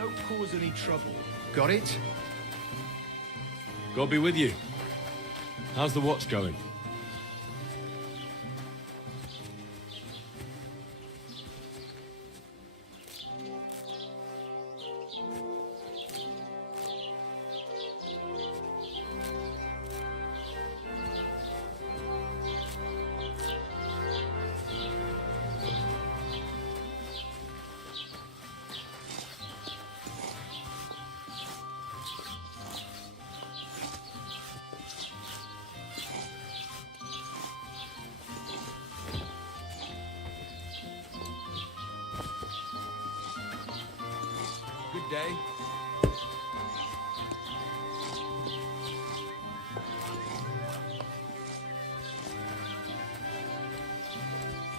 Don't cause any trouble. Got it? God be with you. How's the watch going? Good day.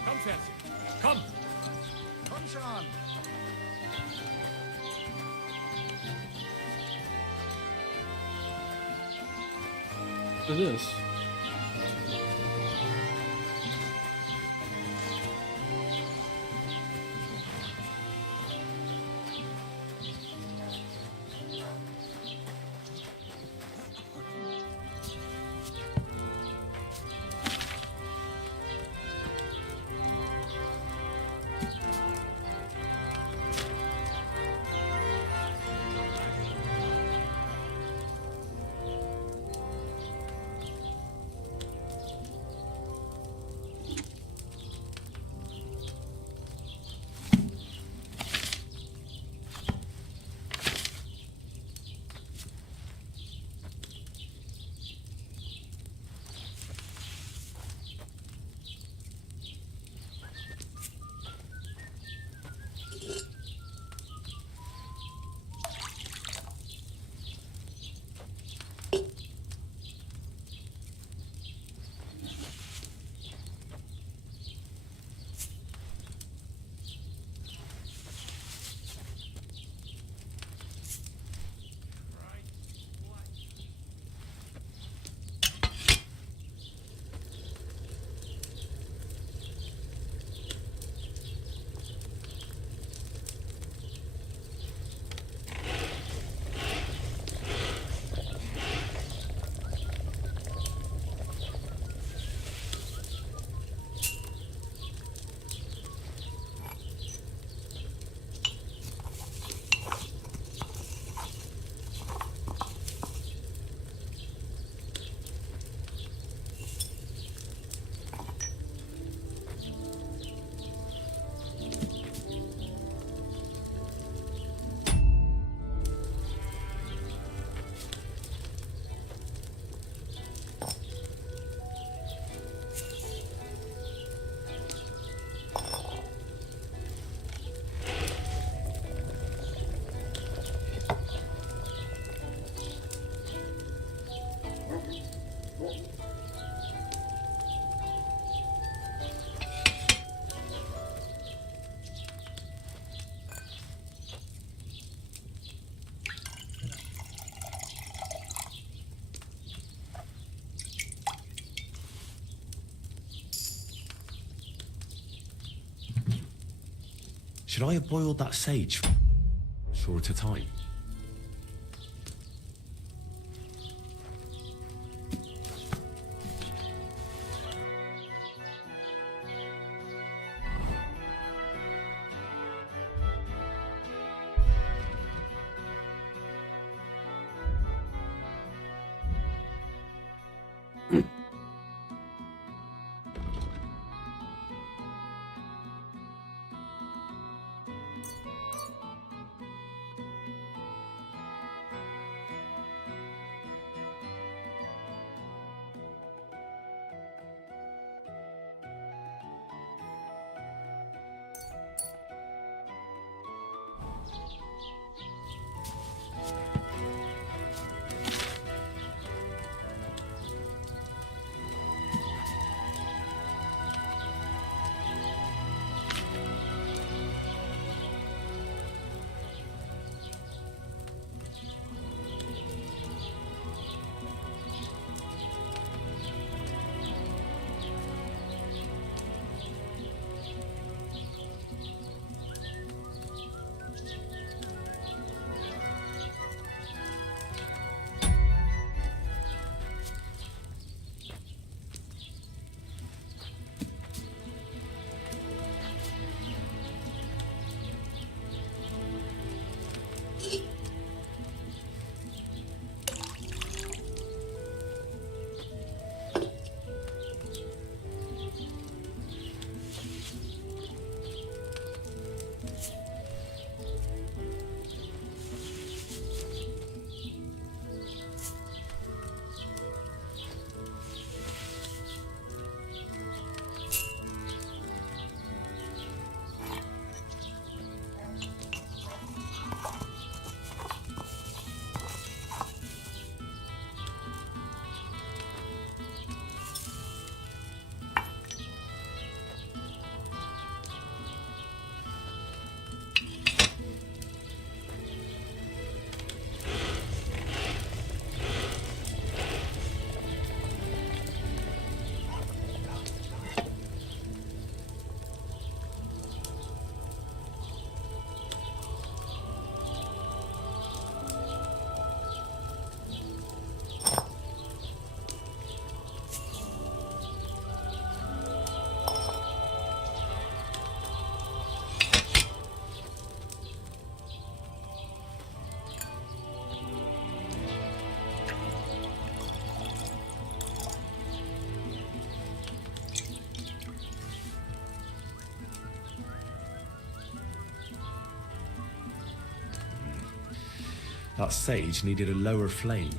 Come, Fancy. Come! Come, Sean. For this. Should I have boiled that sage short a time? That sage needed a lower flame.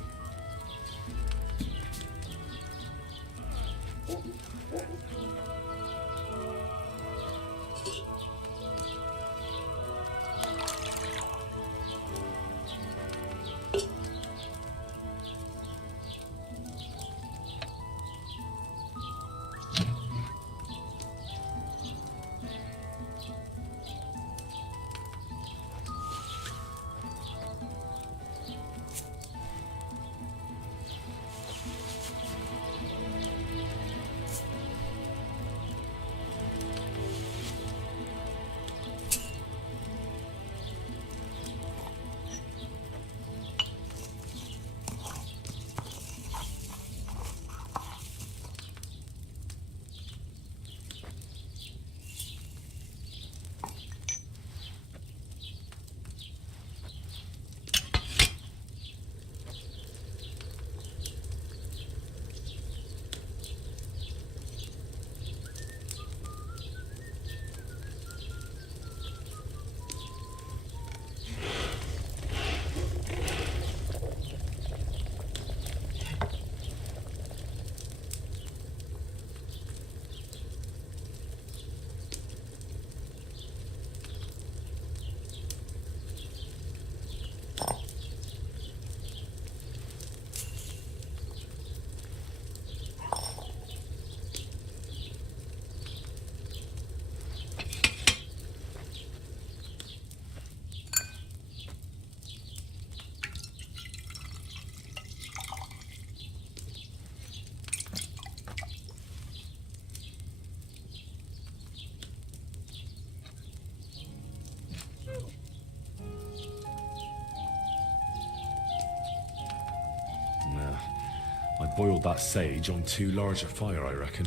boiled that sage on too large a fire, I reckon.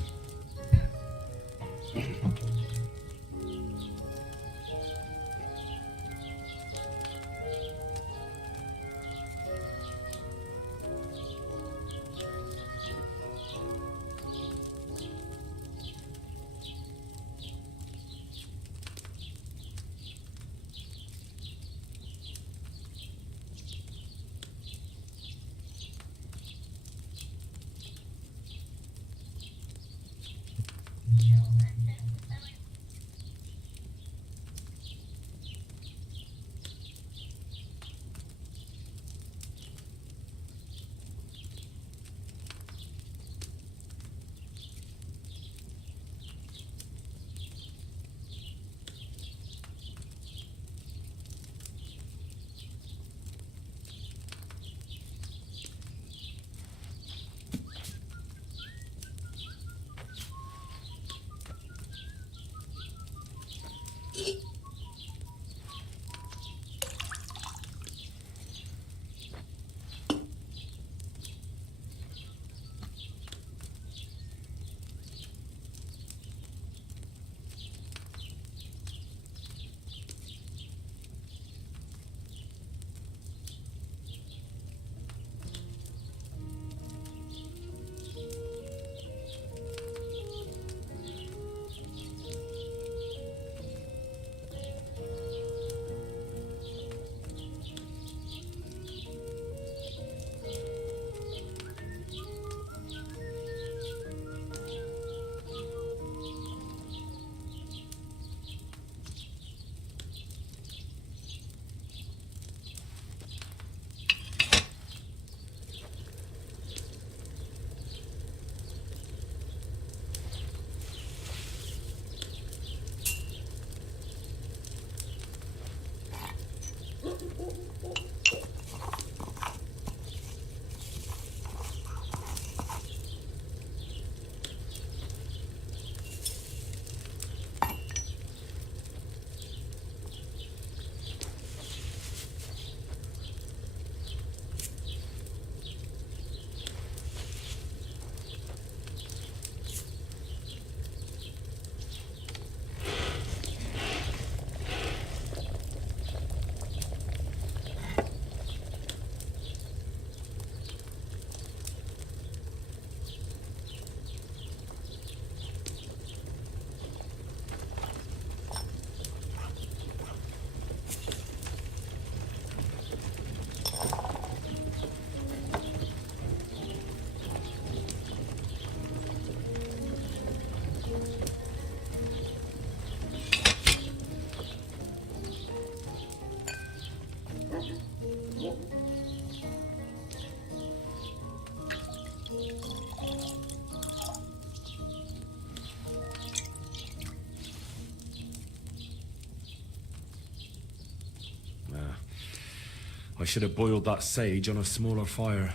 I should have boiled that sage on a smaller fire.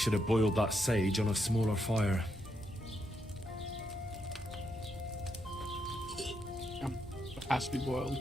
should have boiled that sage on a smaller fire. Yeah, it has to be boiled.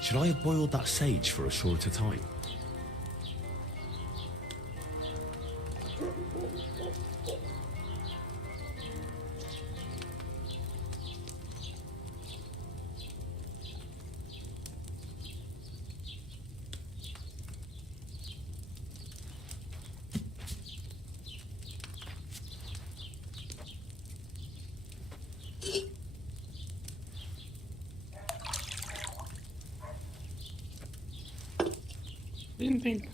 Should I have boiled that sage for a shorter time? Didn't think.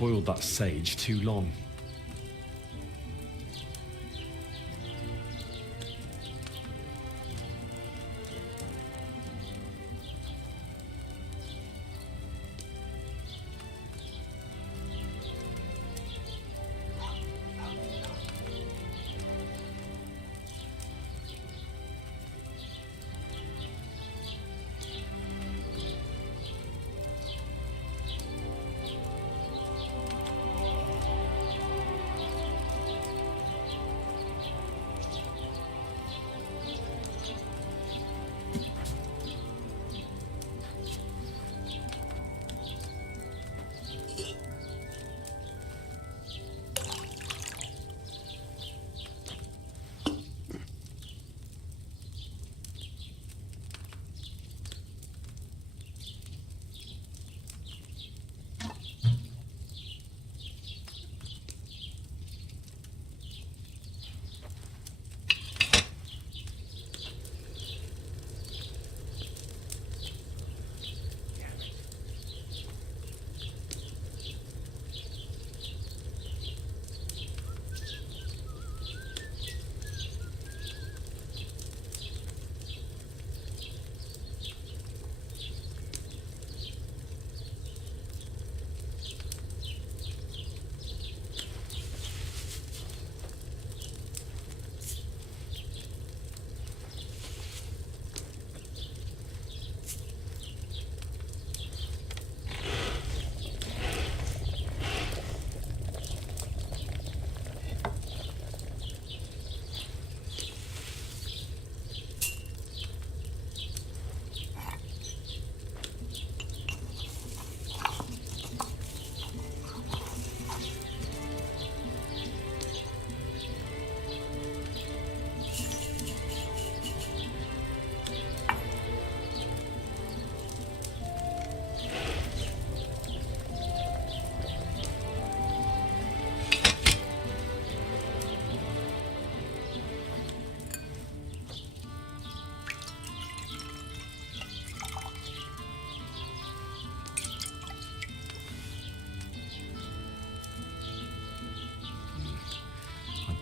Boiled that sage too long.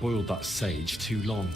boiled that sage too long.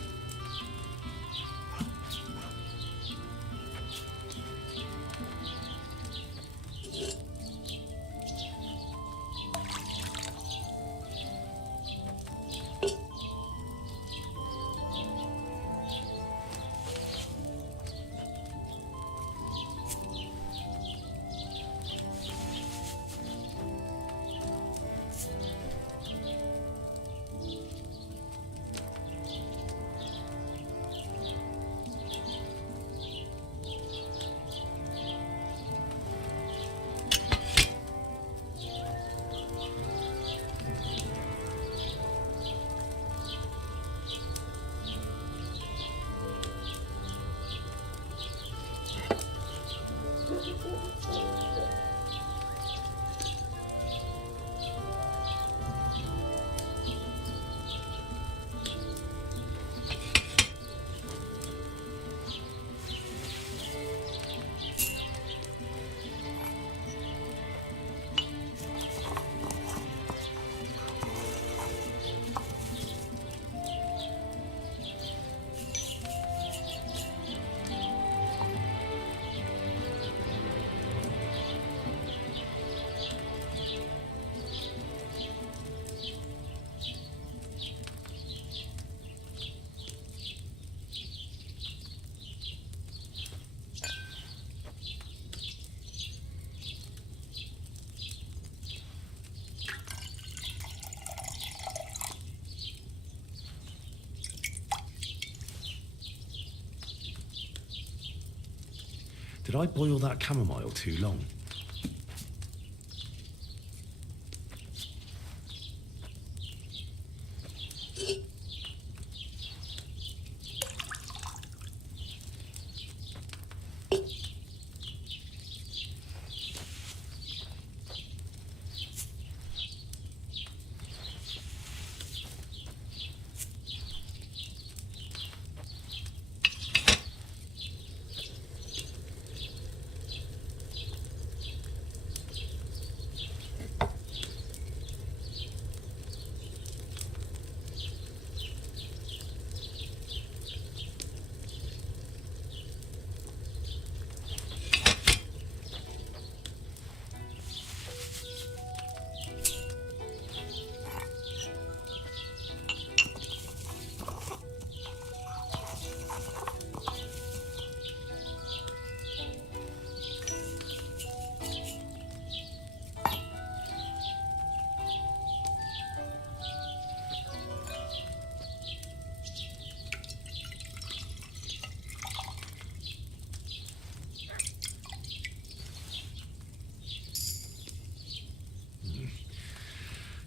Did I boil that chamomile too long?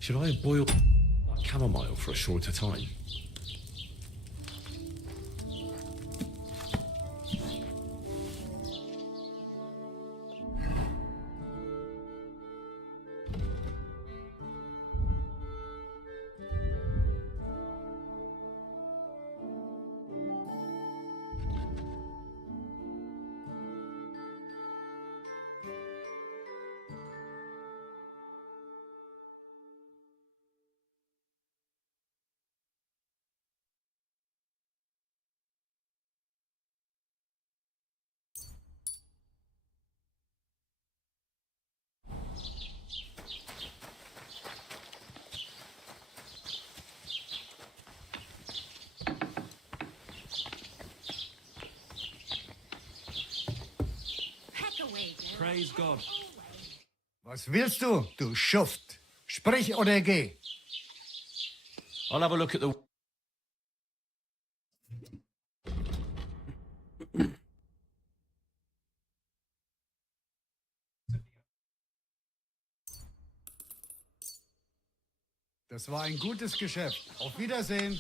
Should I have boiled that chamomile for a shorter time? Praise God. Was willst du, du Schuft? Sprich oder geh. I'll have a look at the... Das war ein gutes Geschäft. Auf Wiedersehen.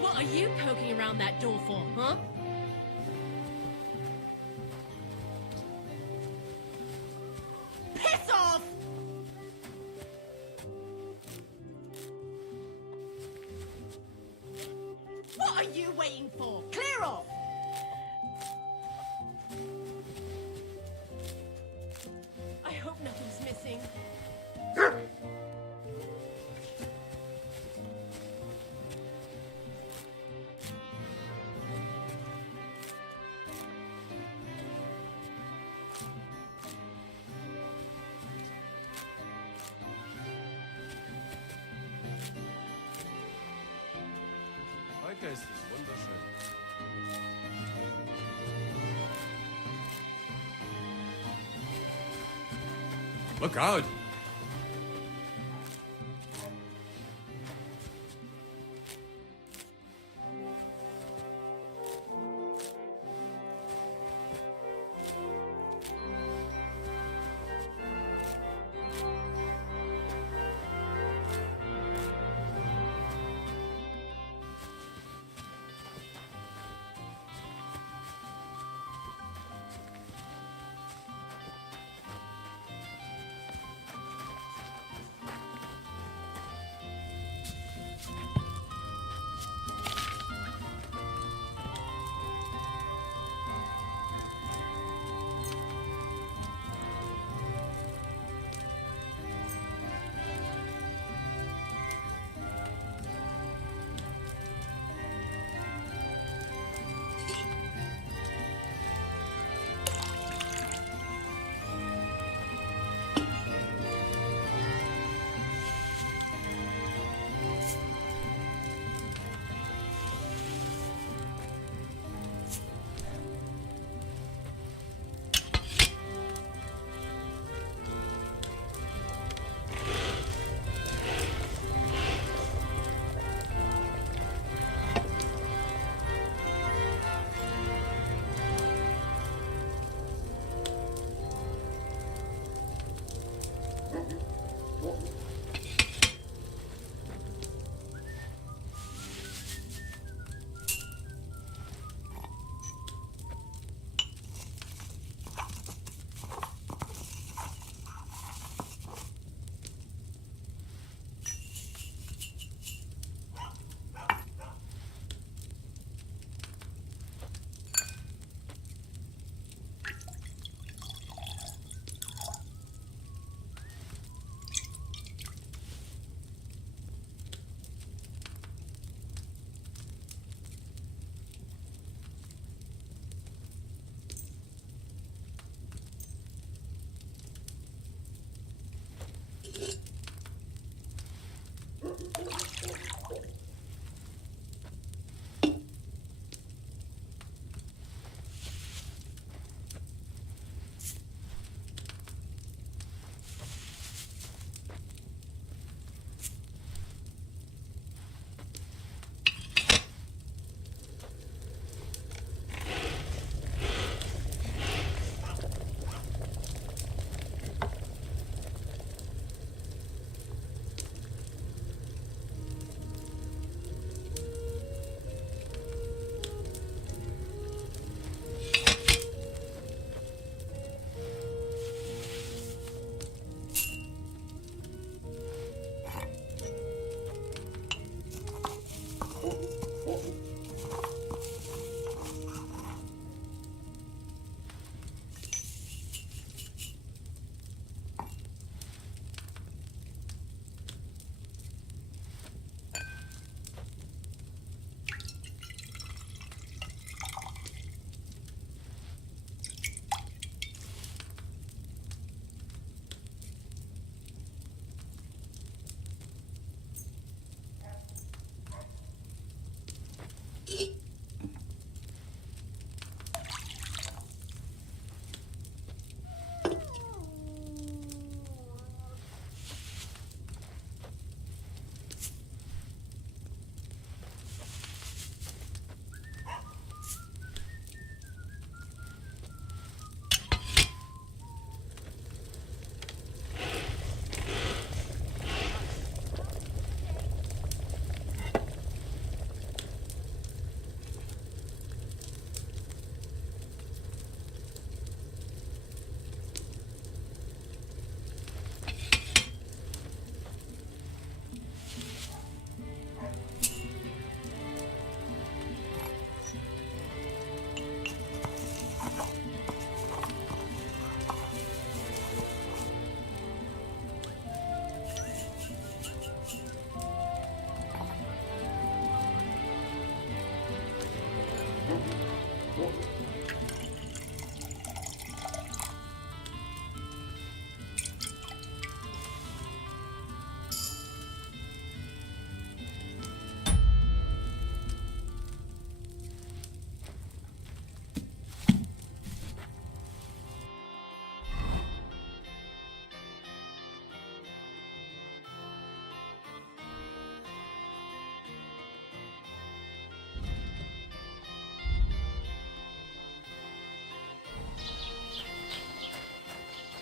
What are you poking around that door for, huh? Piss off! What are you waiting for? Clear ear off! I hope nothing's missing. Heute ist es wunderschön. Look out!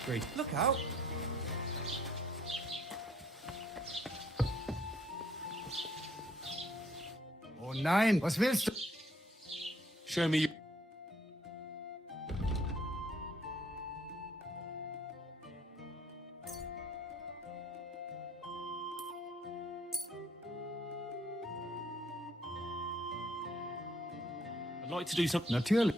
Great. Look out. Oh nein, was willst du? Show me. I'd like to do something. Natürlich.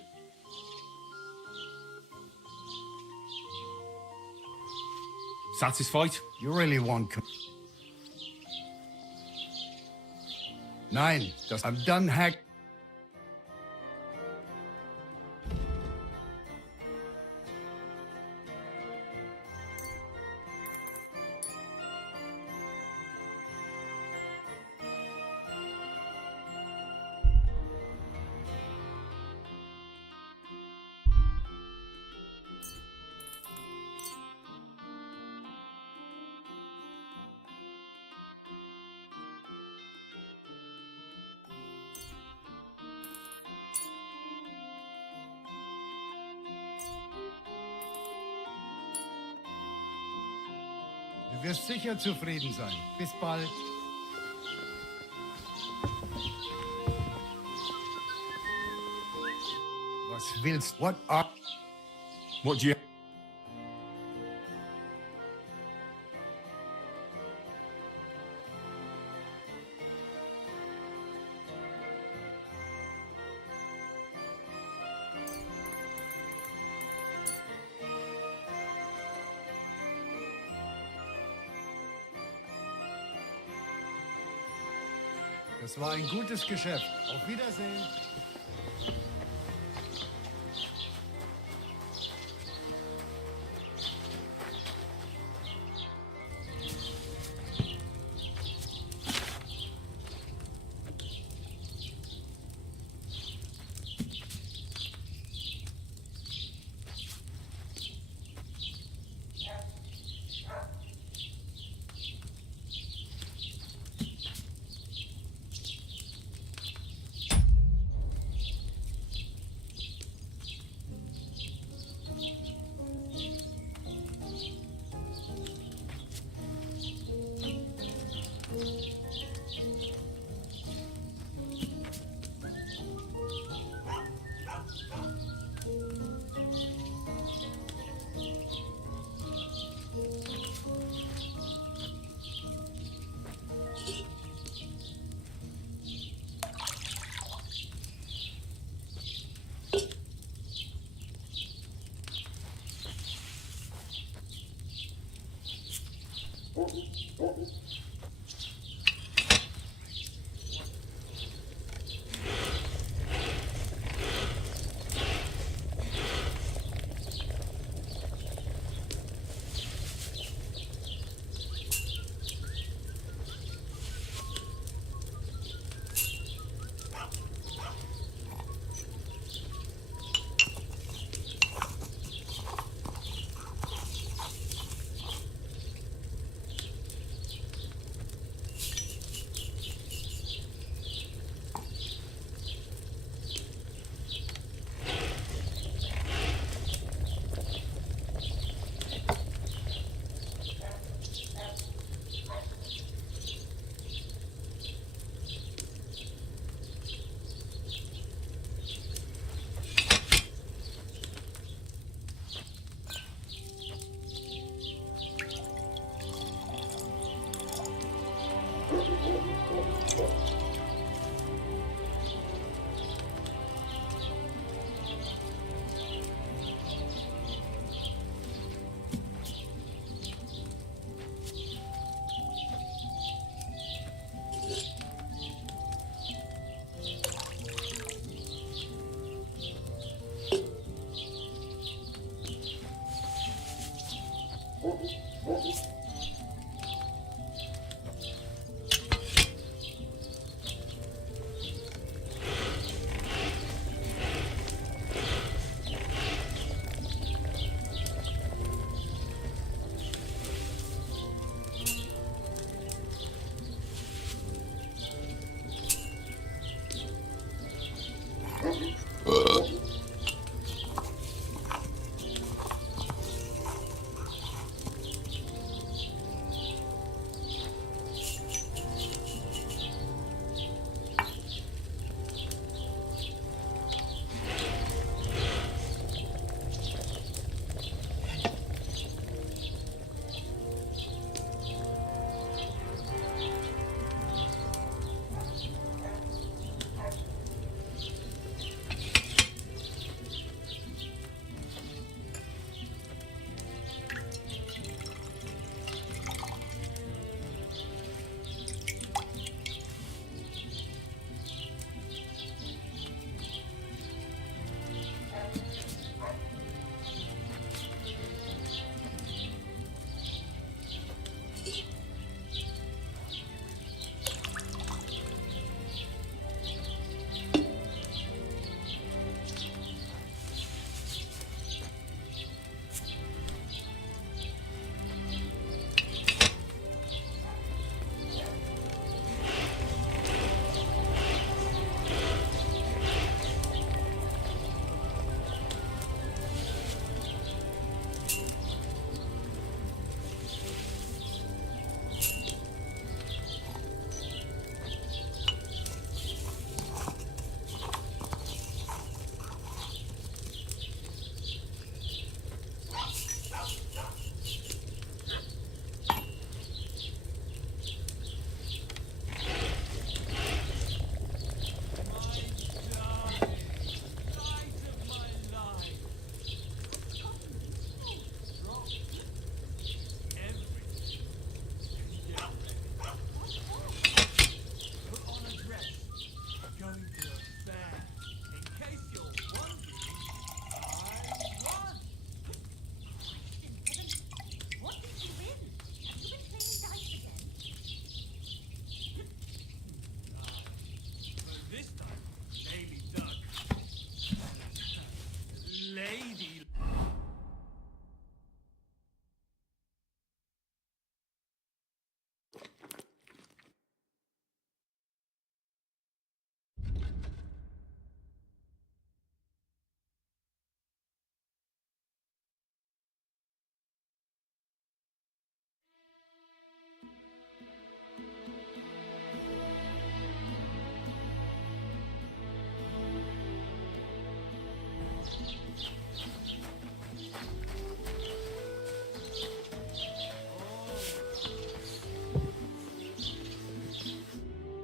Satisfied? You really want... Nein, I'm done hack... Du wirst sicher zufrieden sein. Bis bald. Was willst du? What are... What do you... Das war ein gutes Geschäft. Auf Wiedersehen.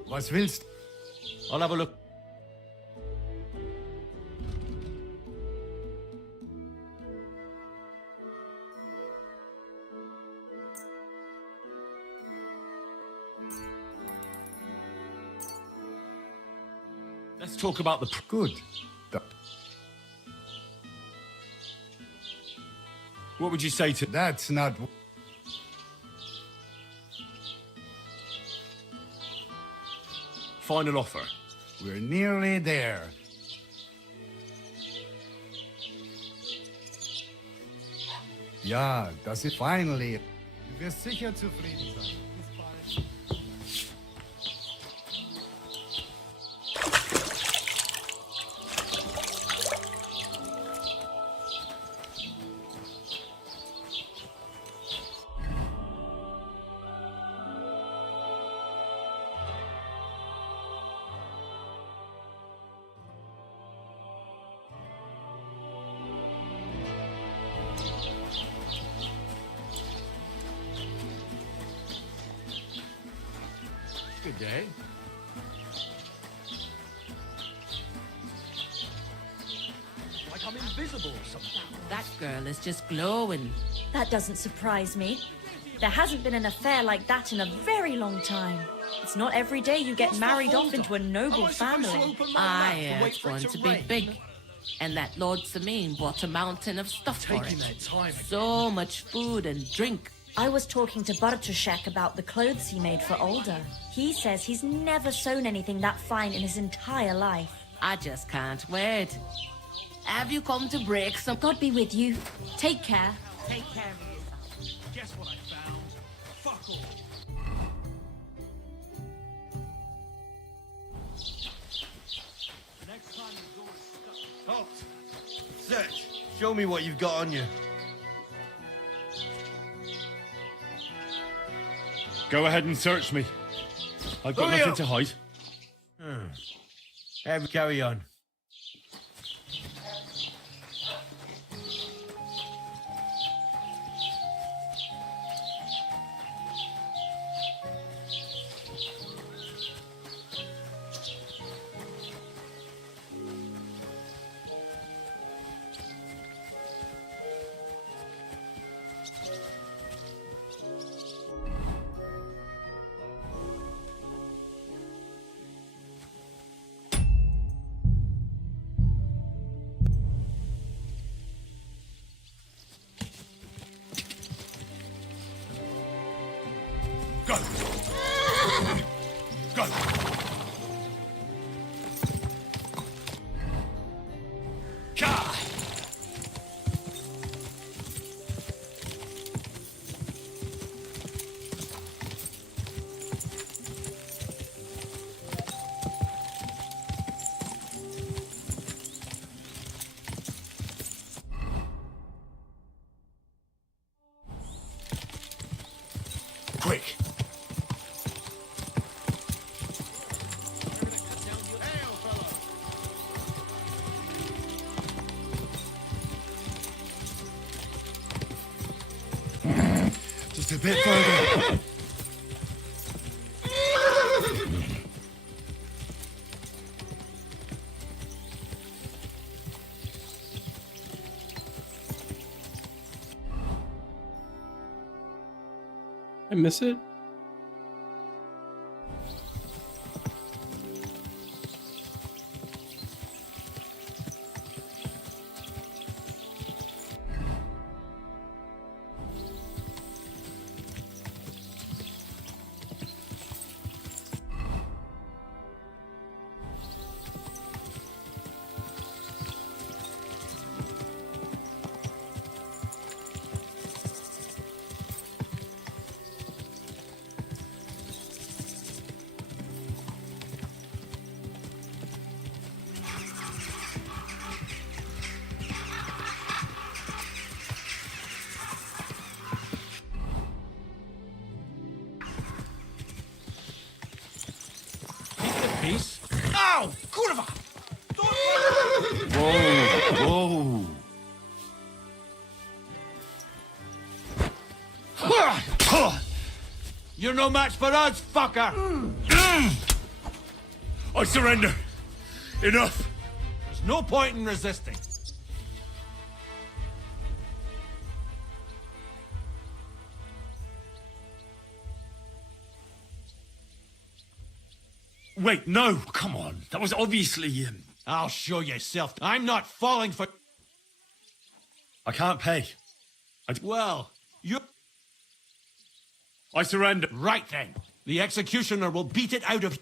Was willst I'll have a look. Let's talk about the... Gut. Da, What would you say to... that's not... Final offer. We're nearly there. Ja, das ist finally. Du wirst sicher zufrieden sein. Bis bald. Good day. Like I'm invisible or something. That girl is just glowing. That doesn't surprise me. There hasn't been an affair like that in a very long time. It's not every day you get married off into a noble family. Aye, it's going to be big. And that Lord Samin brought a mountain of stuff for Taking it. their time. So much food and drink. I was talking to Bartoszek about the clothes he made for Olda. He says he's never sewn anything that fine in his entire life. I just can't wait. Have you come to break some... God be with you. Take care. Take care of yourself. Guess what I found? Fuck all. Next time the door is stuck. Halt! Search! Show me what you've got on you. Go ahead and search me. I've got Hurry nothing up. to hide. Have we carry on. Go! Go! Ka! Quick! Just a bit further. I miss it. Peace? Ow! Kurwa! Whoa! You're no match for us, fucker! I surrender. Enough. There's no point in resisting. Wait, no, come on. That was obviously... I'll show yourself. I'm not falling for... I can't pay. Well, you... I surrender. Right then. The executioner will beat it out of...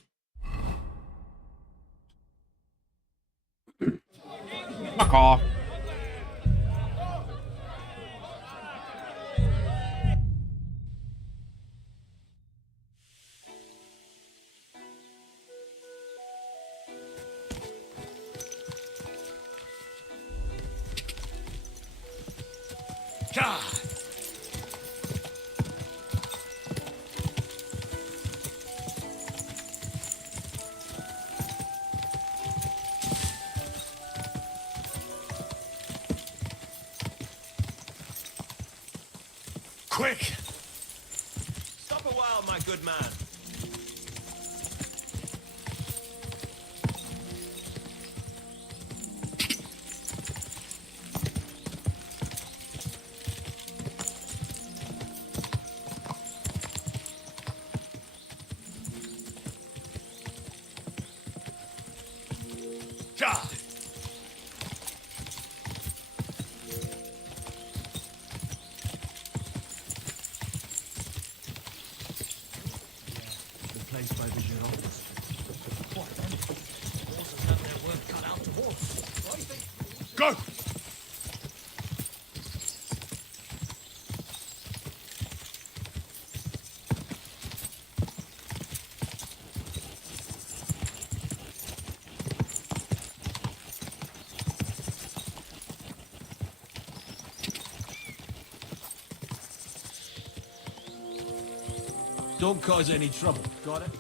Fuck off. God. Quick! Stop a while, my good man. God. Replaced by Vision Office. What then? Horses have their work cut out to horse. I think... Go! Don't cause any trouble. Got it?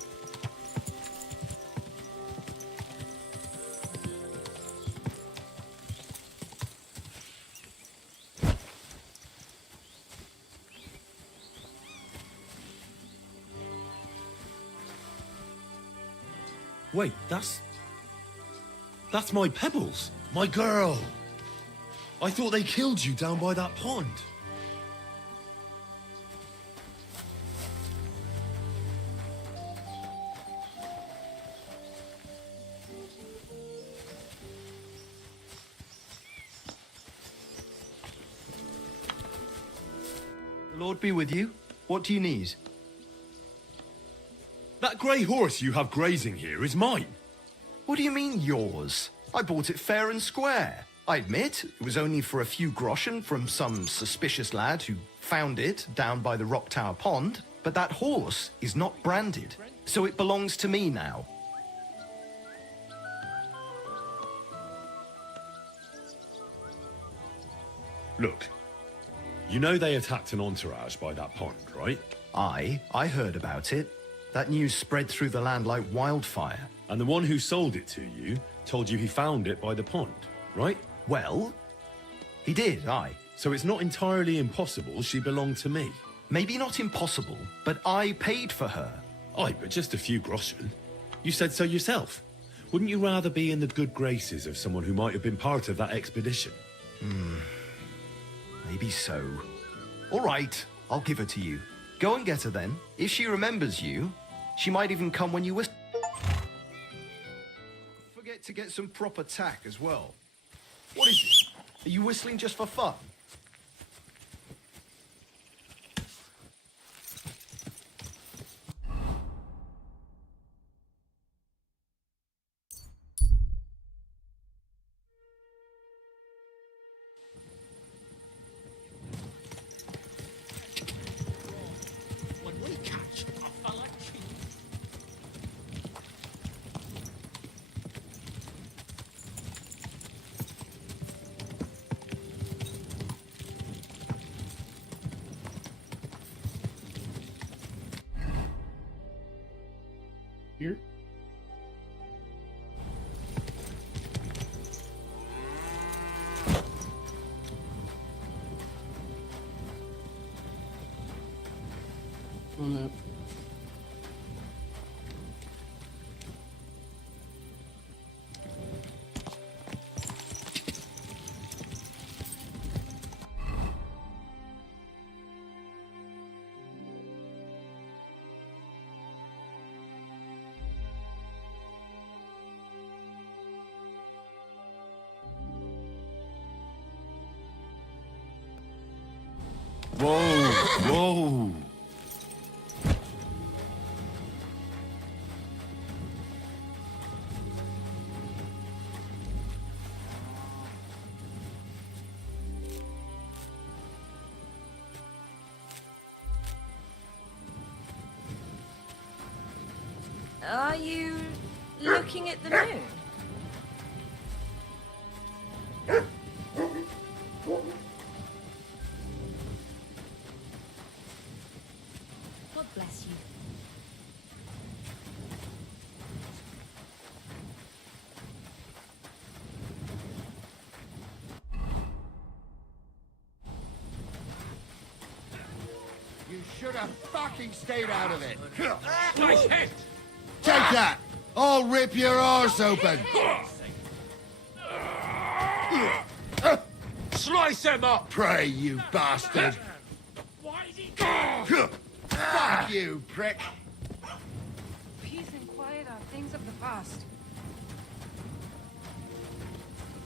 Wait, that's my Pebbles. My girl. I thought they killed you down by that pond. The Lord be with you. What do you need? That grey horse you have grazing here is mine. What do you mean, yours? I bought it fair and square. I admit, it was only for a few groschen from some suspicious lad who found it down by the Rock Tower Pond, but that horse is not branded, so it belongs to me now. Look, you know they attacked an entourage by that pond, right? I heard about it. That news spread through the land like wildfire. And the one who sold it to you told you he found it by the pond, right? Well, he did, aye. So it's not entirely impossible she belonged to me. Maybe not impossible, but I paid for her. Aye, but just a few groschen. You said so yourself. Wouldn't you rather be in the good graces of someone who might have been part of that expedition? Maybe so. All right, I'll give her to you. Go and get her then. If she remembers you, she might even come when you whistle. Forget to get some proper tack as well. What is it? Are you whistling just for fun? When we catch a fella cheating... Here. On that. Whoa, whoa. Are you looking at the moon? God bless you. You should have fucking stayed out of it. Nice hit! Take that! I'll rip your arse open! Slice him up! Pray, you bastard! Why is he... Fuck you, prick! Peace and quiet are things of the past.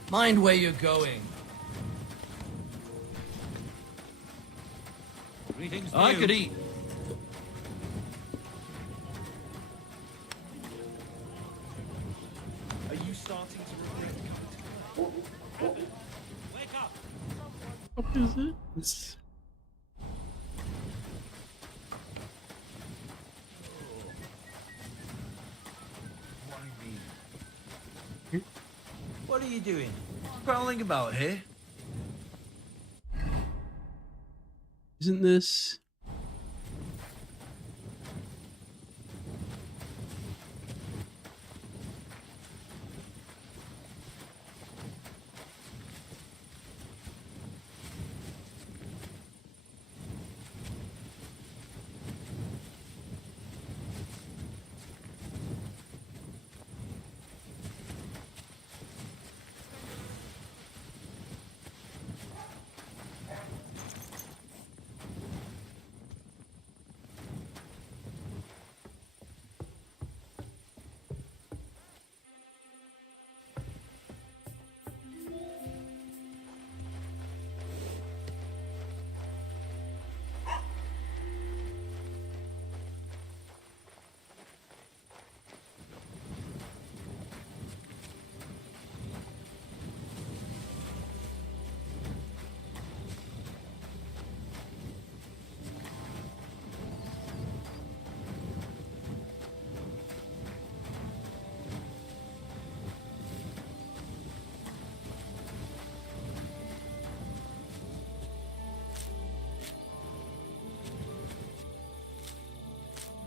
Mind where you're going. Greetings, I new. could eat. Are you starting to regret? Wake up! What is this? What are you doing? Prowling about here? Isn't this?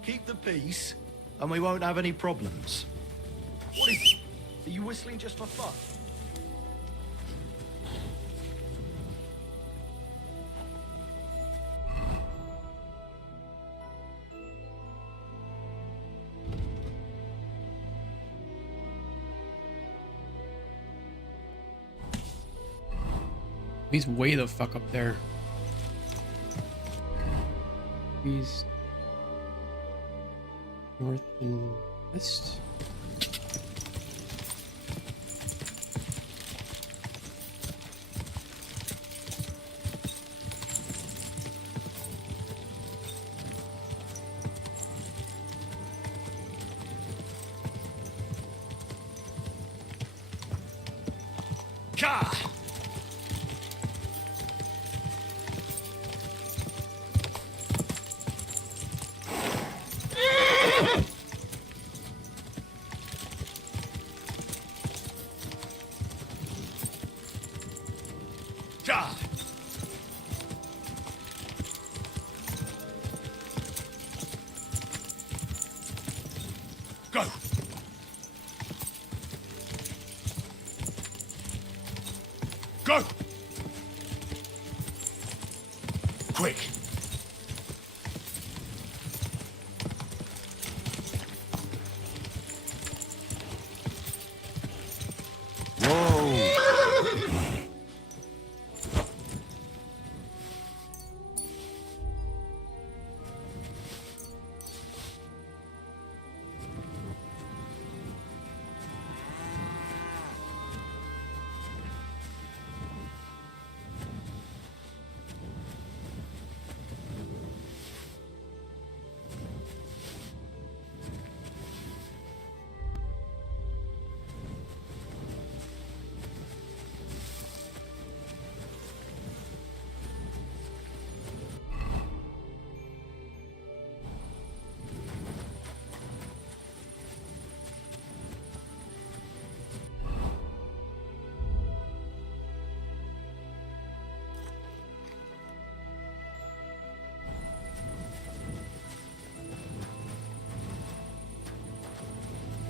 Keep the peace, and we won't have any problems. What is it? Are you whistling just for fun? He's way the fuck up there. He's north and west. Go! Go! Quick!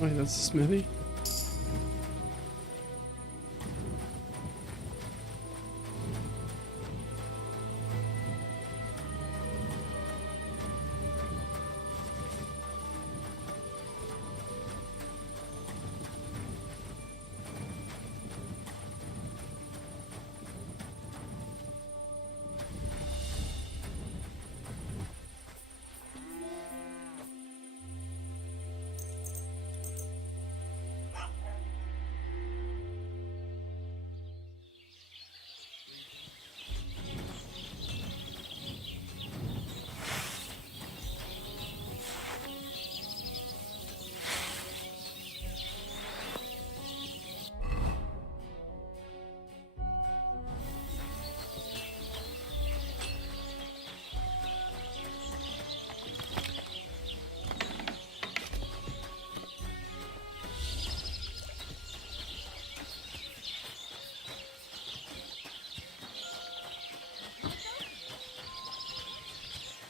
Wait, that's a smithy?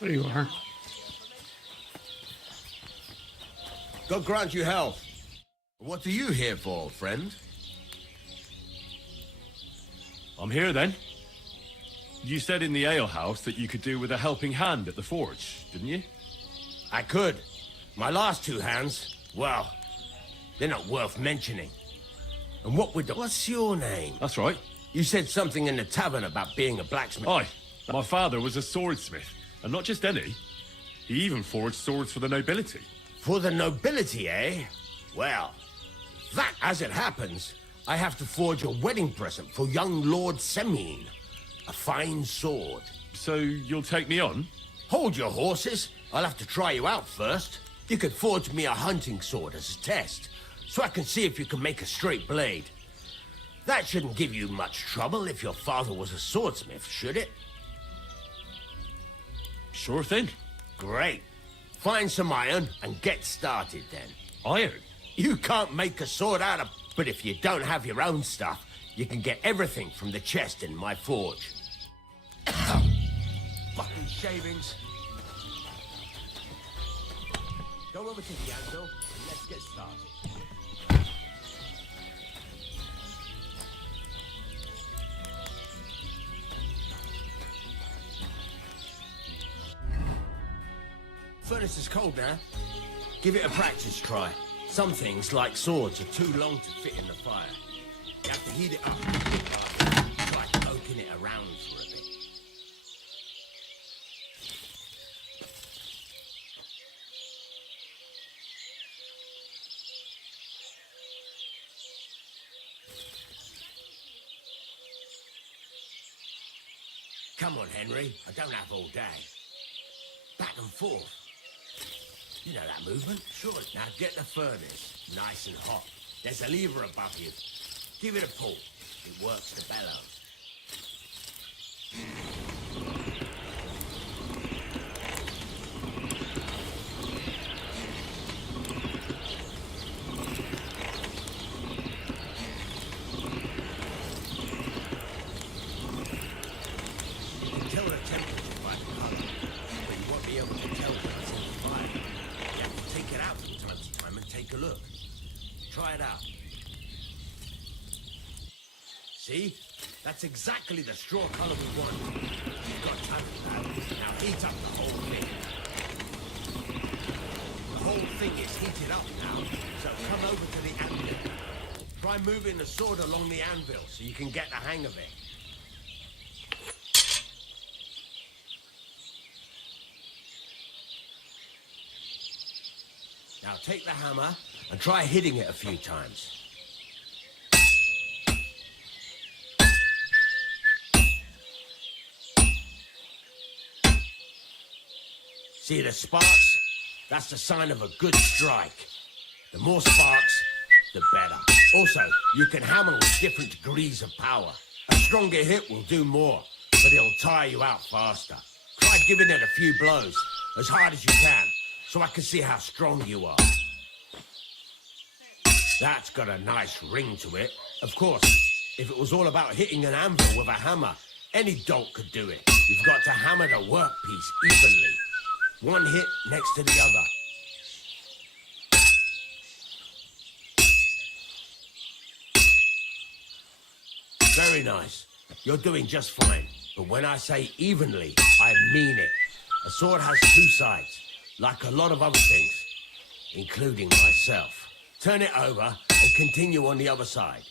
There you are. God grant you health. What are you here for, friend? I'm here then. You said in the alehouse that you could do with a helping hand at the forge, didn't you? I could. My last two hands, well, they're not worth mentioning. And what would the... What's your name? That's right. You said something in the tavern about being a blacksmith. Aye. My father was a swordsmith, and not just any. He even forged swords for the nobility. For the nobility, eh? Well, that, as it happens, I have to forge a wedding present for young Lord Semine. A fine sword. So you'll take me on? Hold your horses. I'll have to try you out first. You could forge me a hunting sword as a test, so I can see if you can make a straight blade. That shouldn't give you much trouble if your father was a swordsmith, should it? Sure thing. Great. Find some iron and get started then. Iron? You can't make a sword out of... But if you don't have your own stuff, you can get everything from the chest in my forge. Fucking shavings. Go over to the anvil and let's get started. Furnace is cold now. Give it a practice try. Some things, like swords, are too long to fit in the fire. You have to heat it up and it's like poking it around for a bit. Come on, Henry. I don't have all day. Back and forth. You know that movement? Sure. Now get the furnace nice and hot. There's a lever above you. Give it a pull. It works the bellows. You can tell the temperature by the color, but you won't be able to tell when it's on fire. You have to take it out from time to time and take a look. Try it out. See? That's exactly the straw color we want. You've got time for that. Now heat up the whole thing. The whole thing is heated up now, so come over to the anvil. Try moving the sword along the anvil so you can get the hang of it. Now take the hammer and try hitting it a few times. See the sparks? That's the sign of a good strike. The more sparks, the better. Also, you can hammer with different degrees of power. A stronger hit will do more, but it'll tire you out faster. Try giving it a few blows, as hard as you can, so I can see how strong you are. That's got a nice ring to it. Of course, if it was all about hitting an anvil with a hammer, any dolt could do it. You've got to hammer the workpiece evenly. One hit next to the other. Very nice. You're doing just fine. But when I say evenly, I mean it. A sword has two sides, like a lot of other things, including myself. Turn it over and continue on the other side.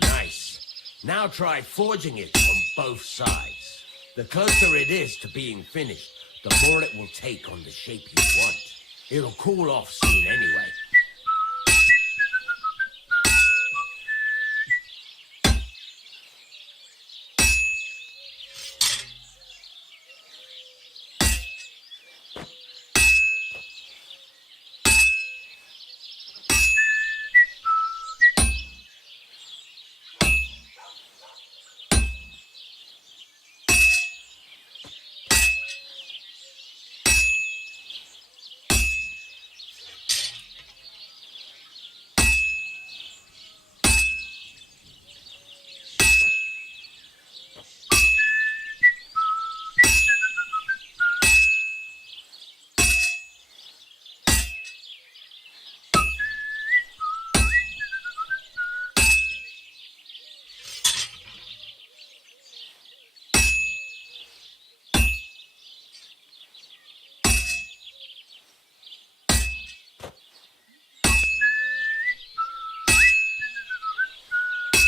Nice. Now try forging it on both sides. The closer it is to being finished, the more it will take on the shape you want. It'll cool off soon anyway.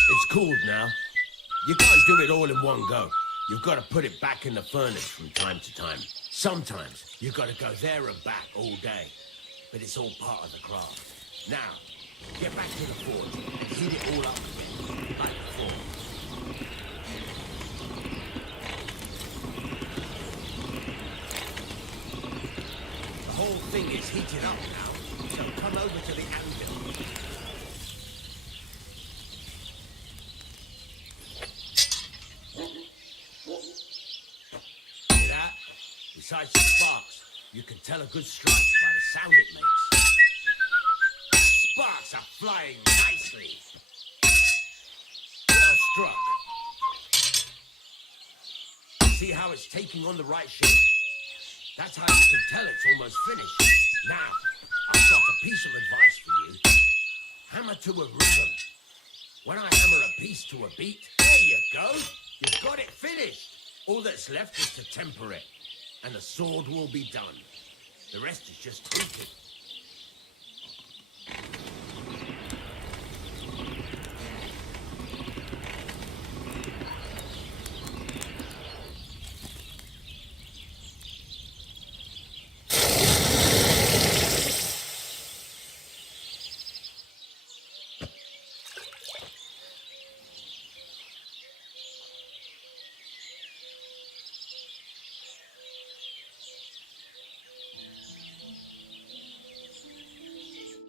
It's cooled now. You can't do it all in one go. You've got to put it back in the furnace from time to time. Sometimes you've got to go there and back all day. But it's all part of the craft. Now, get back to the forge and heat it all up again, like before. The whole thing is heated up now, so come over to the anvil. Besides the sparks, you can tell a good strike by the sound it makes. Sparks are flying nicely. Well struck. See how it's taking on the right shape? That's how you can tell it's almost finished. Now, I've got a piece of advice for you. Hammer to a rhythm. When I hammer a piece to a beat, there you go. You've got it finished. All that's left is to temper it. And the sword will be done. The rest is just tweaking.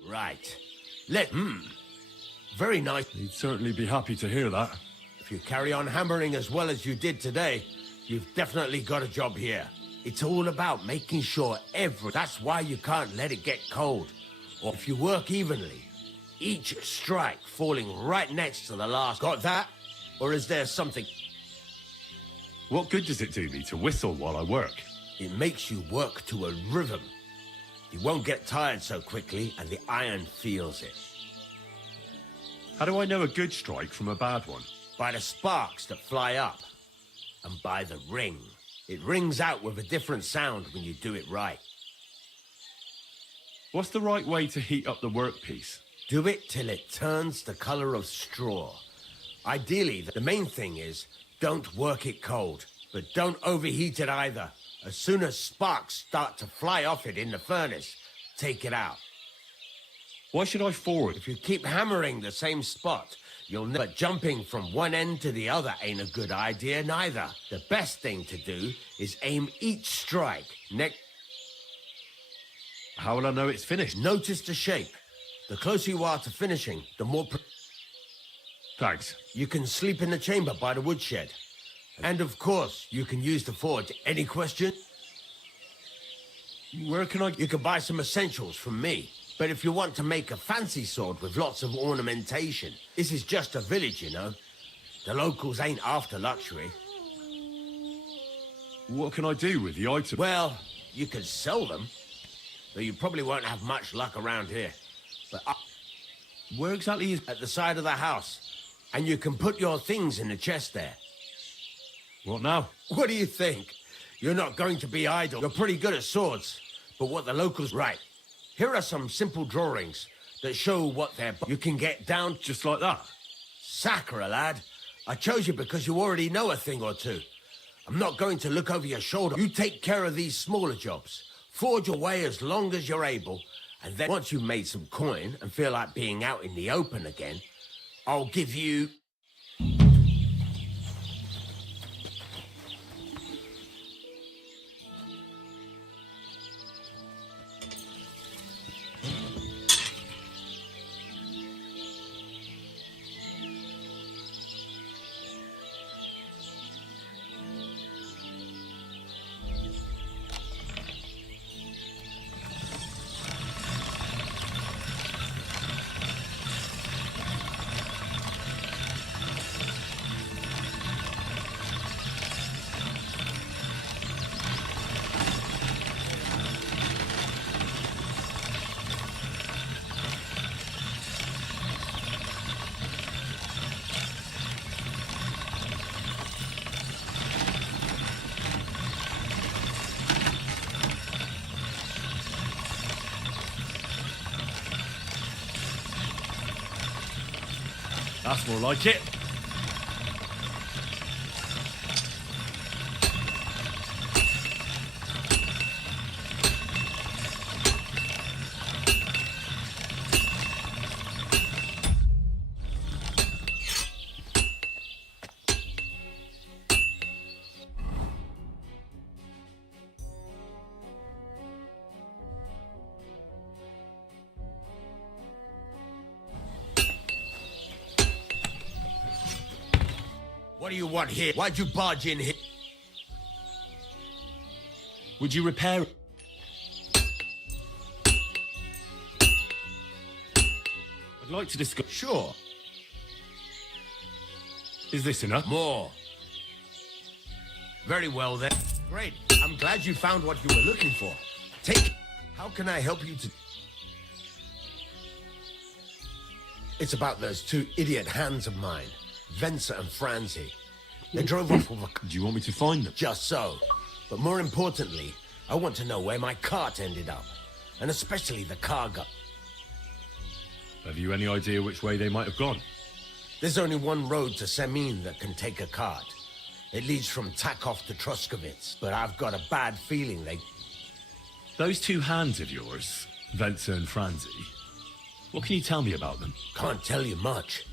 Right. Very nice. He'd certainly be happy to hear that. If you carry on hammering as well as you did today, you've definitely got a job here. It's all about making sure That's why you can't let it get cold. Or if you work evenly, each strike falling right next to the last. Got that? Or is there something? What good does it do me to whistle while I work? It makes you work to a rhythm. You won't get tired so quickly, and the iron feels it. How do I know a good strike from a bad one? By the sparks that fly up, and by the ring. It rings out with a different sound when you do it right. What's the right way to heat up the workpiece? Do it till it turns the color of straw. Ideally, the main thing is, don't work it cold, but don't overheat it either. As soon as sparks start to fly off it in the furnace, take it out. Why should I forward? If you keep hammering the same spot, you'll never... But jumping from one end to the other ain't a good idea neither. The best thing to do is aim each strike next... How will I know it's finished? Notice the shape. The closer you are to finishing, the more... Thanks. You can sleep in the chamber by the woodshed. And of course, you can use the forge. Any question? Where can I... You can buy some essentials from me. But if you want to make a fancy sword with lots of ornamentation, this is just a village, you know. The locals ain't after luxury. What can I do with the item? Well, you could sell them, though you probably won't have much luck around here. But Where exactly is... at the side of the house, and you can put your things in the chest there. What now? What do you think? You're not going to be idle. You're pretty good at swords. But what the locals... Right. Here are some simple drawings that show what they're... You can get down... Just like that? Sakura, lad. I chose you because you already know a thing or two. I'm not going to look over your shoulder. You take care of these smaller jobs. Forge your way as long as you're able. And then once you've made some coin and feel like being out in the open again, I'll give you... That's more like it. What do you want here? Why'd you barge in here? Would you repair it? I'd like to discuss... Sure. Is this enough? More. Very well then. Great. I'm glad you found what you were looking for. Take... How can I help you to... It's about those two idiot hands of mine, Venser and Franzi. They drove off with a... Do you want me to find them? Just so. But more importantly, I want to know where my cart ended up. And especially the cargo. Have you any idea which way they might have gone? There's only one road to Semin that can take a cart. It leads from Takov to Troskovitz, but I've got a bad feeling they... Those two hands of yours, Venser and Franzi, what can you tell me about them? Can't tell you much.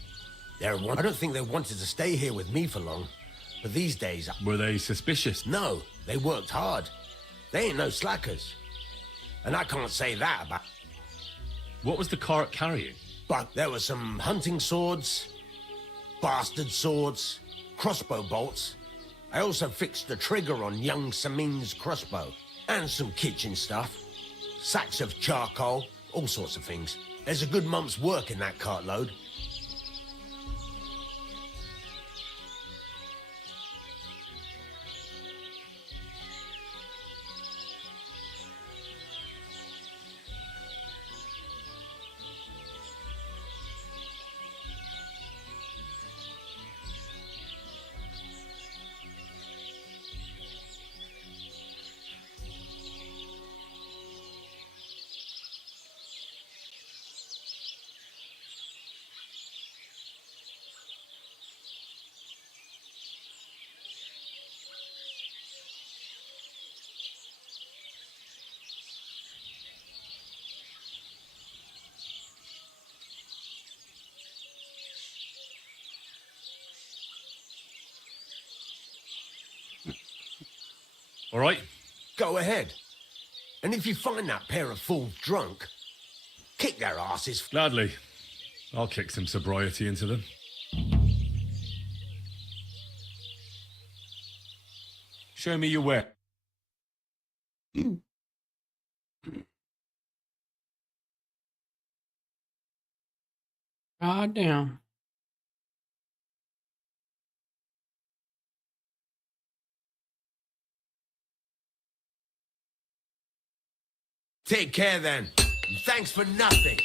I don't think they wanted to stay here with me for long, but these days... Were they suspicious? No, they worked hard. They ain't no slackers. And I can't say that about... What was the cart carrying? But there were some hunting swords, bastard swords, crossbow bolts. I also fixed the trigger on young Samin's crossbow. And some kitchen stuff. Sacks of charcoal, all sorts of things. There's a good month's work in that cartload. All right. Go ahead. And if you find that pair of fools drunk, kick their asses. Gladly. I'll kick some sobriety into them. Show me your way. God damn. Take care then. And thanks for nothing.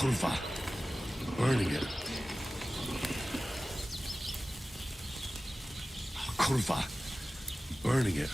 Kurva. Burning it. Kurva. Burning it.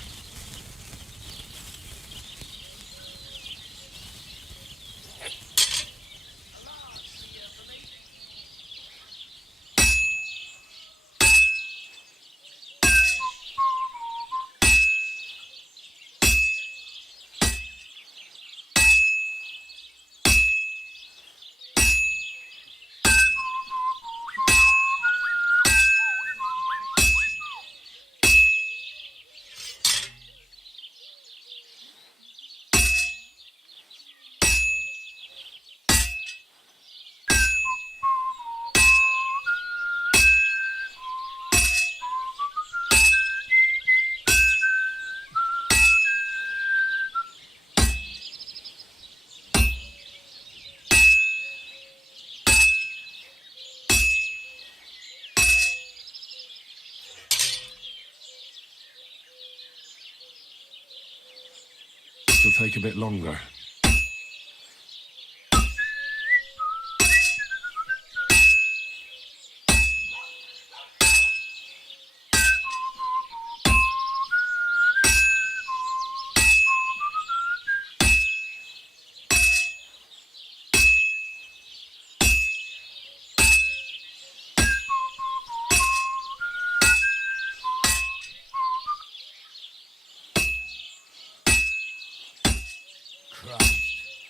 It'll take a bit longer.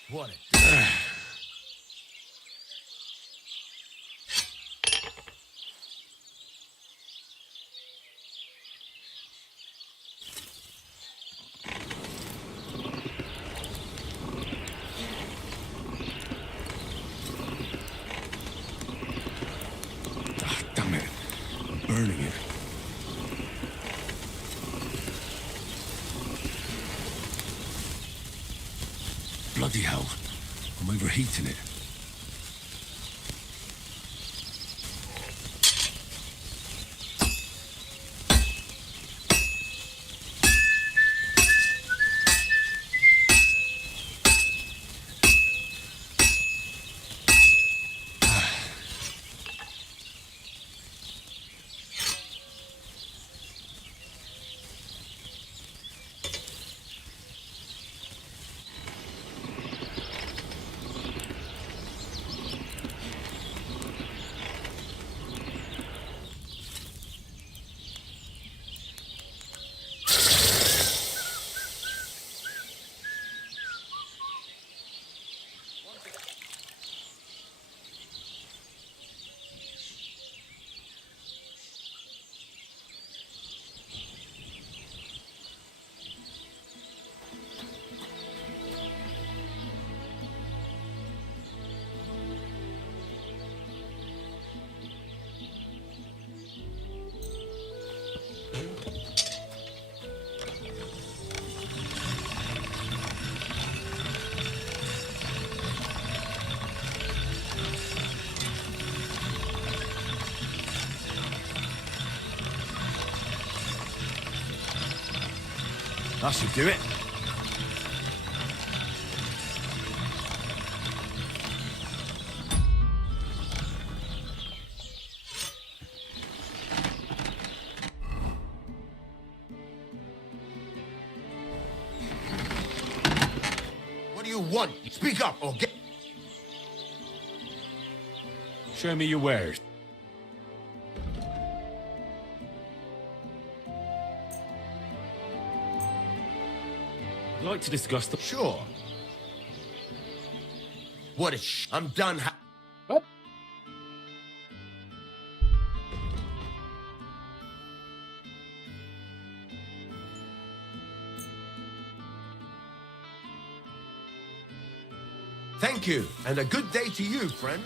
What a... Ah, damn it. I'm burning it. Bloody hell. I'm overheating it. That should do it. What do you want? Speak up or get... Show me your wares. I'd like to discuss the... Sure. What a I'm done What? Thank you, and a good day to you, friend.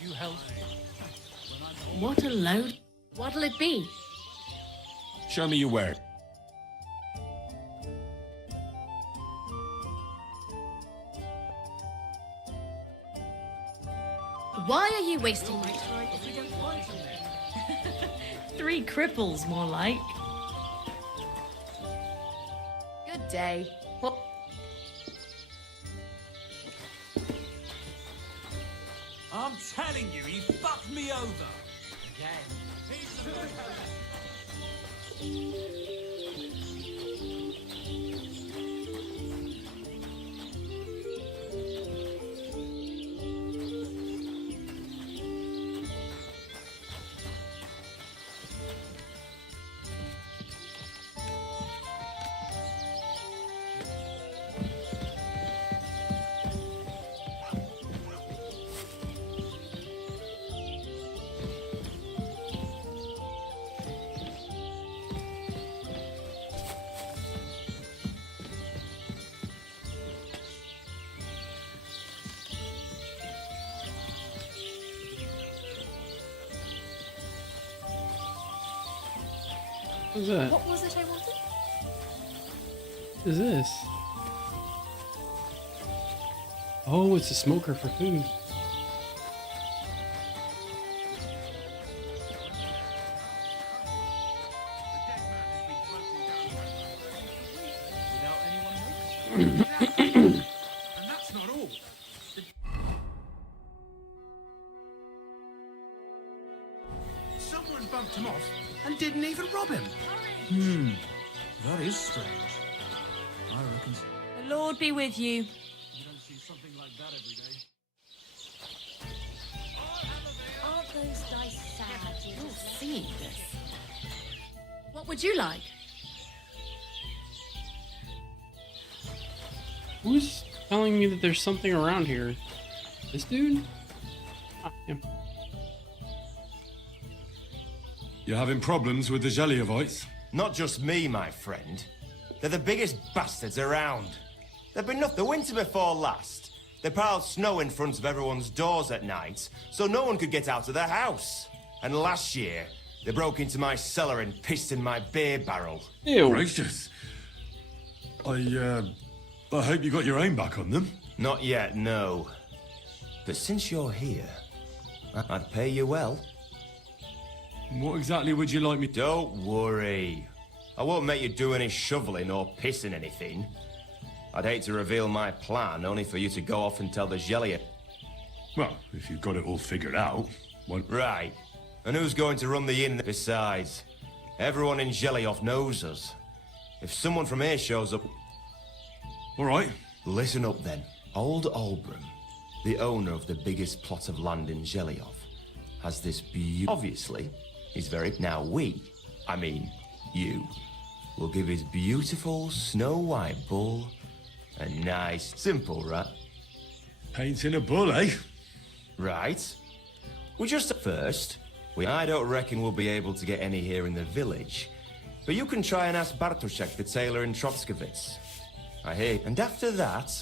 You help. What a load. What'll it be? Show me your work. Why are you wasting my time if we don't want to? 3 cripples, more like. Good day. What? I'm telling you, he fucked me over. Again. What's that? What was it I wanted? What is this? Oh, it's a smoker for food. And that's not all. Someone bumped him off and didn't even rob him. That is strange. I reckon The Lord be with you. you don't see something like that every day. Aren't those dice sad? You'll see this. What would you like? Who's telling me that there's something around here? This dude? Ah, him. You having problems with the Jeliovites? Not just me, my friend. They're the biggest bastards around. They've been up the winter before last. They piled snow in front of everyone's doors at night, so no one could get out of their house. And last year, they broke into my cellar and pissed in my beer barrel. Ew. Gracious. I hope you got your aim back on them. Not yet, no. But since you're here, I'd pay you well. What exactly would you like me to... Don't worry. I won't make you do any shoveling or pissing anything. I'd hate to reveal my plan, only for you to go off and tell the Jelly. Well, if you've got it all figured out, what... Right. And who's going to run the inn? Besides, everyone in Jelly-off knows us. If someone from here shows up... All right. Listen up, then. Old Olbram, the owner of the biggest plot of land in Jelly-off, has this Obviously, he's very... Now I mean, you, will give his beautiful snow-white bull a nice, simple rat. Painting a bull, eh? Right. We just at first. I don't reckon we'll be able to get any here in the village. But you can try and ask Bartoszek, the tailor in Trotskovitz. I hear. And after that,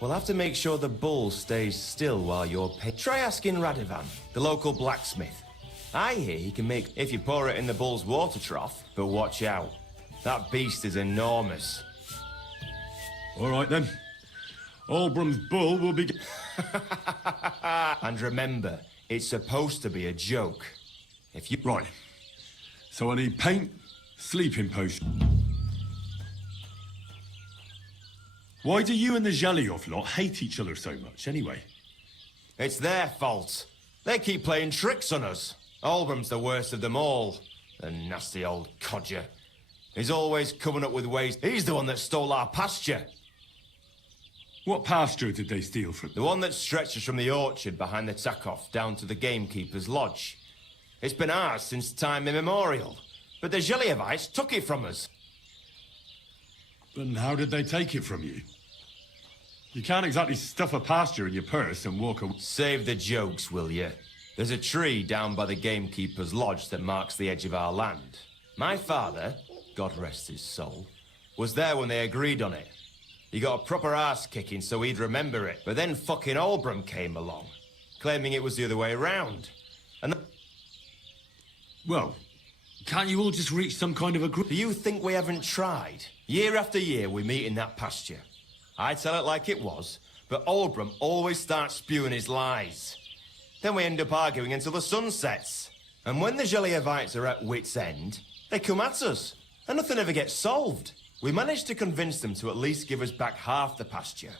we'll have to make sure the bull stays still while you're Try asking Radovan, the local blacksmith. I hear he can make if you pour it in the bull's water trough. But watch out. That beast is enormous. All right, then. Olbram's bull will be... And remember, it's supposed to be a joke. If you... Right. So I need paint, sleeping potion. Why do you and the Jelly-off lot hate each other so much, anyway? It's their fault. They keep playing tricks on us. Olbram's the worst of them all. The nasty old codger. He's always coming up with ways. He's the one that stole our pasture. What pasture did they steal from? The one that stretches from the orchard behind the Takov down to the gamekeeper's lodge. It's been ours since time immemorial. But the Jelievites took it from us. And how did they take it from you? You can't exactly stuff a pasture in your purse and walk away. Save the jokes, will you? There's a tree down by the gamekeeper's lodge that marks the edge of our land. My father, God rest his soul, was there when they agreed on it. He got a proper arse kicking so he'd remember it. But then fucking Olbram came along, claiming it was the other way around. And well, can't you all just reach some kind of agreement? Do you think we haven't tried? Year after year we meet in that pasture. I tell it like it was, but Olbram always starts spewing his lies. Then we end up arguing until the sun sets. And when the Jelievites are at wit's end, they come at us, and nothing ever gets solved. We managed to convince them to at least give us back half the pasture.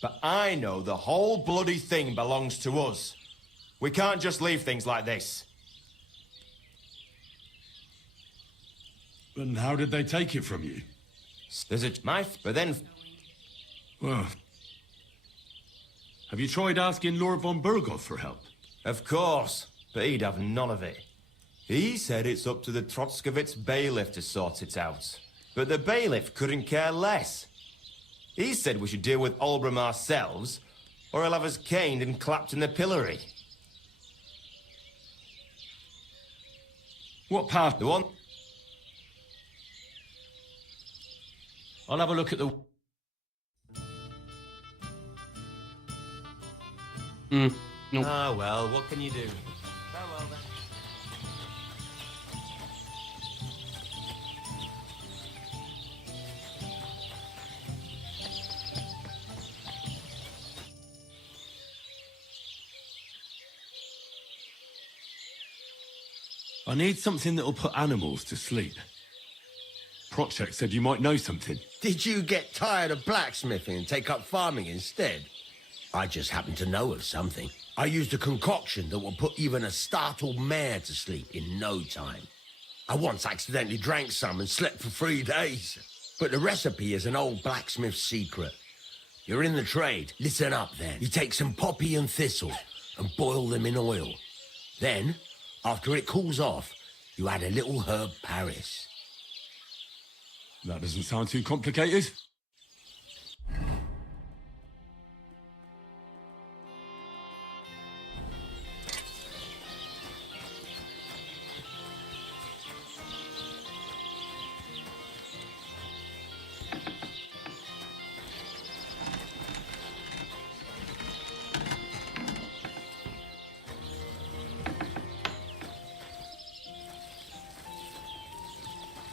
But I know the whole bloody thing belongs to us. We can't just leave things like this. And how did they take it from you? There's a knife, but then... Well... Have you tried asking Lord von Burgos for help? Of course, but he'd have none of it. He said it's up to the Trotskovitz bailiff to sort it out. But the bailiff couldn't care less. He said we should deal with Olbram ourselves, or he'll have us caned and clapped in the pillory. What part? The one... I'll have a look at the... Nope. Ah, well, what can you do? Farewell, then. I need something that'll put animals to sleep. Prochek said you might know something. Did you get tired of blacksmithing and take up farming instead? I just happen to know of something. I used a concoction that will put even a startled mare to sleep in no time. I once accidentally drank some and slept for 3 days. But the recipe is an old blacksmith's secret. You're in the trade. Listen up, then. You take some poppy and thistle and boil them in oil. Then, after it cools off, you add a little herb Paris. That doesn't sound too complicated.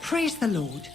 Praise the Lord.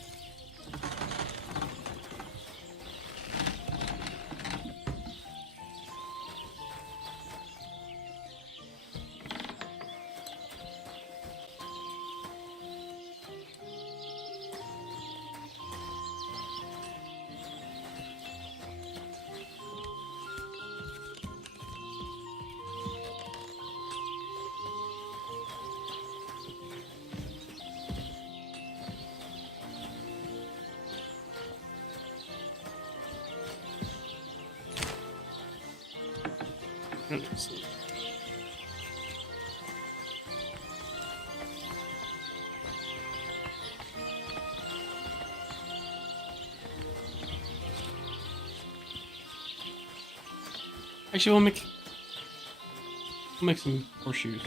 Excellent. Actually, we'll make some horseshoes.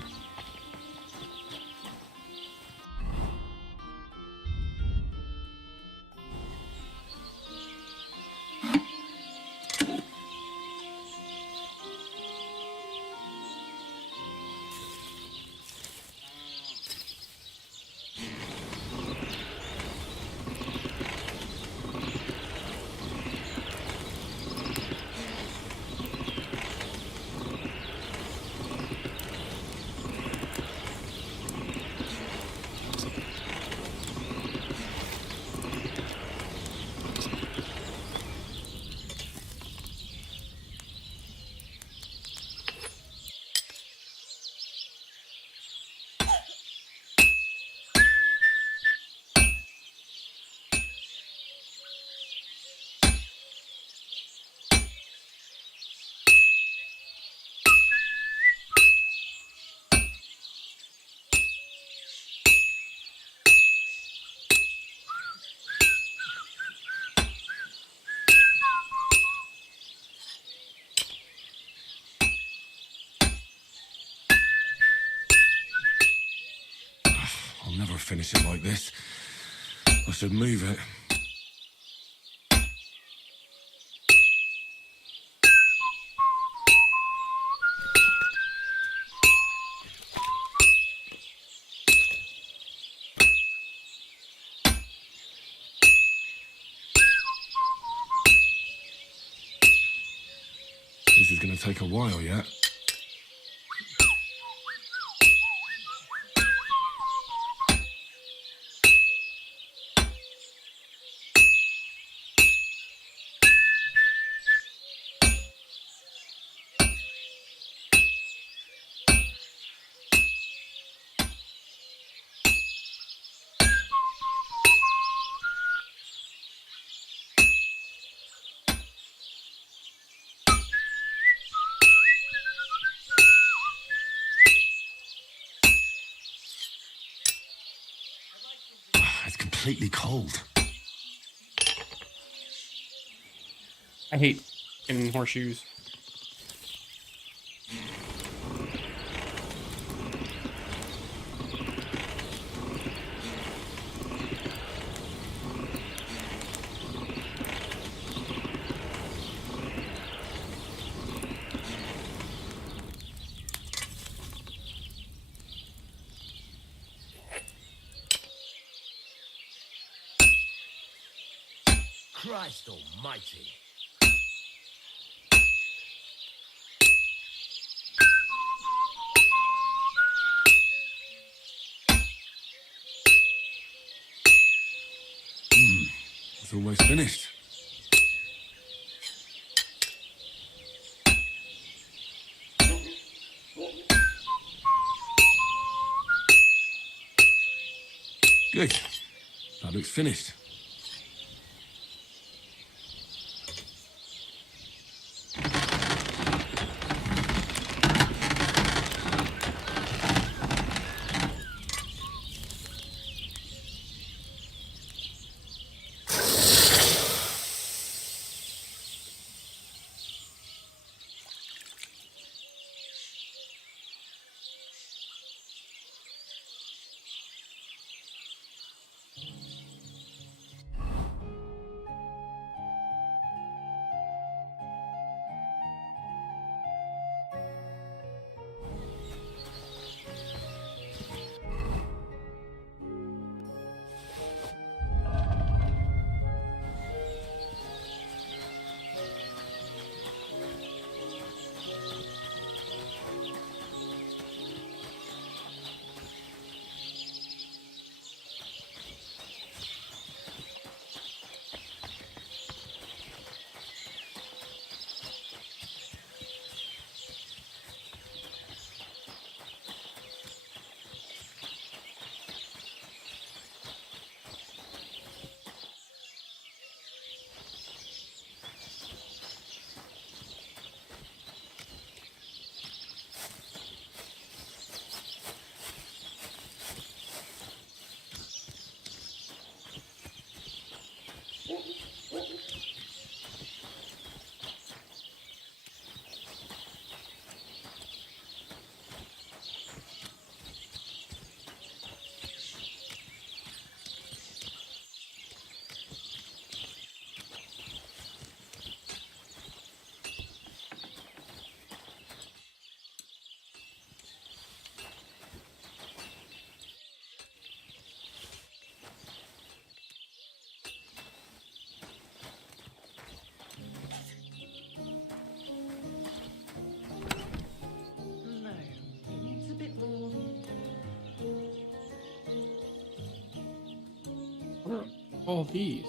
I'll never finish it like this. I should move it. This is going to take a while yet. It's completely cold. I hate getting horseshoes. Christ almighty. It's almost finished. Good. That looks finished. all these?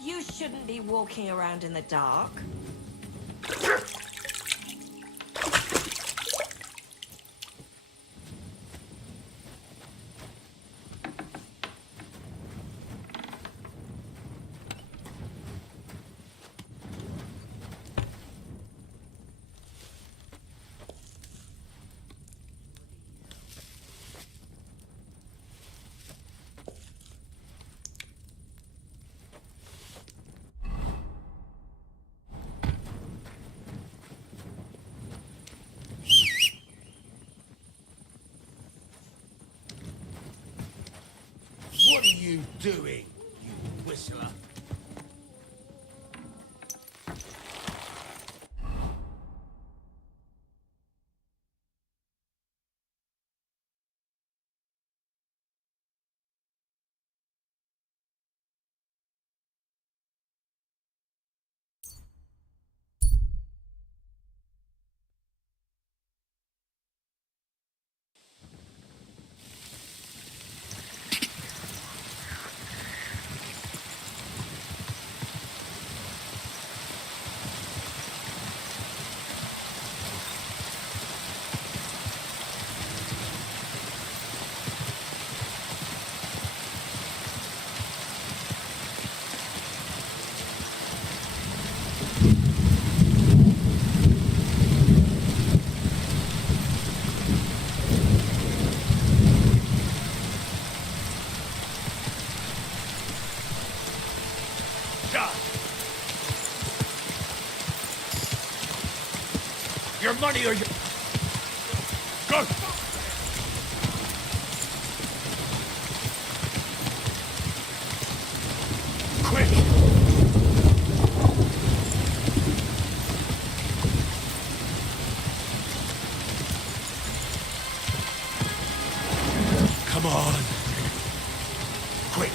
You shouldn't be walking around in the dark. What are you doing, you whistler? Your money or your... Go! Quick! Come on. Quick!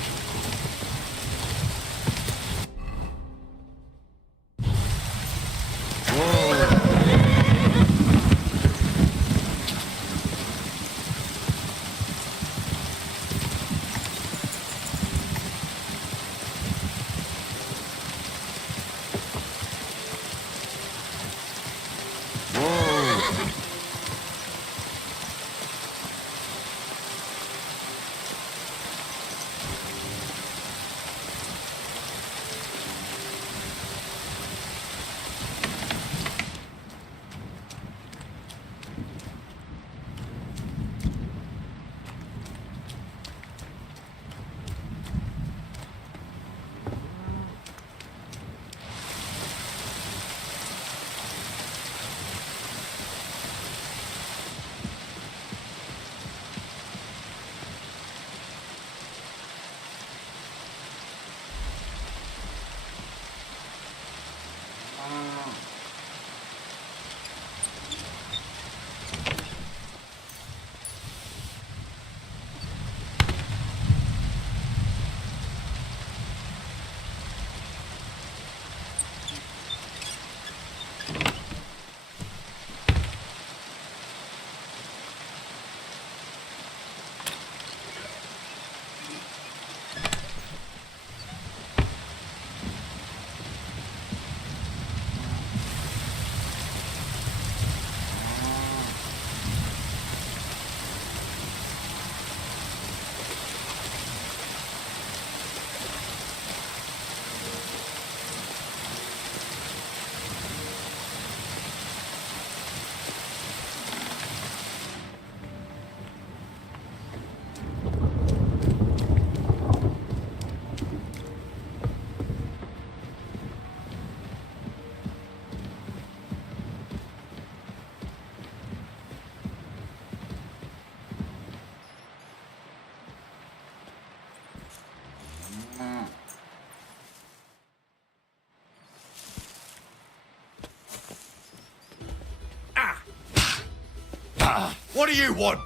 What do you want?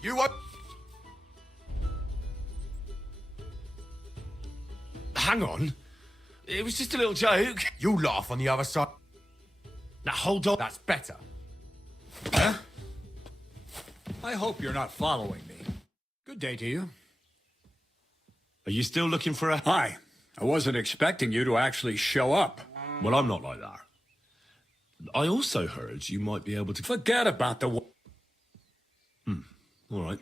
You want... Hang on. It was just a little joke. You laugh on the other side. Now hold on. That's better. Huh? I hope you're not following me. Good day to you. Are you still looking for a... Hi. I wasn't expecting you to actually show up. Well, I'm not like that. I also heard you might be able to... Forget about the... All right.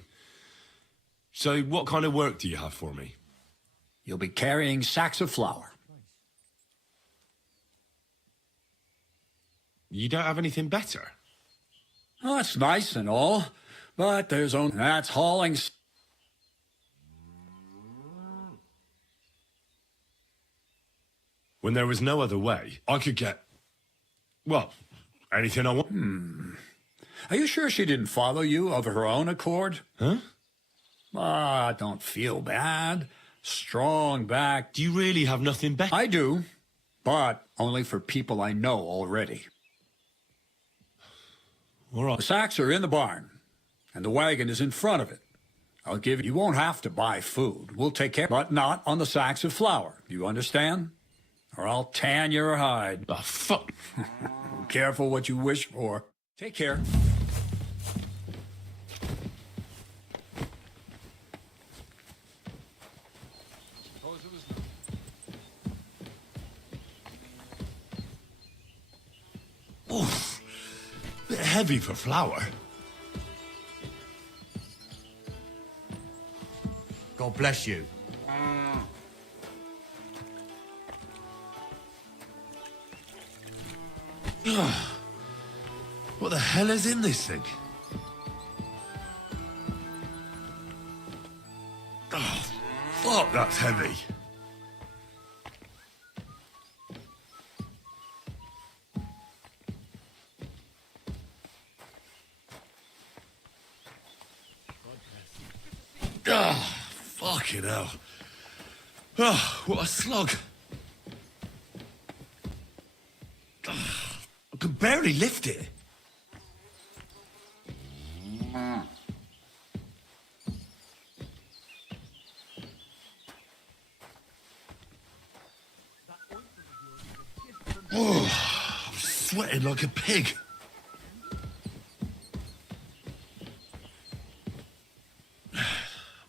So what kind of work do you have for me? You'll be carrying sacks of flour. You don't have anything better? Oh, that's nice and all, but there's only... That's hauling... When there was no other way, I could get... Well, anything I want. Are you sure she didn't follow you of her own accord? Huh? Ah, don't feel bad. Strong back. Do you really have nothing better? I do, but only for people I know already. All right. The sacks are in the barn, and the wagon is in front of it. I'll give you... You won't have to buy food. We'll take care... But not on the sacks of flour. You understand? Or I'll tan your hide. Oh, fuck. Careful what you wish for. Take care. Oof. Bit heavy for flour. God bless you. What the hell is in this thing? Oh, fuck, that's heavy. Ah, fucking hell. Oh, what a slug. I can barely lift it. Oh, I'm sweating like a pig.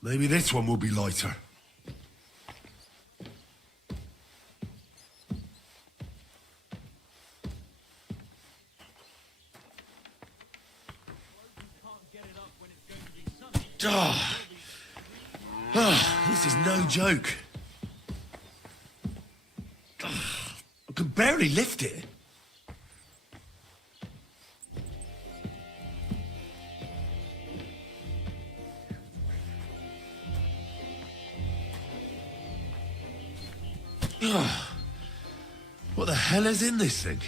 Maybe this one will be lighter. This is no joke. I can barely lift it. What the hell is in this thing?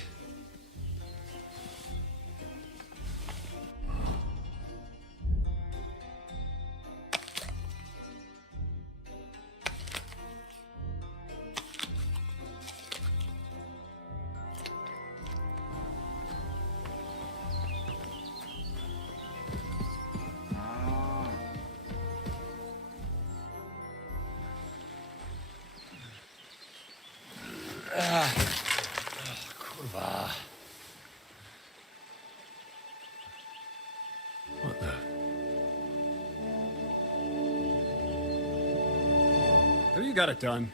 Kurwa. What the? Have you got it done?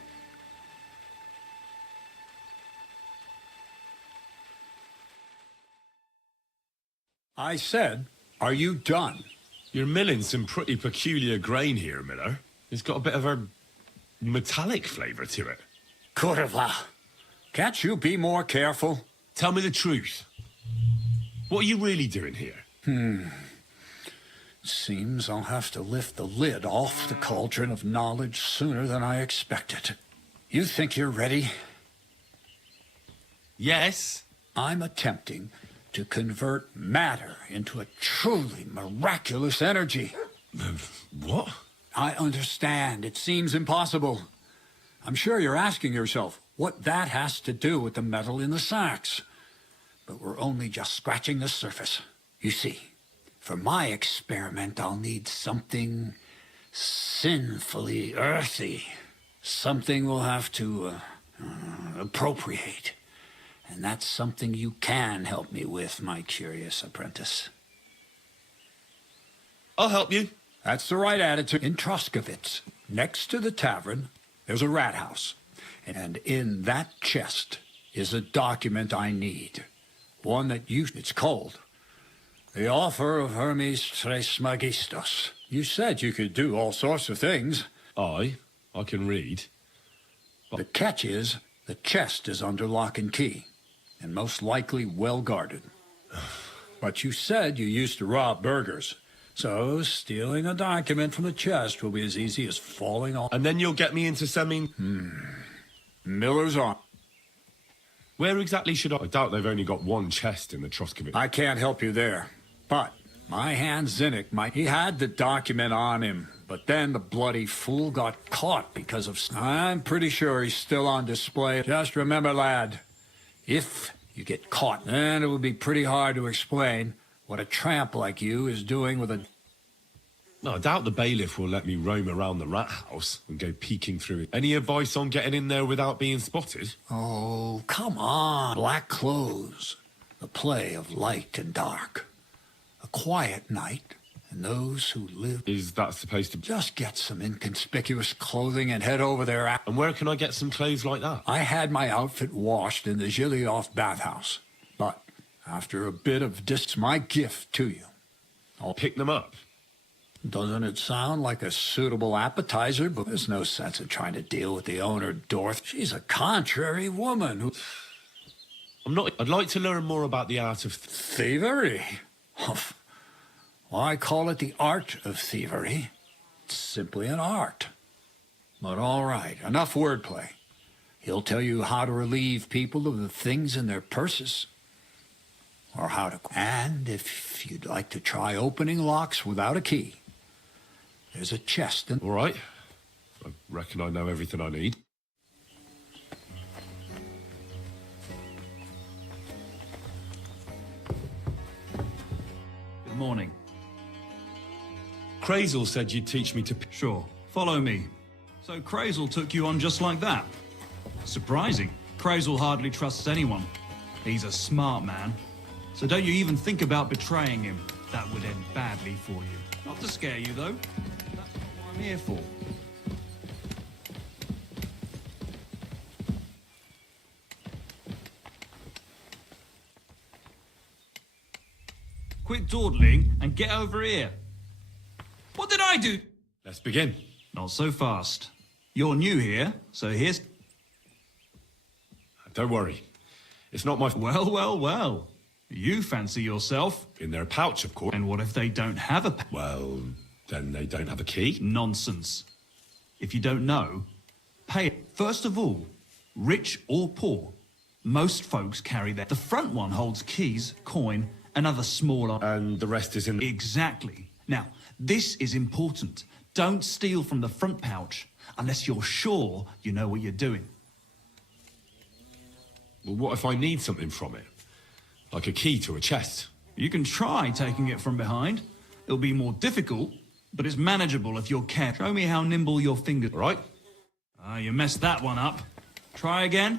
I said, are you done? You're milling some pretty peculiar grain here, Miller. It's got a bit of a metallic flavour to it. Kurwa. Can't you be more careful? Tell me the truth. What are you really doing here? Seems I'll have to lift the lid off the cauldron of knowledge sooner than I expected. You think you're ready? Yes. I'm attempting to convert matter into a truly miraculous energy. What? I understand. It seems impossible. I'm sure you're asking yourself what that has to do with the metal in the sacks. But we're only just scratching the surface. You see, For my experiment, I'll need something sinfully earthy. Something we'll have to appropriate. And that's something you can help me with, my curious apprentice. I'll help you. That's the right attitude. In Troskovitz, next to the tavern, there's a rat house. And in that chest is a document I need. One that it's cold. The offer of Hermes Trismegistus. You said you could do all sorts of things. I can read. The catch is, the chest is under lock and key, and most likely well guarded. But you said you used to rob burgers, so stealing a document from the chest will be as easy as falling off. And then you'll get me into sending... Miller's on. Where exactly should I doubt they've only got one chest in the Troskovitz. I can't help you there, but my hand Zinnik he had the document on him, but then the bloody fool got caught because of... I'm pretty sure he's still on display. Just remember, lad, if you get caught, then it would be pretty hard to explain what a tramp like you is doing with a... No, I doubt the bailiff will let me roam around the rat house and go peeking through it. Any advice on getting in there without being spotted? Oh, come on. Black clothes, the play of light and dark. A quiet night, and those who live... Is that supposed to... Just get some inconspicuous clothing and head over there. And where can I get some clothes like that? I had my outfit washed in the Gilioff bathhouse, but after a bit of my gift to you. I'll pick them up. Doesn't it sound like a suitable appetizer? But there's no sense in trying to deal with the owner, Dorth. She's a contrary woman who... I'd like to learn more about the art of... Thievery? Why call it the art of thievery? It's simply an art. But all right, enough wordplay. He'll tell you how to relieve people of the things in their purses. Or how to... And if you'd like to try opening locks without a key, there's a chest in... All right. I reckon I know everything I need. Good morning. Crazel said you'd teach me to... Sure. Follow me. So Crazel took you on just like that? Surprising. Crazel hardly trusts anyone. He's a smart man. So don't you even think about betraying him. That would end badly for you. Not to scare you, though. That's not what I'm here for. Quit dawdling and get over here. What did I do? Let's begin. Not so fast. You're new here, so here's... Don't worry. It's not my... Well, well, well. You fancy yourself. In their pouch, of course. And what if they don't have a... Well, then they don't have a key? Nonsense. If you don't know, pay it. First of all, rich or poor, most folks carry their... The front one holds keys, coin, and other smaller... And the rest is in... Exactly. Now, this is important. Don't steal from the front pouch unless you're sure you know what you're doing. Well, what if I need something from it? Like a key to a chest? You can try taking it from behind. It'll be more difficult, but it's manageable if you're careful. Show me how nimble your fingers... All right. Ah, you messed that one up. Try again.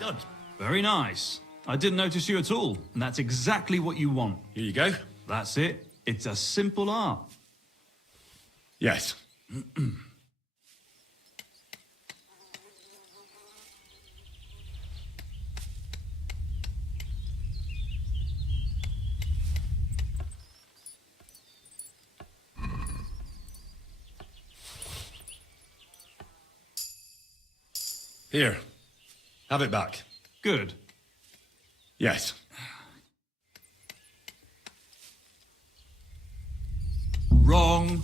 Done. Very nice. I didn't notice you at all, and that's exactly what you want. Here you go. That's it. It's a simple art. Yes. Here. Have it back. Good. Yes. Wrong.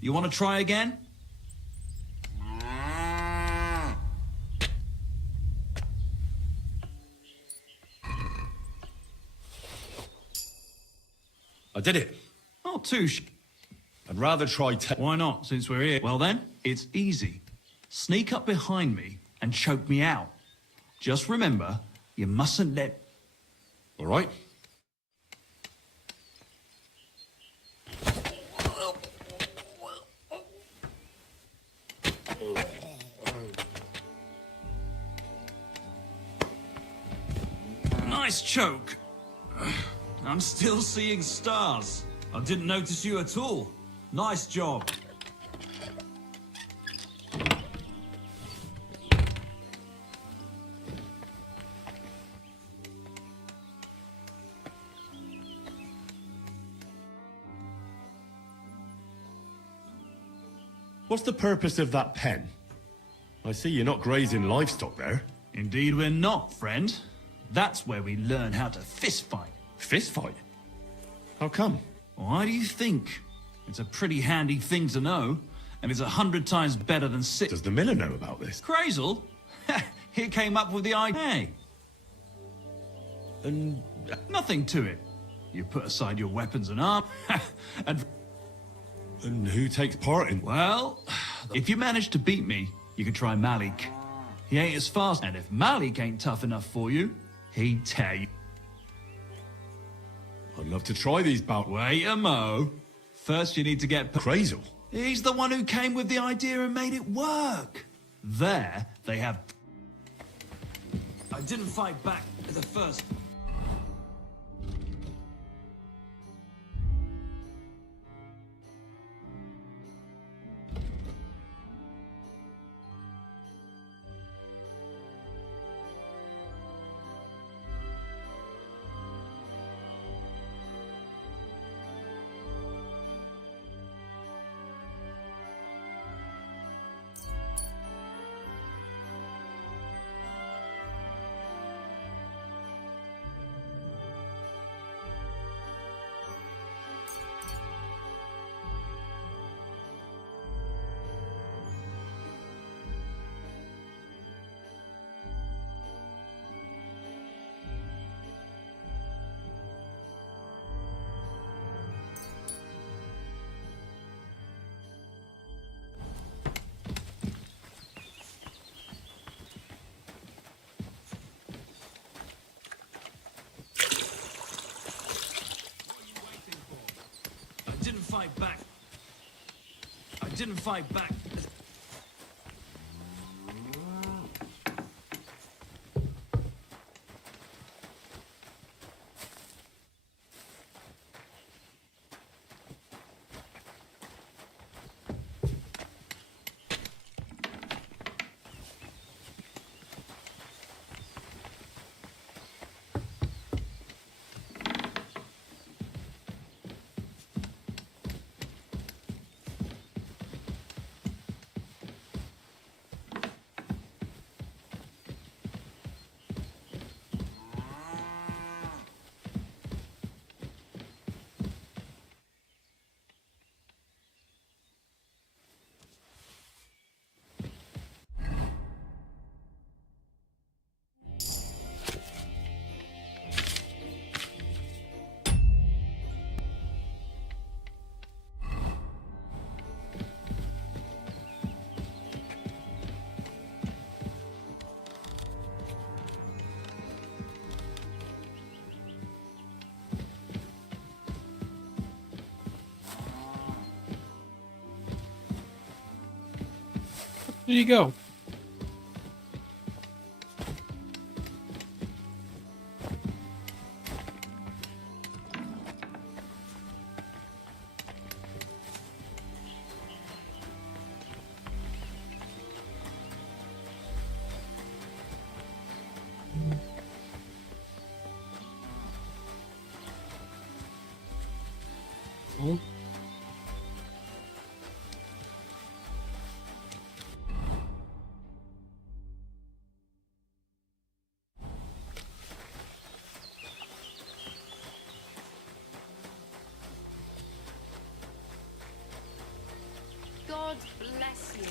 You want to try again? I did it. Not too I'd rather try Why not, since we're here? Well then, it's easy. Sneak up behind me and choke me out. Just remember, you mustn't let... All right. Nice choke. I'm still seeing stars. I didn't notice you at all. Nice job. What's the purpose of that pen? I see you're not grazing livestock there. Indeed we're not, friend. That's where we learn how to fist fight. Fist fight? How come? Why do you think? It's a pretty handy thing to know, and it's 100 times better than sit. Does the miller know about this? Crazel? He came up with the idea. Hey. And nothing to it. You put aside your weapons and arm, and who takes part in... Well, if you manage to beat me, you can try Malik. He ain't as fast, and if Malik ain't tough enough for you, he'd tear you. I'd love to try these bouts. Wait a mo. First you need to get... Crazel? He's the one who came with the idea and made it work. There, they have... I didn't fight back at the first... Fight back. I didn't fight back. Where did he go? Oh. God bless you.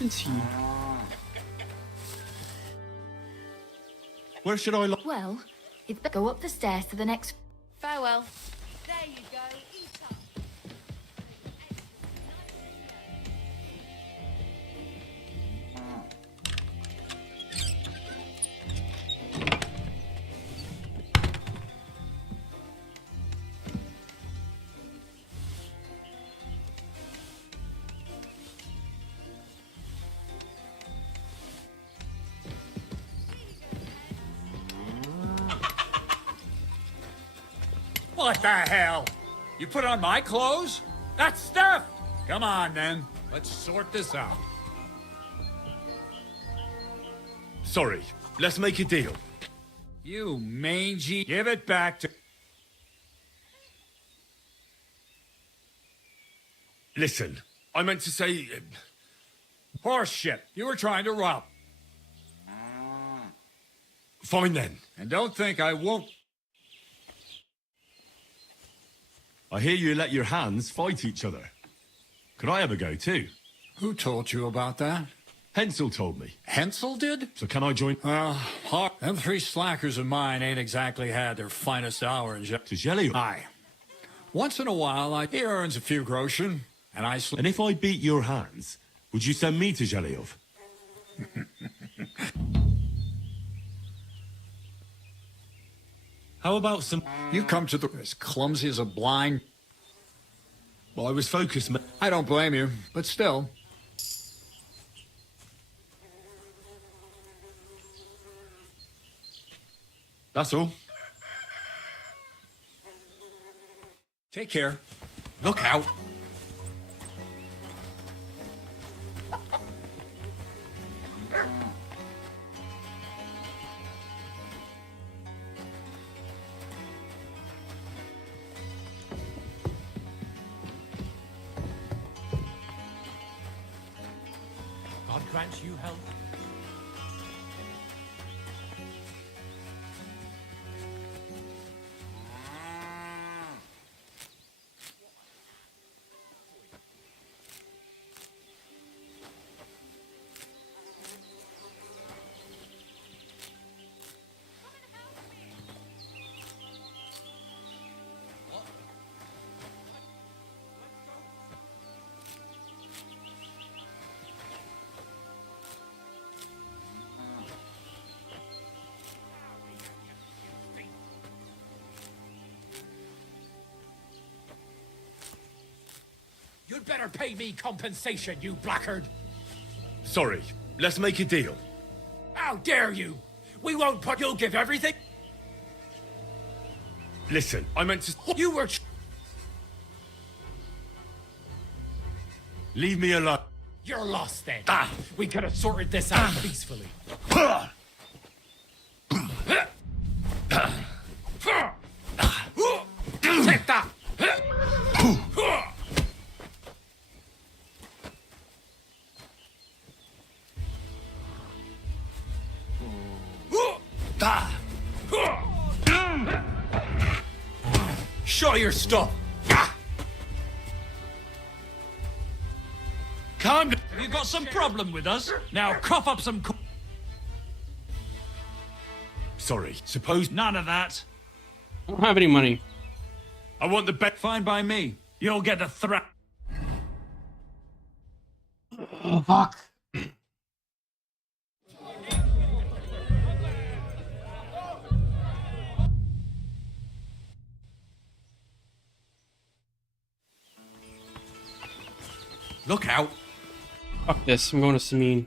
Is he? Where should I look? Well, it's better go up the stairs to the next. Farewell. There you go. Eat up. What the hell? You put on my clothes? That's stuff! Come on, then. Let's sort this out. Sorry, let's make a deal. You mangy... Give it back to... Listen, I meant to say... Horse shit. You were trying to rob. Fine then. And don't think I won't... I hear you let your hands fight each other. Could I have a go too? Who told you about that? Hensel told me. Hensel did? So can I join? Them three slackers of mine ain't exactly had their finest hour in To jelly? Aye. Once in a while, he earns a few groschen, and I And if I beat your hands, would you send me to Zhelyov? How about some... You come to the... as clumsy as a blind... Well, I was focused, I don't blame you, but still. That's all. Take care. Look out. God grant you health. You'd better pay me compensation, you blackguard! Sorry, let's make a deal. How dare you! We won't put... You'll give everything... Listen, I meant to... You were... Leave me alone. You're lost then. We could have sorted this out peacefully. Take that! Show your stuff! Calm down. Have you got some problem with us? Now cough up some... Sorry, suppose... None of that. I don't have any money. I want the bet. Fine by me. You'll get the threat. Oh, fuck. Look out! Fuck this. I'm going to Sameen.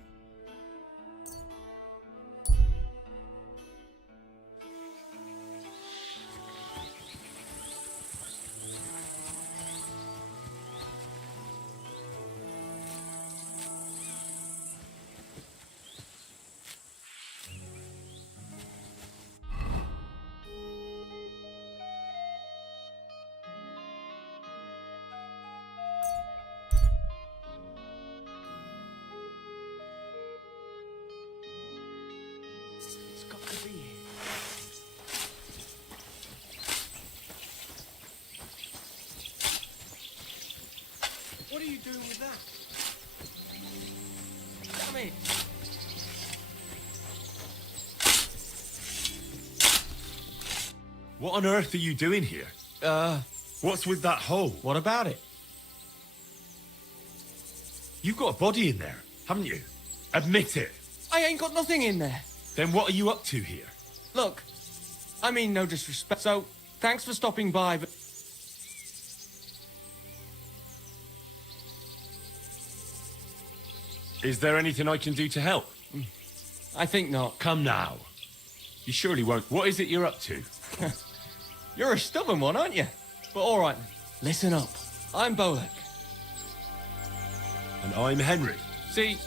It's got to be here. What are you doing with that? Damn it! What on earth are you doing here? What's with that hole? What about it? You've got a body in there, haven't you? Admit it. I ain't got nothing in there. Then what are you up to here? Look, I mean no disrespect, so thanks for stopping by, but... Is there anything I can do to help? I think not. Come now. You surely won't. What is it you're up to? You're a stubborn one, aren't you? But all right, then. Listen up. I'm Bolek. And I'm Henry. See,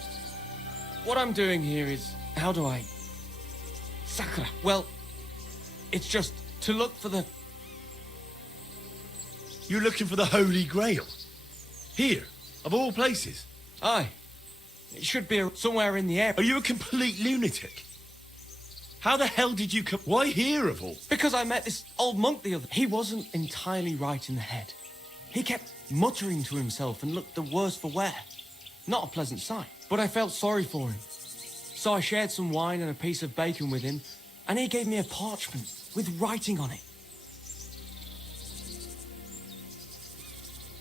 what I'm doing here is... How do I... Sakura. Well, it's just to look for the... You're looking for the Holy Grail? Here, of all places? Aye. It should be somewhere in the air. Are you a complete lunatic? How the hell did you come... Why here, of all? Because I met this old monk the other... He wasn't entirely right in the head. He kept muttering to himself and looked the worse for wear. Not a pleasant sight. But I felt sorry for him. So I shared some wine and a piece of bacon with him, and he gave me a parchment with writing on it.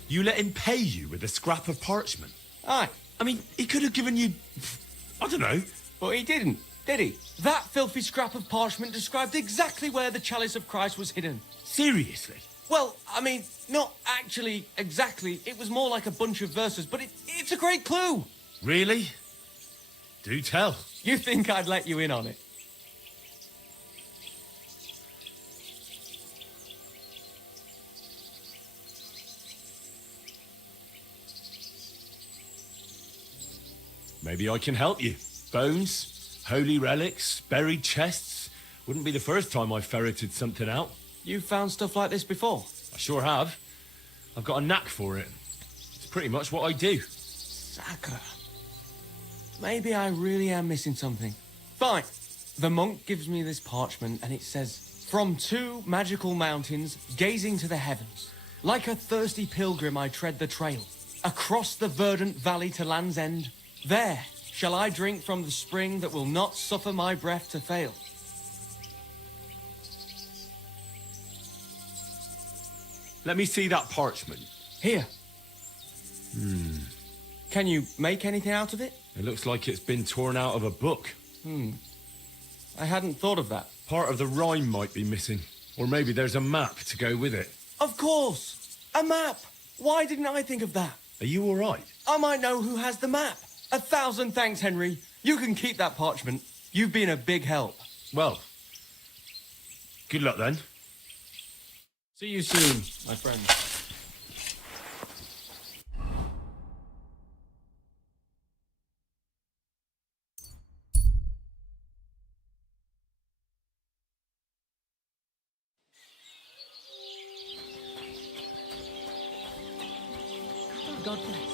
You let him pay you with a scrap of parchment? Aye. I mean, he could have given you... I don't know. But he didn't, did he? That filthy scrap of parchment described exactly where the chalice of Christ was hidden. Seriously? Well, I mean, not actually exactly. It was more like a bunch of verses, but it's a great clue. Really? Do tell. You think I'd let you in on it? Maybe I can help you. Bones, holy relics, buried chests. Wouldn't be the first time I ferreted something out. You found stuff like this before? I sure have. I've got a knack for it. It's pretty much what I do. Sakura. Maybe I really am missing something. Fine. The monk gives me this parchment and it says, "From 2 magical mountains, gazing to the heavens. Like a thirsty pilgrim I tread the trail. Across the verdant valley to Land's End. There shall I drink from the spring that will not suffer my breath to fail." Let me see that parchment. Here. Can you make anything out of it? It looks like it's been torn out of a book. I hadn't thought of that. Part of the rhyme might be missing. Or maybe there's a map to go with it. Of course! A map! Why didn't I think of that? Are you all right? I might know who has the map. 1,000 thanks, Henry. You can keep that parchment. You've been a big help. Well, good luck then. See you soon, my friend. God bless.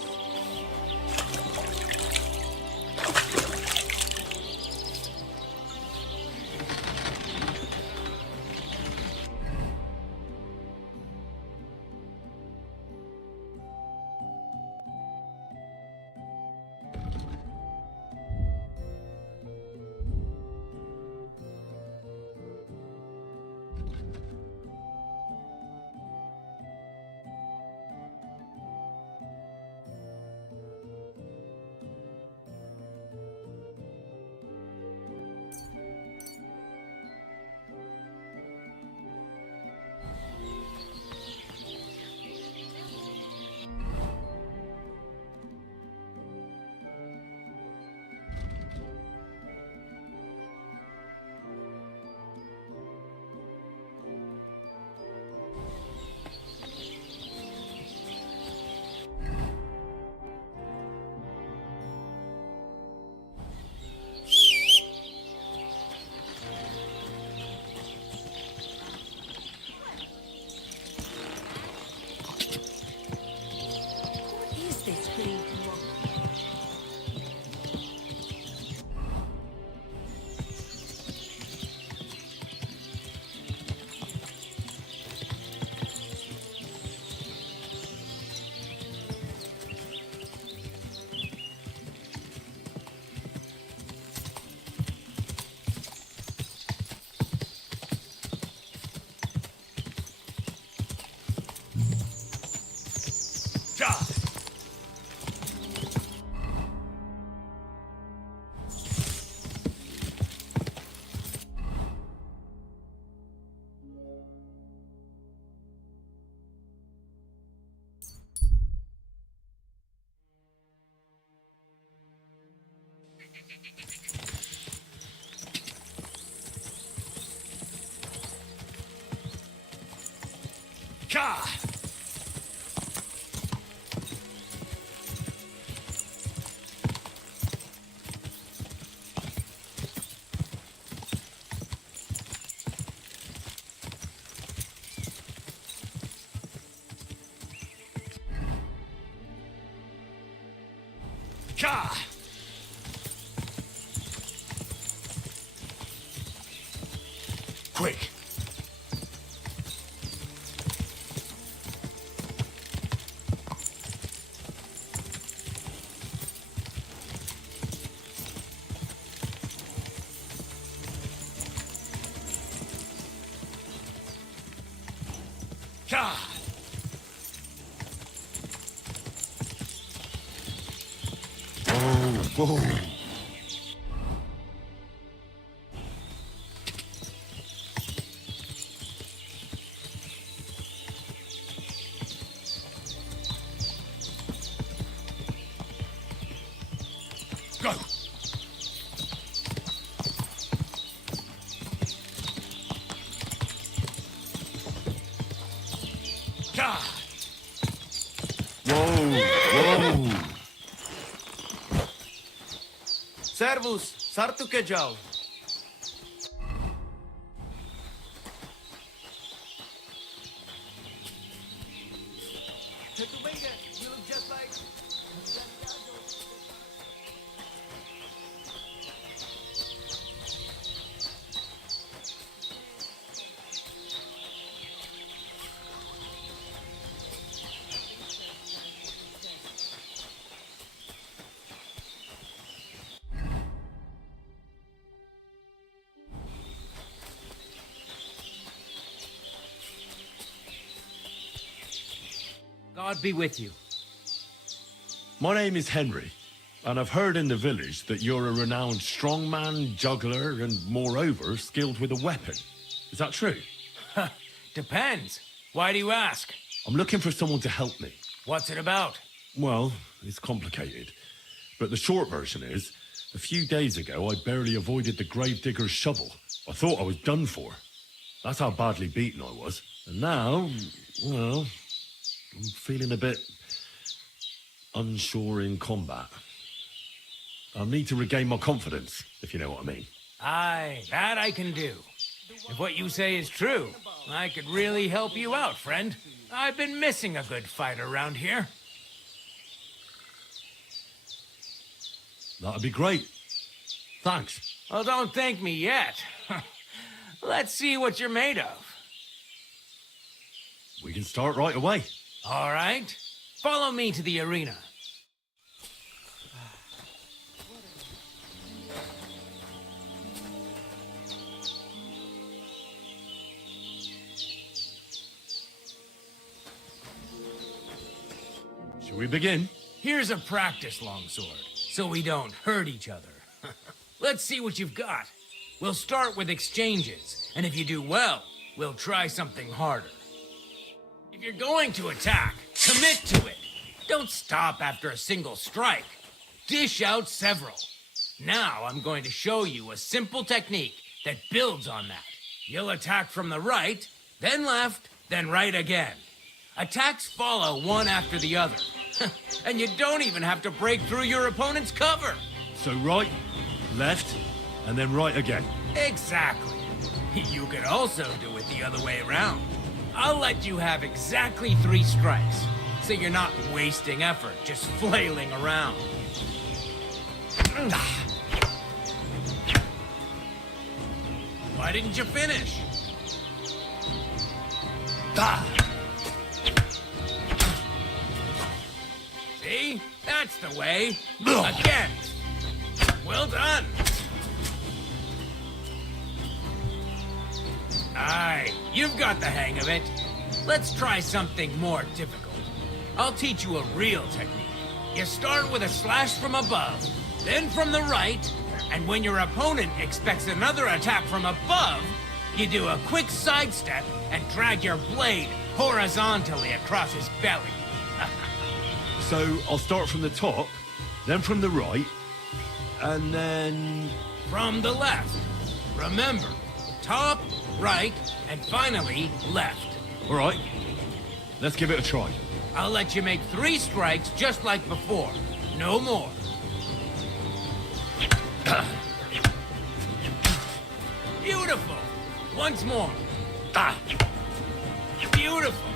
Ka! Ka! Quick! Ka! Whoa. Go! Ka! Whoa. Servus, sartu ke jau. God be with you. My name is Henry, and I've heard in the village that you're a renowned strongman, juggler, and moreover, skilled with a weapon. Is that true? Depends. Why do you ask? I'm looking for someone to help me. What's it about? Well, it's complicated. But the short version is, a few days ago, I barely avoided the gravedigger's shovel. I thought I was done for. That's how badly beaten I was. And now, well, I'm feeling a bit unsure in combat. I'll need to regain my confidence, if you know what I mean. Aye, that I can do. If what you say is true, I could really help you out, friend. I've been missing a good fight around here. That'd be great. Thanks. Well, don't thank me yet. Let's see what you're made of. We can start right away. All right. Follow me to the arena. Shall we begin? Here's a practice longsword, so we don't hurt each other. Let's see what you've got. We'll start with exchanges, and if you do well, we'll try something harder. If you're going to attack, commit to it. Don't stop after a single strike. Dish out several. Now I'm going to show you a simple technique that builds on that. You'll attack from the right, then left, then right again. Attacks follow one after the other. And you don't even have to break through your opponent's cover. So right, left, and then right again. Exactly. You could also do it the other way around. I'll let you have exactly 3 strikes. so you're not wasting effort just flailing around. Why didn't you finish? See? That's the way. Again. Well done. Aye, you've got the hang of it. Let's try something more difficult. I'll teach you a real technique. You start with a slash from above, then from the right, and when your opponent expects another attack from above, you do a quick sidestep and drag your blade horizontally across his belly. So I'll start from the top, then from the right, and then... From the left. Remember, top, right, and finally left. All right, let's give it a try. I'll let you make 3 strikes just like before. No more. Beautiful. Once more. Beautiful.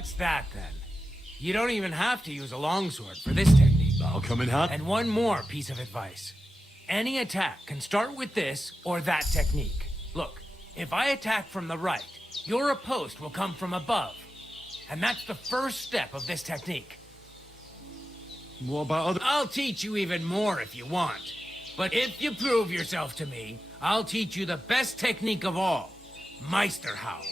That's that then. You don't even have to use a longsword for this technique. That'll come in handy. And one more piece of advice. Any attack can start with this or that technique. Look, if I attack from the right, your riposte will come from above. And that's the first step of this technique. What about other... I'll teach you even more if you want. But if you prove yourself to me, I'll teach you the best technique of all. Meisterhow.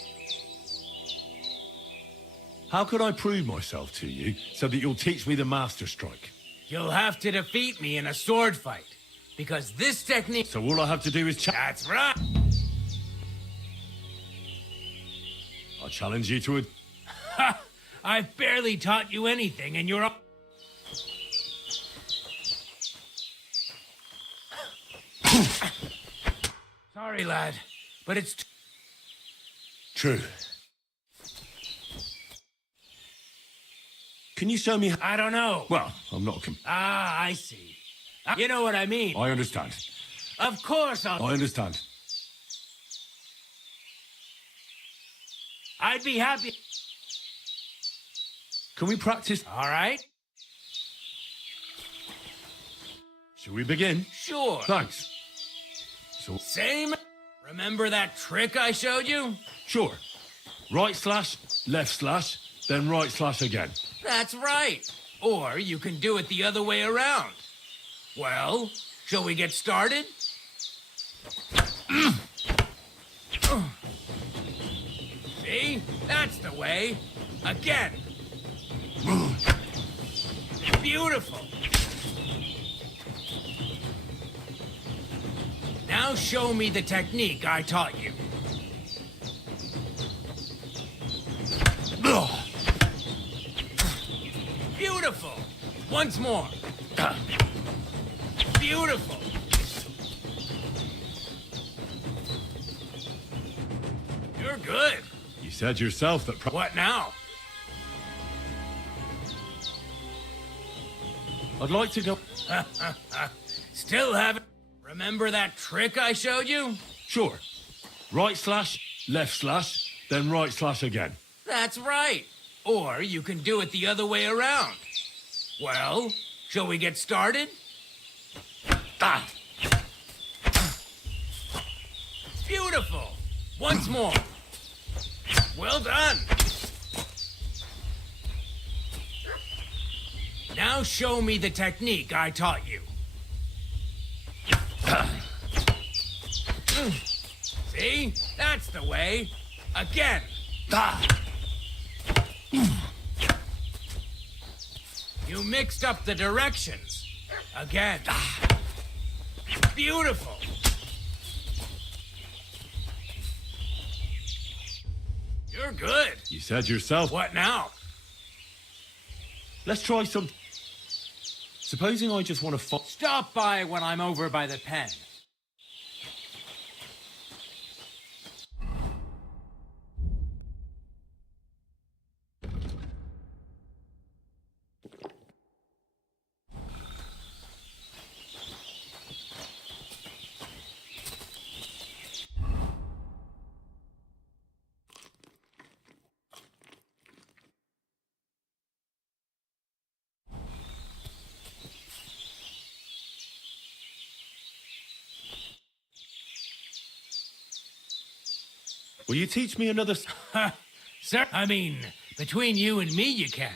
How could I prove myself to you so that you'll teach me the Master Strike? You'll have to defeat me in a sword fight. Because this technique... So all I have to do is That's right. I challenge you to a... Ha! I've barely taught you anything and you're... Sorry, lad, but it's... True. Can you show me... I don't know. Well, I'm not... I see. You know what I mean. I understand. Of course I'll... I understand. I'd be happy... Can we practice? All right. Shall we begin? Sure. Thanks. So... Same... Remember that trick I showed you? Sure. Right slash, left slash, then right slash again. That's right. Or you can do it the other way around. Well, shall we get started? See? That's the way. Again. Beautiful. Now show me the technique I taught you. Beautiful. Once more. Beautiful. You're good. You said yourself that... What now? I'd like to go... Still haven't... Remember that trick I showed you? Sure. Right slash, left slash, then right slash again. That's right. Or you can do it the other way around. Well, shall we get started? Beautiful. Once more. Well done. Now show me the technique I taught you. See? That's the way. Again. You mixed up the directions. Again. Beautiful. You're good. You said yourself... What now? Let's try some... Supposing I just want to... Stop by when I'm over by the pen. Will you teach me another... Sir, I mean, between you and me you can.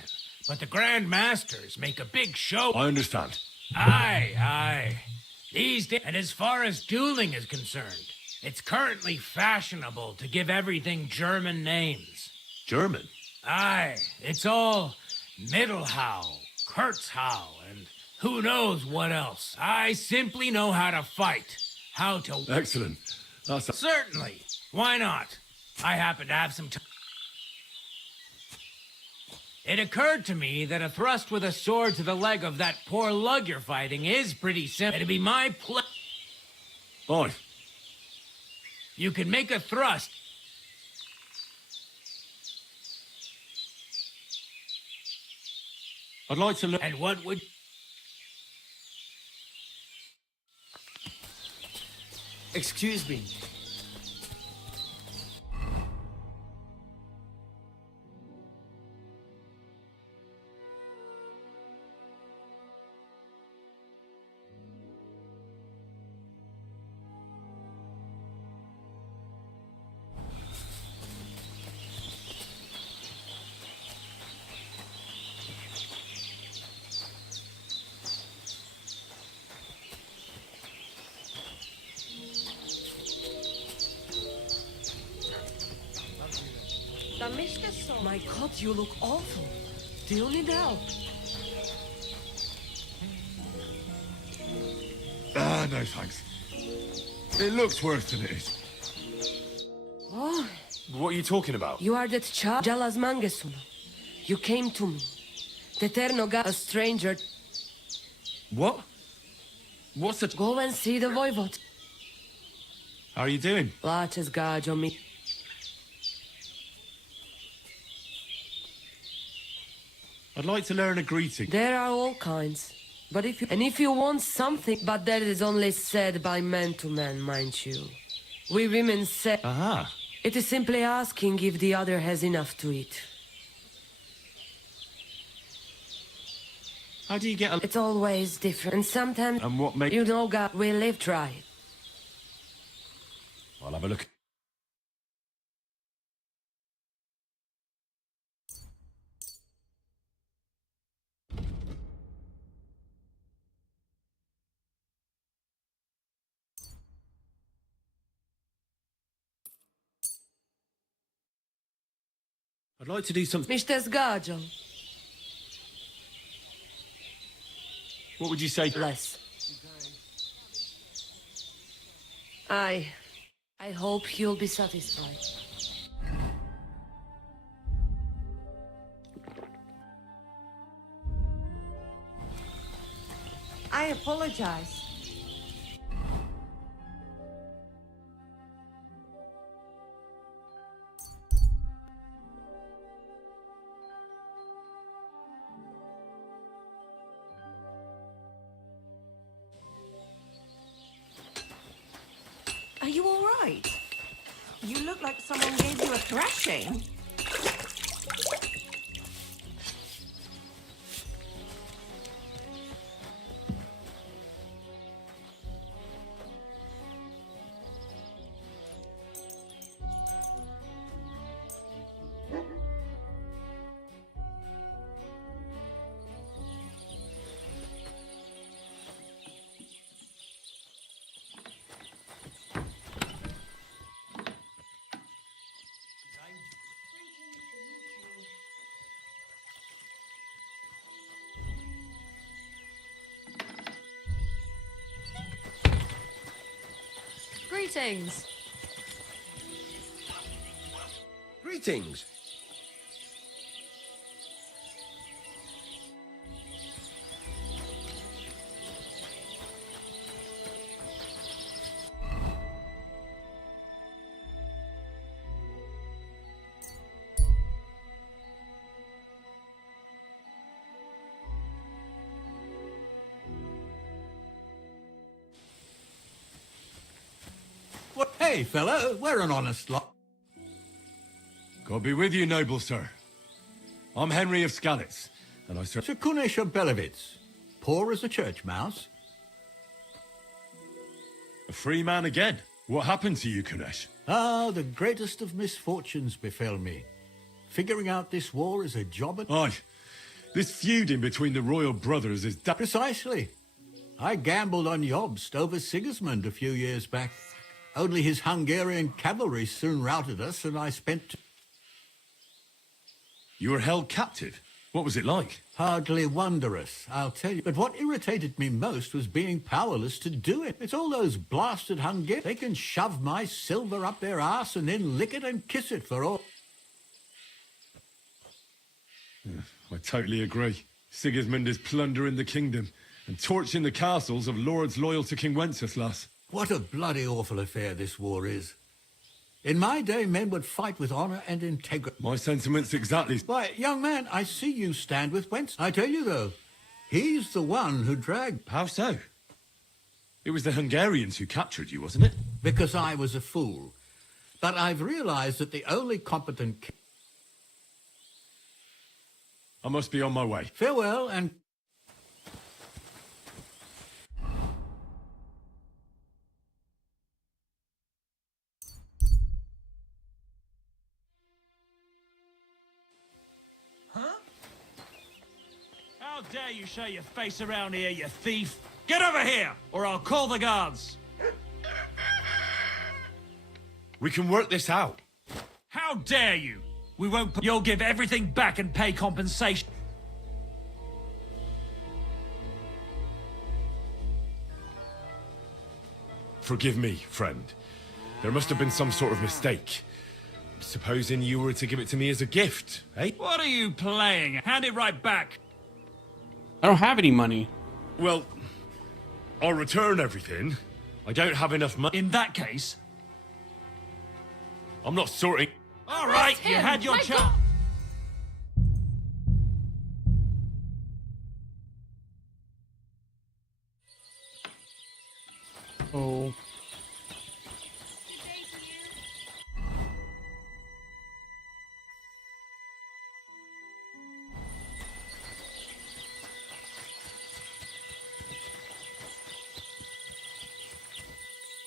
But the Grand Masters make a big show. I understand. Aye. These days, and as far as dueling is concerned, it's currently fashionable to give everything German names. German? Aye, it's all Mittelhau, Kurzhau, and who knows what else. I simply know how to fight. How to... Excellent. That's... Certainly. Why not? I happen to have some time. It occurred to me that a thrust with a sword to the leg of that poor lug you're fighting is pretty simple. It'd be my Aye. You can make a thrust. I'd like to learn... And what would... Excuse me. My God, you look awful. Do you need help? Ah, no thanks. It looks worse than it is. Oh, What are you talking about? you are that child, Jalas Mangesun. You came to me. Teterno got a stranger. What? What's the... Go and see the voivod. How are you doing? Plačes gađo mi. I'd like to learn a greeting. There are all kinds. But if you want something, but that is only said by man to man, mind you. We women say... Aha. It is simply asking if the other has enough to eat. How do you get a... It's always different. And sometimes... And what makes... You know, God, we live dry. I'll have a look. I'd like to do something... Mište zgađo. What would you say? Less. I hope you'll be satisfied. I apologize. Are you all right? You look like someone gave you a thrashing. Greetings. Greetings. Hey, fella, we're an honest lot. God be with you, noble sir. I'm Henry of Skalitz, and I serve... Sir Kunesh of Belevitz, poor as a church mouse. A free man again. What happened to you, Kunesh? Ah, the greatest of misfortunes befell me. Figuring out this war is a job at... Aye. This feuding between the royal brothers is... Precisely. I gambled on Jobst over Sigismund a few years back. Only his Hungarian cavalry soon routed us, and I spent... You were held captive? What was it like? Hardly wondrous, I'll tell you. But what irritated me most was being powerless to do it. It's all those blasted Hungarians. They can shove my silver up their arse and then lick it and kiss it for all... I totally agree. Sigismund is plundering the kingdom and torching the castles of lords loyal to King Wenceslas. What a bloody awful affair this war is. In my day, men would fight with honor and integrity. My sentiments exactly. Why, young man, I see you stand with Wentz. I tell you, though, he's the one who dragged... How so? It was the Hungarians who captured you, wasn't it? Because I was a fool. But I've realized that the only competent... I must be on my way. Farewell, and... How dare you show your face around here, you thief! Get over here, or I'll call the guards! We can work this out. How dare you! We won't. You'll give everything back and pay compensation. Forgive me, friend. There must have been some sort of mistake. Supposing you were to give it to me as a gift, eh? What are you playing? Hand it right back. I don't have any money. Well, I'll return everything. I don't have enough money. In that case... I'm not sorting... All right, you had your chance. Oh.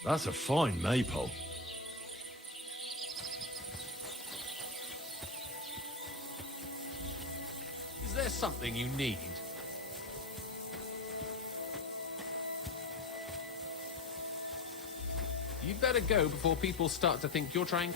That's a fine maypole. Is there something you need? You'd better go before people start to think you're trying...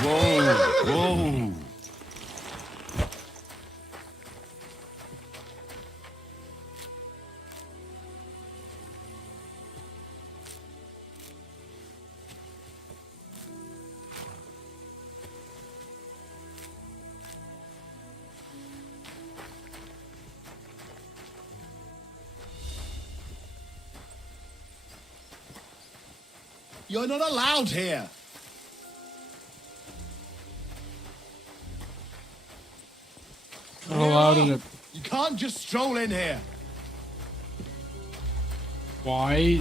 Whoa! Whoa! You're not allowed here. Not allowed in it. You can't just stroll in here. Why?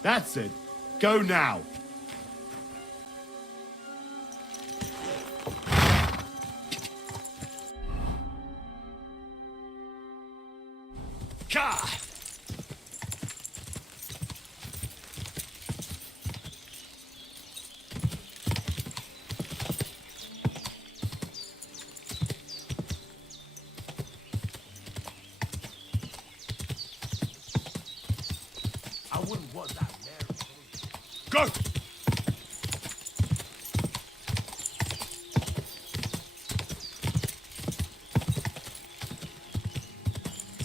That's it. Go now. God! I wouldn't want that there. Go!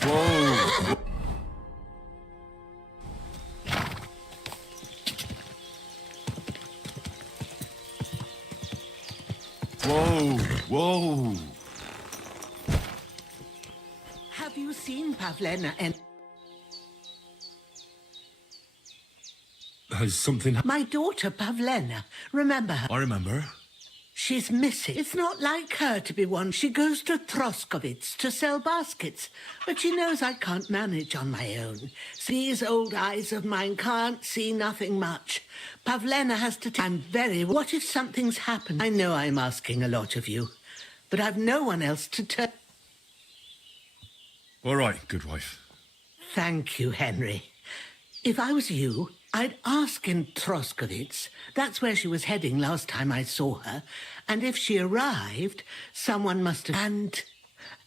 Whoa! Whoa! Whoa! Have you seen Pavlena and... Has something... My daughter, Pavlena. Remember her? I remember. She's missing. It's not like her to be one. She goes to Troskovitz to sell baskets. But she knows I can't manage on my own. These old eyes of mine can't see nothing much. Pavlena has to... I'm very... What if something's happened? I know I'm asking a lot of you. But I've no one else to turn... All right, good wife. Thank you, Henry. If I was you, I'd ask in Troskovitz. That's where she was heading last time I saw her. And if she arrived, someone must have...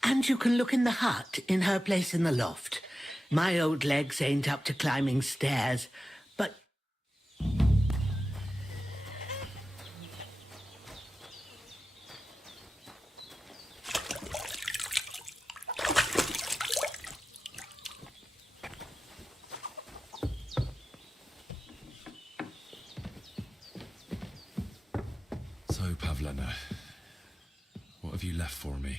And you can look in the hut in her place in the loft. My old legs ain't up to climbing stairs, but... Hello, Pavlena. What have you left for me?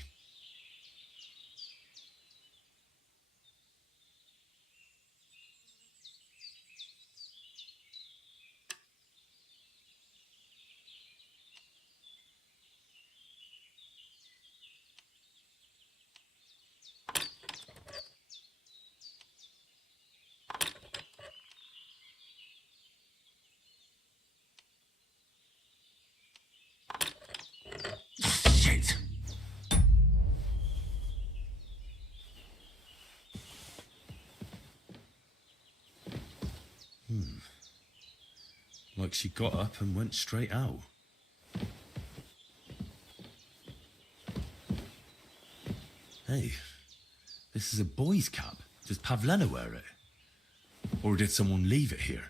Shit. Like she got up and went straight out. Hey, this is a boy's cap. Does Pavlena wear it? Or did someone leave it here?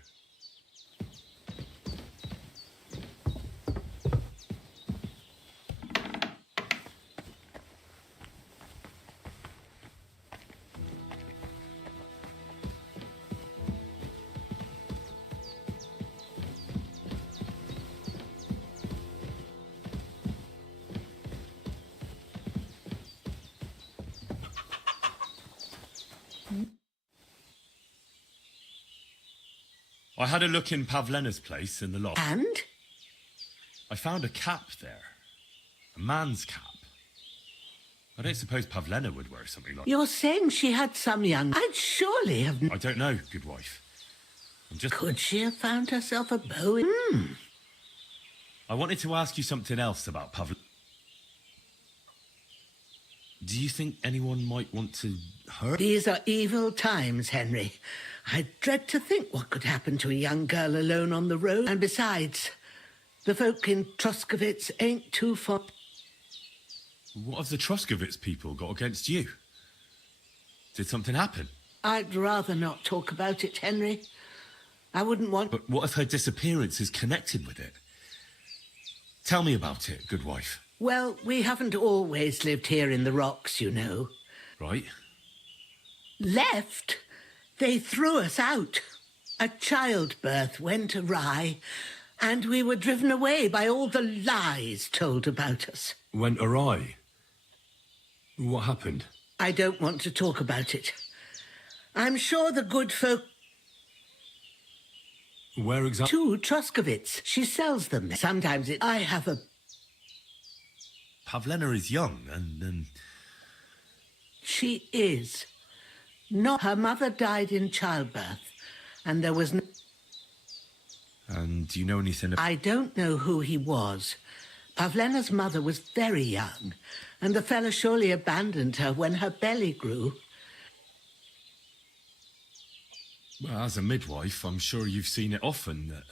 I had a look in Pavlena's place in the loft. And? I found a cap there. A man's cap. I don't suppose Pavlena would wear something like that. You're saying she had some young... I'd surely have... I don't know, good wife. I'm just... Could she have found herself a bow in... I wanted to ask you something else about Pavlena. Do you think anyone might want to hurt? These are evil times, Henry. I dread to think what could happen to a young girl alone on the road. And besides, the folk in Troskovitz ain't too far. What have the Troskovitz people got against you? Did something happen? I'd rather not talk about it, Henry. I wouldn't want... But what if her disappearance is connected with it? Tell me about it, good wife. Well, we haven't always lived here in the rocks, you know. Right. Left? They threw us out. A childbirth went awry, and we were driven away by all the lies told about us. Went awry? What happened? I don't want to talk about it. I'm sure the good folk... Where exactly? To Troskovitz. She sells them. Sometimes I have a... Pavlena is young, and... She is. Not her mother died in childbirth, and there was no... And do you know anything about... I don't know who he was. Pavlena's mother was very young, and the fella surely abandoned her when her belly grew. Well, as a midwife, I'm sure you've seen it often that,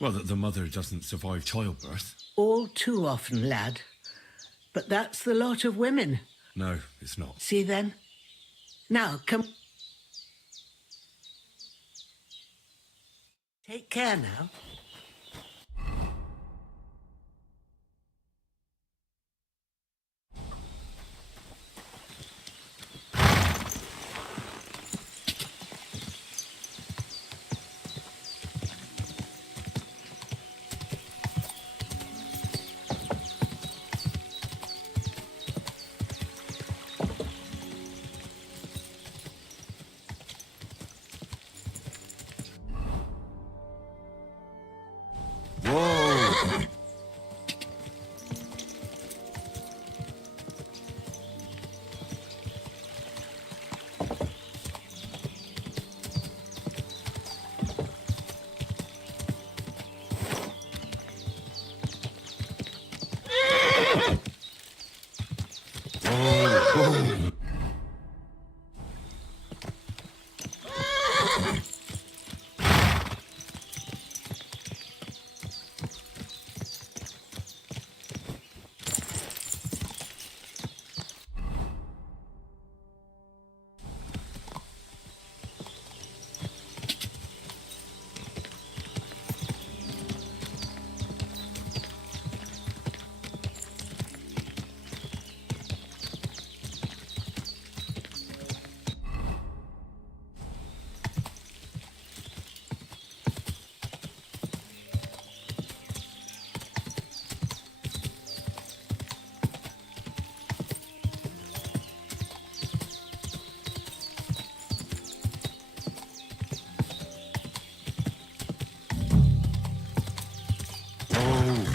well, that the mother doesn't survive childbirth. All too often, lad. But that's the lot of women. No, it's not. See then? Now, come... Take care now.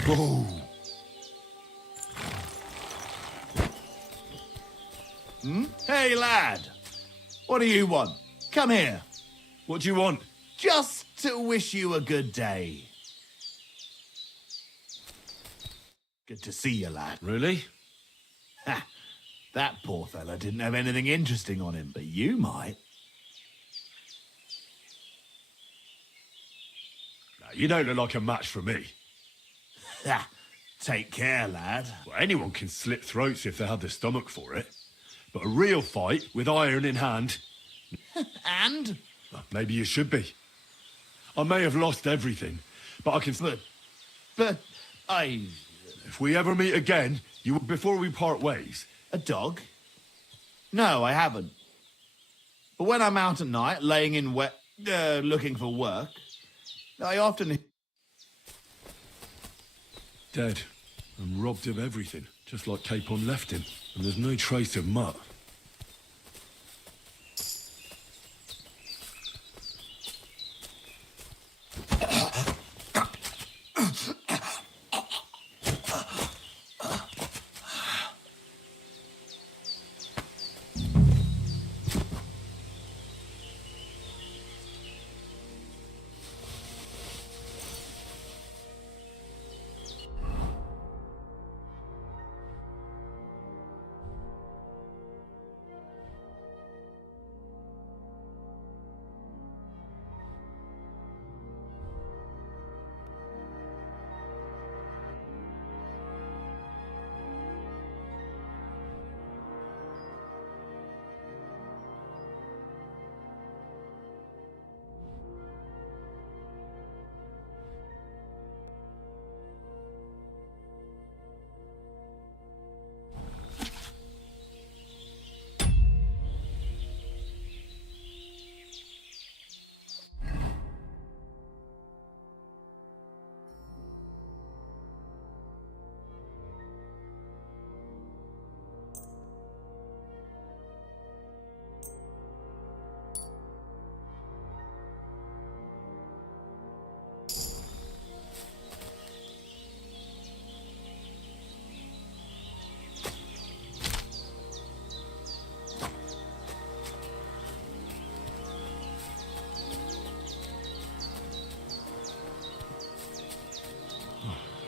Whoa. Hey, lad. What do you want? Come here. What do you want? Just to wish you a good day. Good to see you, lad. Really? Ha! That poor fella didn't have anything interesting on him, but you might. No, you don't look like a match for me. Ha! Take care, lad. Well, anyone can slit throats if they have the stomach for it. But a real fight, with iron in hand... And? Well, maybe you should be. I may have lost everything, but I can... But I... If we ever meet again, before we part ways... A dog? No, I haven't. But when I'm out at night, laying in wet... looking for work, I often... Dead. And robbed of everything, just like Capon left him. And there's no trace of Mutt.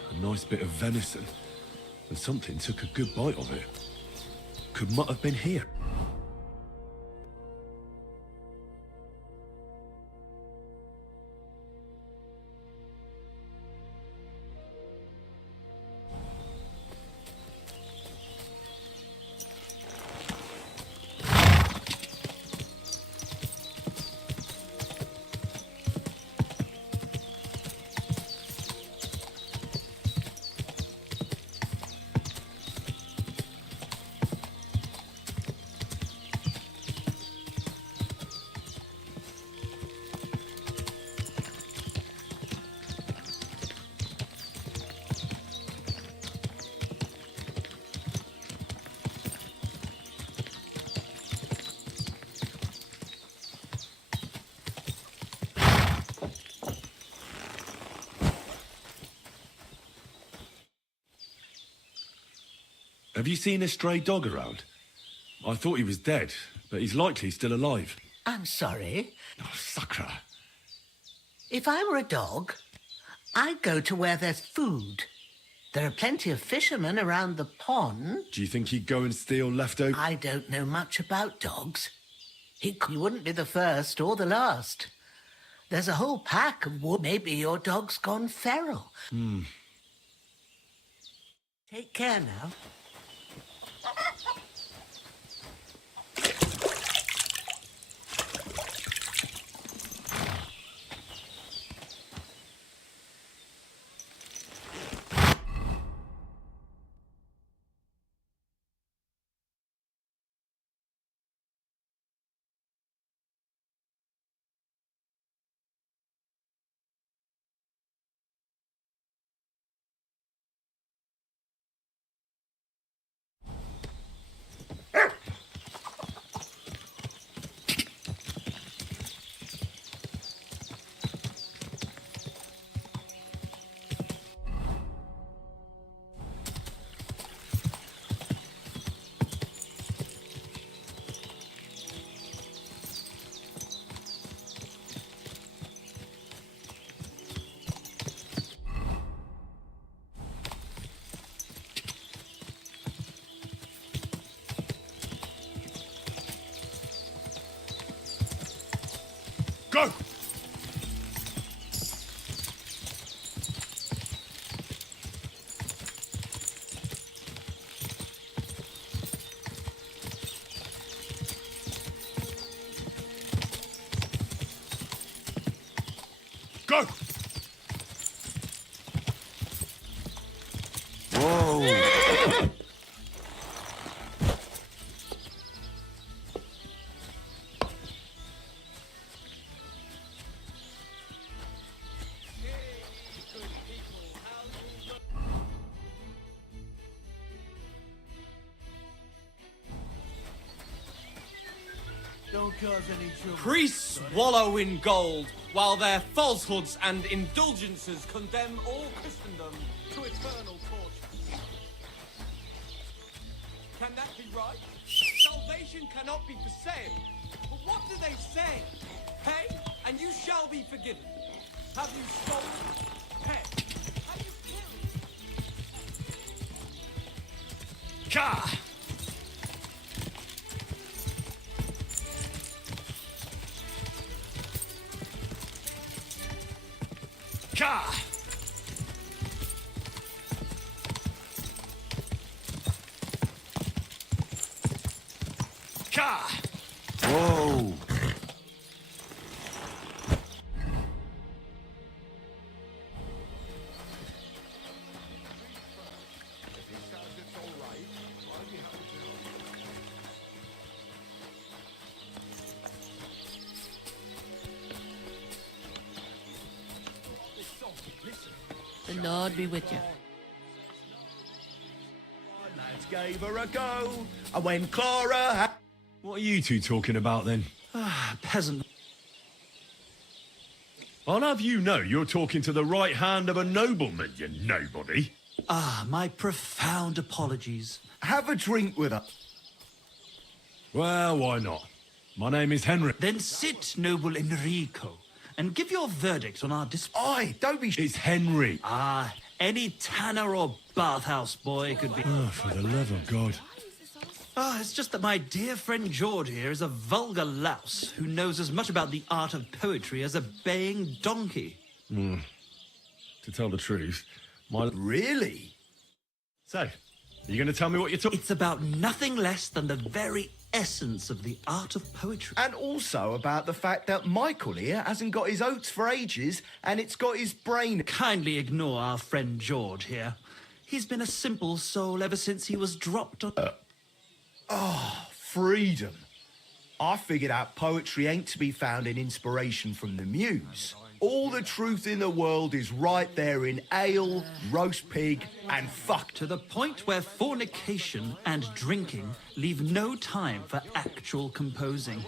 A nice bit of venison. And something took a good bite of it. Could Mutt have been here? Have you seen a stray dog around? I thought he was dead, but he's likely still alive. I'm sorry. Oh, sucker. If I were a dog, I'd go to where there's food. There are plenty of fishermen around the pond. Do you think he'd go and steal leftover? I don't know much about dogs. He wouldn't be the first or the last. There's a whole pack of wood. Maybe your dog's gone feral. Take care now. Go! Go! Whoa! Don't cause any trouble. Priests wallow in gold, while their falsehoods and indulgences condemn all Christendom to eternal torture. Can that be right? Salvation cannot be for sale. But what do they say? Pay, and you shall be forgiven. Have you stolen? Pay. Have you killed? Ka! Ka! Ka! Whoa! The Lord be with you. Lads gave her a go, and when Clara What are you two talking about then? Peasant. I'll have you know you're talking to the right hand of a nobleman, you nobody. My profound apologies. have a drink with her. Well, why not? My name is Henry. Then sit, noble Enrico, and give your verdict on our Aye, don't be... It's Henry. Any tanner or bathhouse boy could be... Oh, for the love of God. It's just that my dear friend George here is a vulgar louse who knows as much about the art of poetry as a baying donkey. To tell the truth, my... Really? So, are you going to tell me what you're talking... It's about nothing less than the very essence of the art of poetry. And also about the fact that Michael here hasn't got his oats for ages, and it's got his brain... Kindly ignore our friend George here. He's been a simple soul ever since he was dropped on... freedom. I figured out poetry ain't to be found in inspiration from the muse. All the truth in the world is right there in ale, roast pig, and fuck. To the point where fornication and drinking leave no time for actual composing.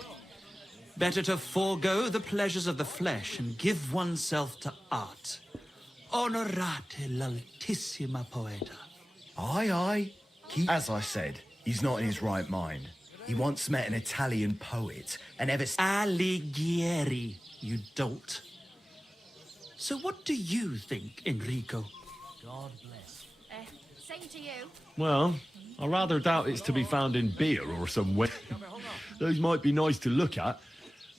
Better to forego the pleasures of the flesh and give oneself to art. Honorate l'altissima poeta. Aye, aye. As I said, he's not in his right mind. He once met an Italian poet and ever... Alighieri, you dolt. So what do you think, Enrico? God bless. Same to you. Well, I rather doubt it's to be found in beer or somewhere. Those might be nice to look at,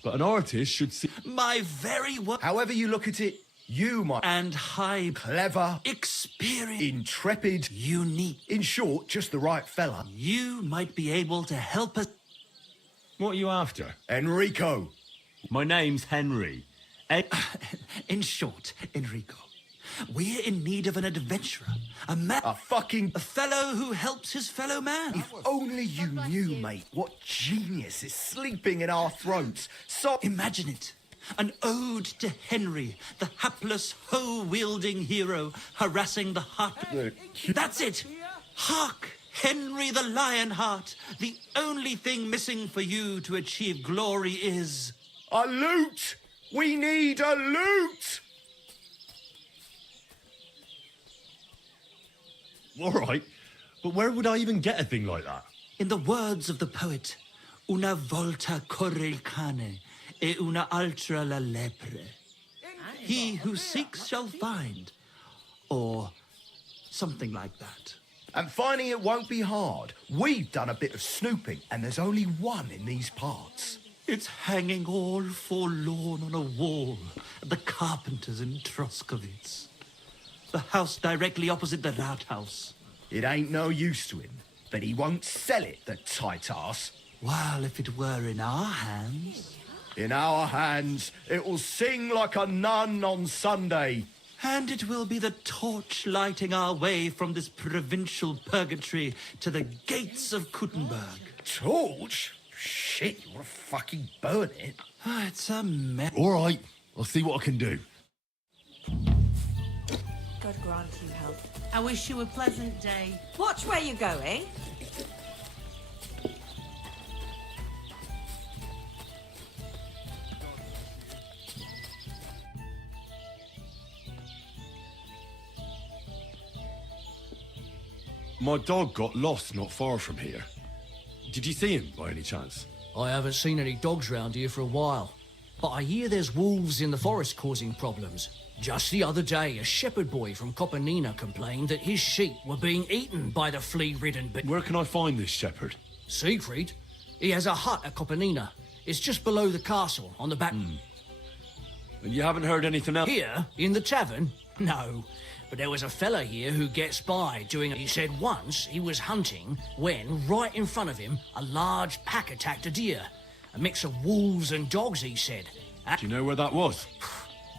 but an artist should see... My very word. However you look at it, you might... And high... Clever. Experienced. Intrepid. Unique. In short, just the right fella. You might be able to help us... What are you after? Enrico. My name's Henry. In short, Enrico, we're in need of an adventurer. A man... A fellow who helps his fellow man. If only you knew, mate, what genius is sleeping in our throats. So... Imagine it. An ode to Henry, the hapless, hoe-wielding hero harassing the heart... That's it! Hark! Henry the Lionheart! The only thing missing for you to achieve glory is... A lute! We need a lute! All right, but where would I even get a thing like that? In the words of the poet, una volta corre il cane, e una altra la lepre. He who seeks shall find. Or something like that. And finding it won't be hard. We've done a bit of snooping, and there's only one in these parts. It's hanging all forlorn on a wall at the carpenters in Troskowitz. The house directly opposite the Rathaus. It ain't no use to him, but he won't sell it, the tight ass. Well, if it were in our hands... In our hands, it will sing like a nun on Sunday. And it will be the torch lighting our way from this provincial purgatory to the gates of Kuttenberg. Torch? Shit, you want to fucking burn it? It's a mess. All right, I'll see what I can do. God grant you health. I wish you a pleasant day. Watch where you're going. My dog got lost not far from here. Did you see him by any chance? I haven't seen any dogs round here for a while, but I hear there's wolves in the forest causing problems. Just the other day, a shepherd boy from Kopanina complained that his sheep were being eaten by the flea-ridden beast. Where can I find this shepherd? Siegfried? He has a hut at Kopanina. It's just below the castle, on the back... And you haven't heard anything else? Here? In the tavern? No. But there was a fella here who gets by doing... He said once he was hunting when, right in front of him, a large pack attacked a deer. A mix of wolves and dogs, he said. Do you know where that was?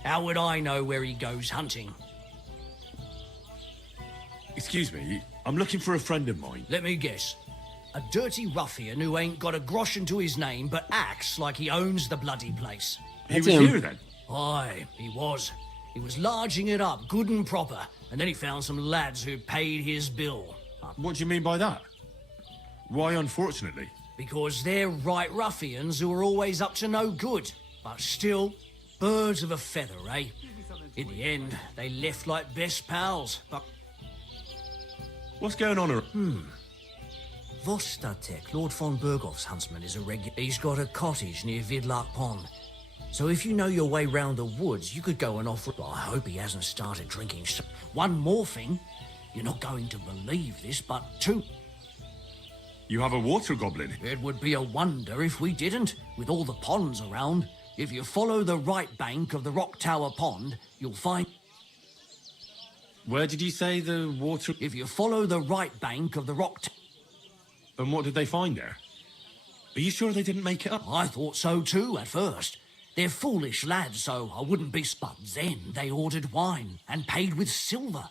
How would I know where he goes hunting? Excuse me, I'm looking for a friend of mine. Let me guess. A dirty ruffian who ain't got a groschen to his name but acts like he owns the bloody place. He was here then? Aye, he was. He was larging it up, good and proper, and then he found some lads who paid his bill. What do you mean by that? Why, unfortunately? Because they're right ruffians who are always up to no good, but still, birds of a feather, eh? In the end, they left like best pals, but... What's going on around? Vostatek, Lord von Berghoff's huntsman, is a regular... He's got a cottage near Vidlark Pond. So if you know your way round the woods, you could go and offer... Well, I hope he hasn't started drinking... One more thing. You're not going to believe this, but two... You have a water goblin? It would be a wonder if we didn't, with all the ponds around. If you follow the right bank of the Rock Tower Pond, you'll find... Where did you say the water... If you follow the right bank of the Rock... And what did they find there? Are you sure they didn't make it up? I thought so too, at first. They're foolish lads, so I wouldn't be... But then they ordered wine, and paid with silver.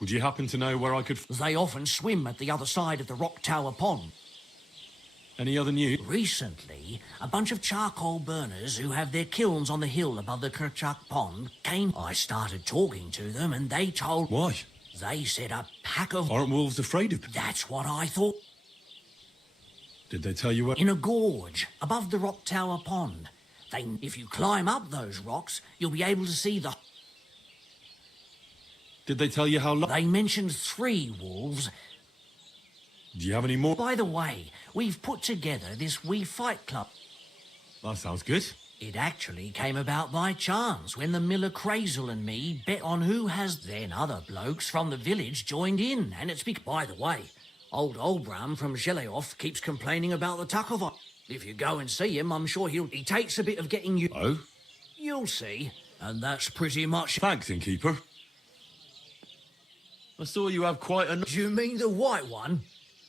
Would you happen to know where I could... They often swim at the other side of the Rock Tower Pond. Any other news? Recently, a bunch of charcoal burners who have their kilns on the hill above the Kerchak Pond came. I started talking to them, and they told... Why? They said a pack of... Aren't wolves afraid of them? That's what I thought. Did they tell you where... In a gorge, above the Rock Tower Pond. If you climb up those rocks, you'll be able to see the... Did they tell you how long... They mentioned 3 wolves. Do you have any more? By the way, we've put together this wee fight club. That sounds good. It actually came about by chance when the miller Crazel and me bet on who has... Then other blokes from the village joined in, and it's... By the way, old Olbram from Zheleoff keeps complaining about the Takovot. If you go and see him, I'm sure he takes a bit of getting you... Oh? You'll see. And that's pretty much... Thanks, innkeeper. I saw you have quite a... Do you mean the white one?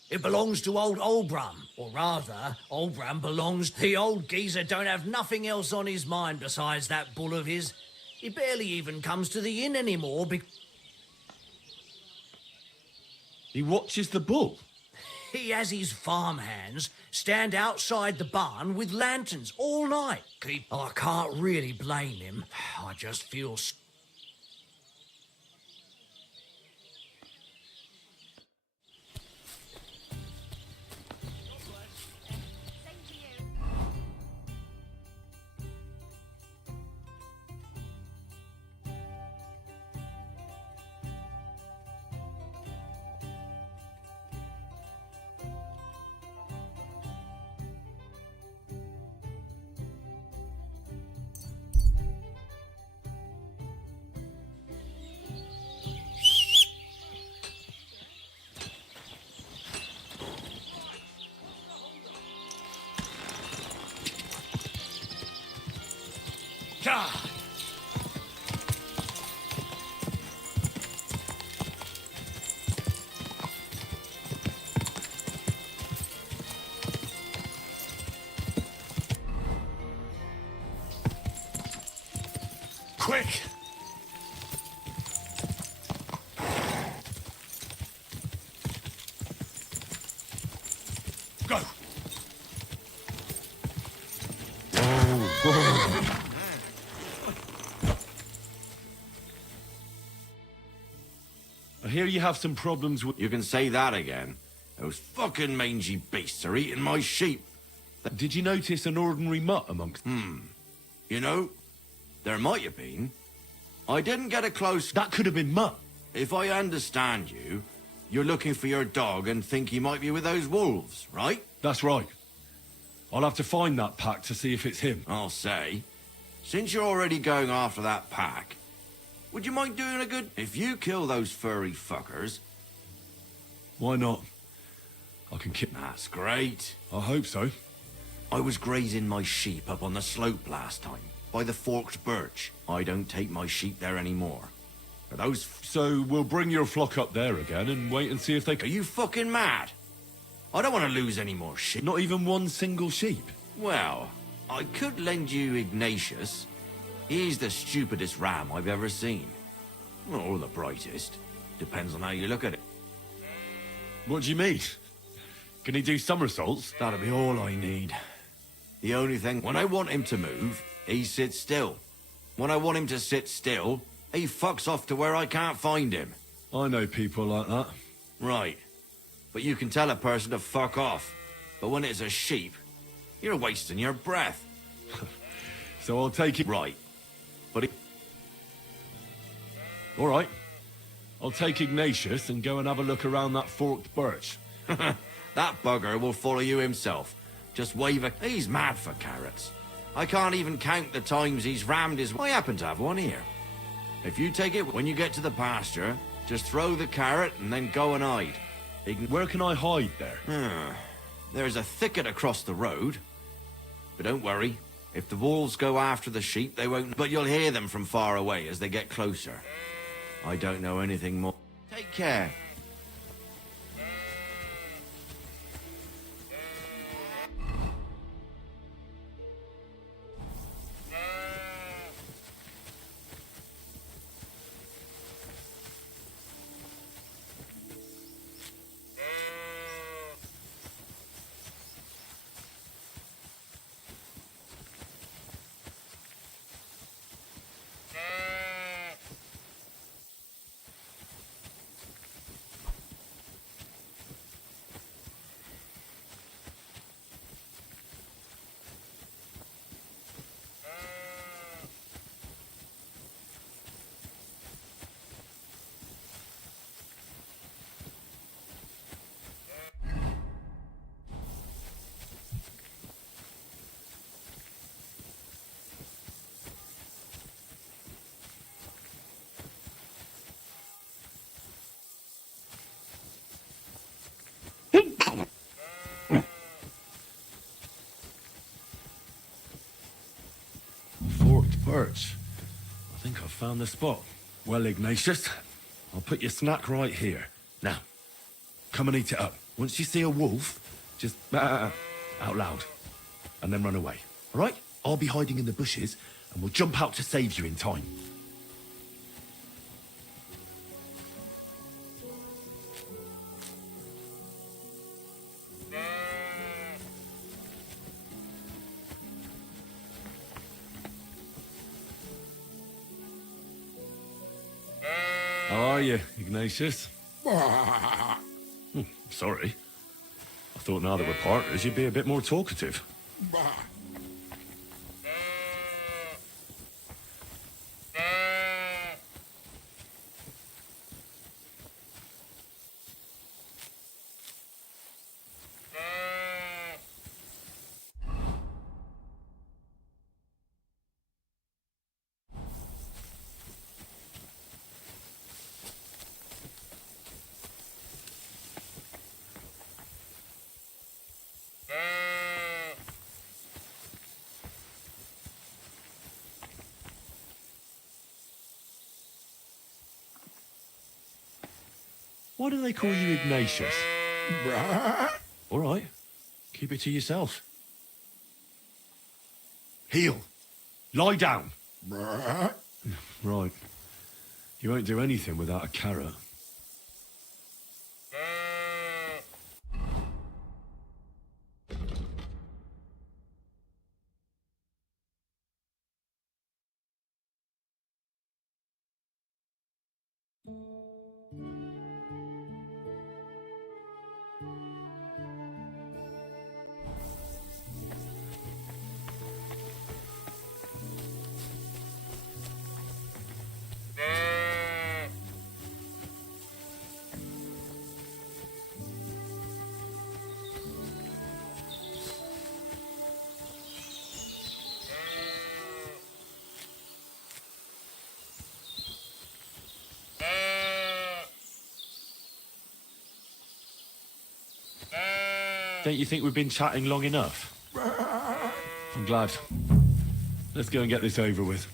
It belongs to old Olbram. Or rather, Olbram belongs... The old geezer don't have nothing else on his mind besides that bull of his. He barely even comes to the inn anymore He watches the bull? He has his farmhands stand outside the barn with lanterns all night. I can't really blame him. I just feel... Ah! Quick! Go! I hear you have some problems with... You can say that again. Those fucking mangy beasts are eating my sheep. Did you notice an ordinary mutt amongst... You know, there might have been. I didn't get a close... That could have been mutt. If I understand you, you're looking for your dog and think he might be with those wolves, right? That's right. I'll have to find that pack to see if it's him. I'll say, since you're already going after that pack, would you mind doing a good... If you kill those furry fuckers... Why not? I can kill... That's great. I hope so. I was grazing my sheep up on the slope last time, by the forked birch. I don't take my sheep there anymore. Are those... So we'll bring your flock up there again and wait and see if they... Are you fucking mad? I don't want to lose any more sheep. Not even one single sheep? Well, I could lend you Ignatius. He's the stupidest ram I've ever seen. Or the brightest. Depends on how you look at it. What do you mean? Can he do somersaults? That'll be all I need. The only thing, when I want him to move, he sits still. When I want him to sit still, he fucks off to where I can't find him. I know people like that. Right. But you can tell a person to fuck off. But when it's a sheep, you're wasting your breath. So I'll take it... Right. But All right. I'll take Ignatius and go and have a look around that forked birch. that bugger will follow you himself. Just wave a... He's mad for carrots. I can't even count the times he's rammed his... I happen to have one here. If you take it when you get to the pasture, just throw the carrot and then go and hide. Where can I hide there? There's a thicket across the road. But don't worry. If the wolves go after the sheep, they won't... But you'll hear them from far away as they get closer. I don't know anything more. Take care. Forked birch. I think I've found the spot. Well, Ignatius, I'll put your snack right here. Now, come and eat it up. Once you see a wolf, just out loud, and then run away. All right? I'll be hiding in the bushes, and we'll jump out to save you in time. How are you, Ignatius? Sorry. I thought now that we're partners, you'd be a bit more talkative. Why do they call you Ignatius? All right. Keep it to yourself. Heel. Lie down. Right. You won't do anything without a carrot. Don't you think we've been chatting long enough? I'm glad. Let's go and get this over with.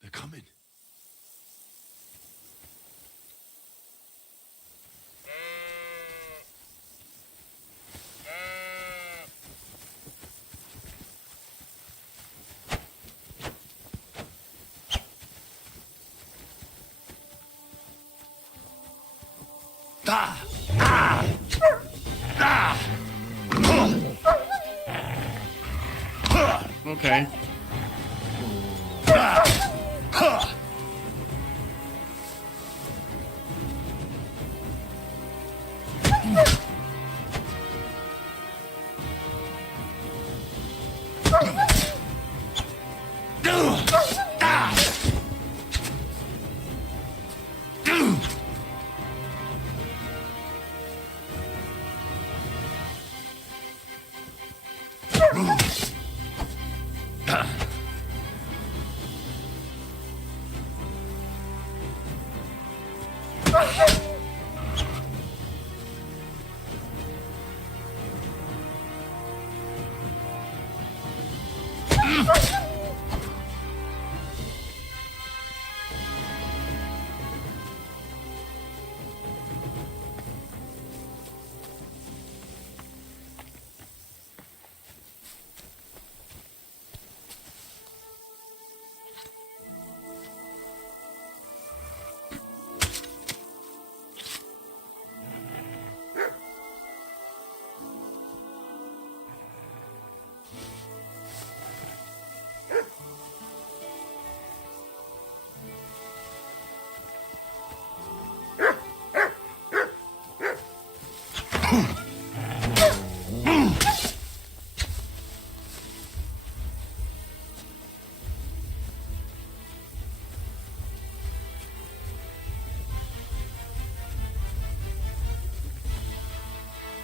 They're coming. Okay.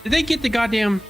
Did they get the goddamn...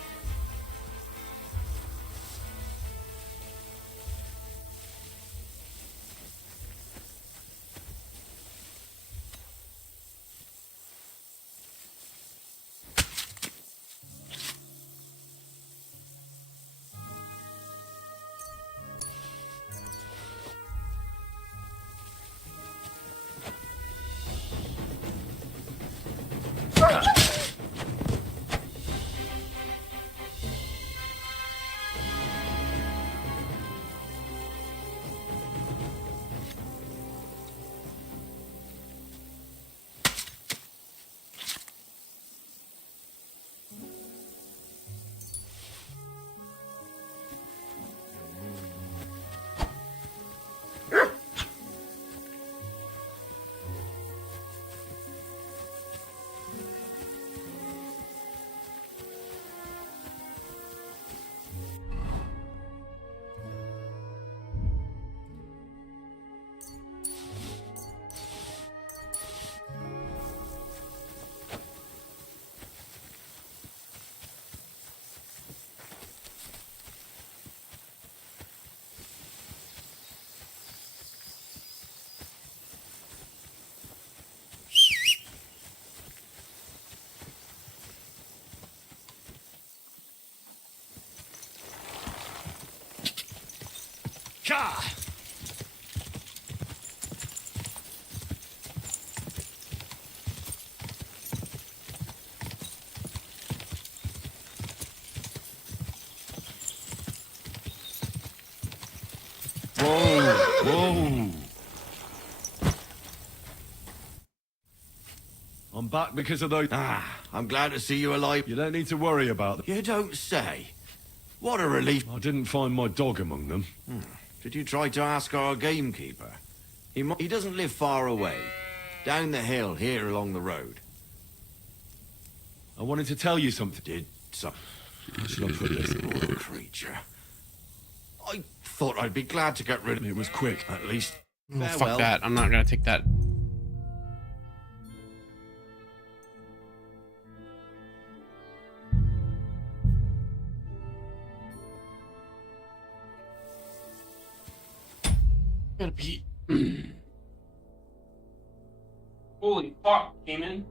Ka! Whoa! I'm back because of those... I'm glad to see you alive. You don't need to worry about them. You don't say. What a relief. I didn't find my dog among them. Did you try to ask our gamekeeper? He doesn't live far away. Down the hill, here along the road. I wanted to tell you something. Did something. Should I put this? Poor creature. I thought I'd be glad to get rid of it. Was quick. At least. Oh, fuck that. I'm not gonna take that. Gotta pee. Holy fuck, came in.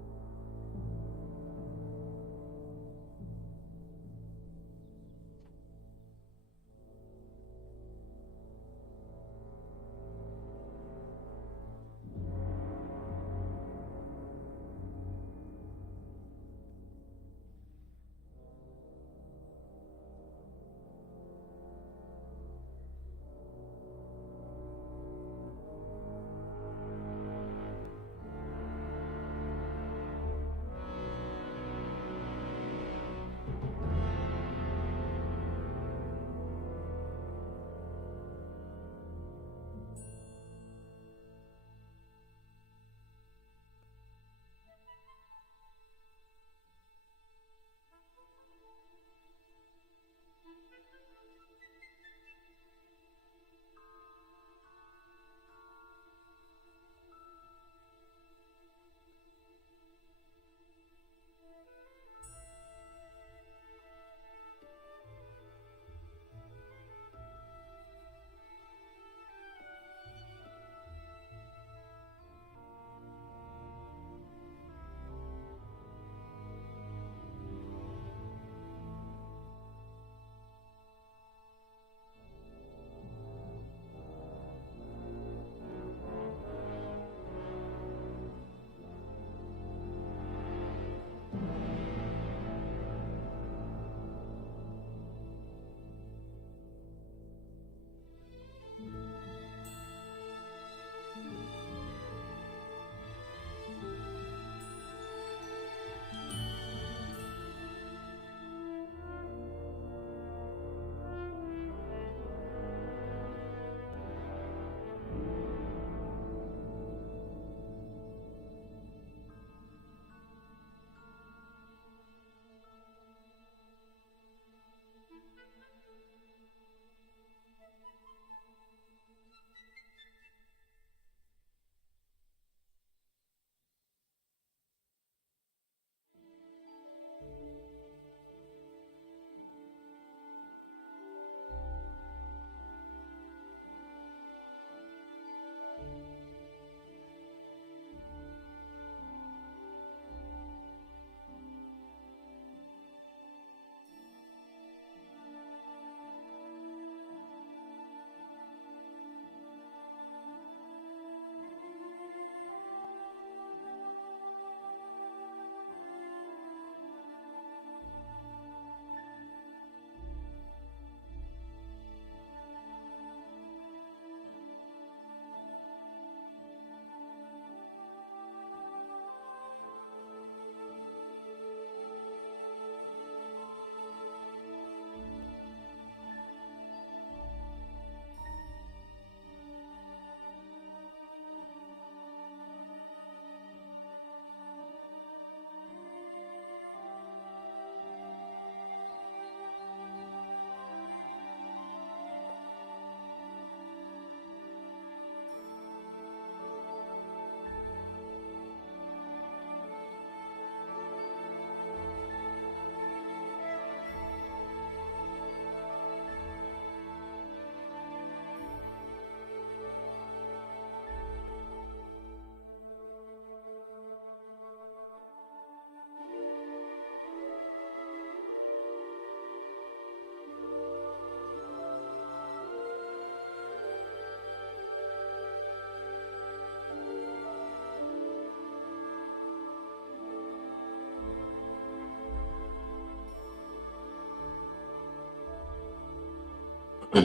How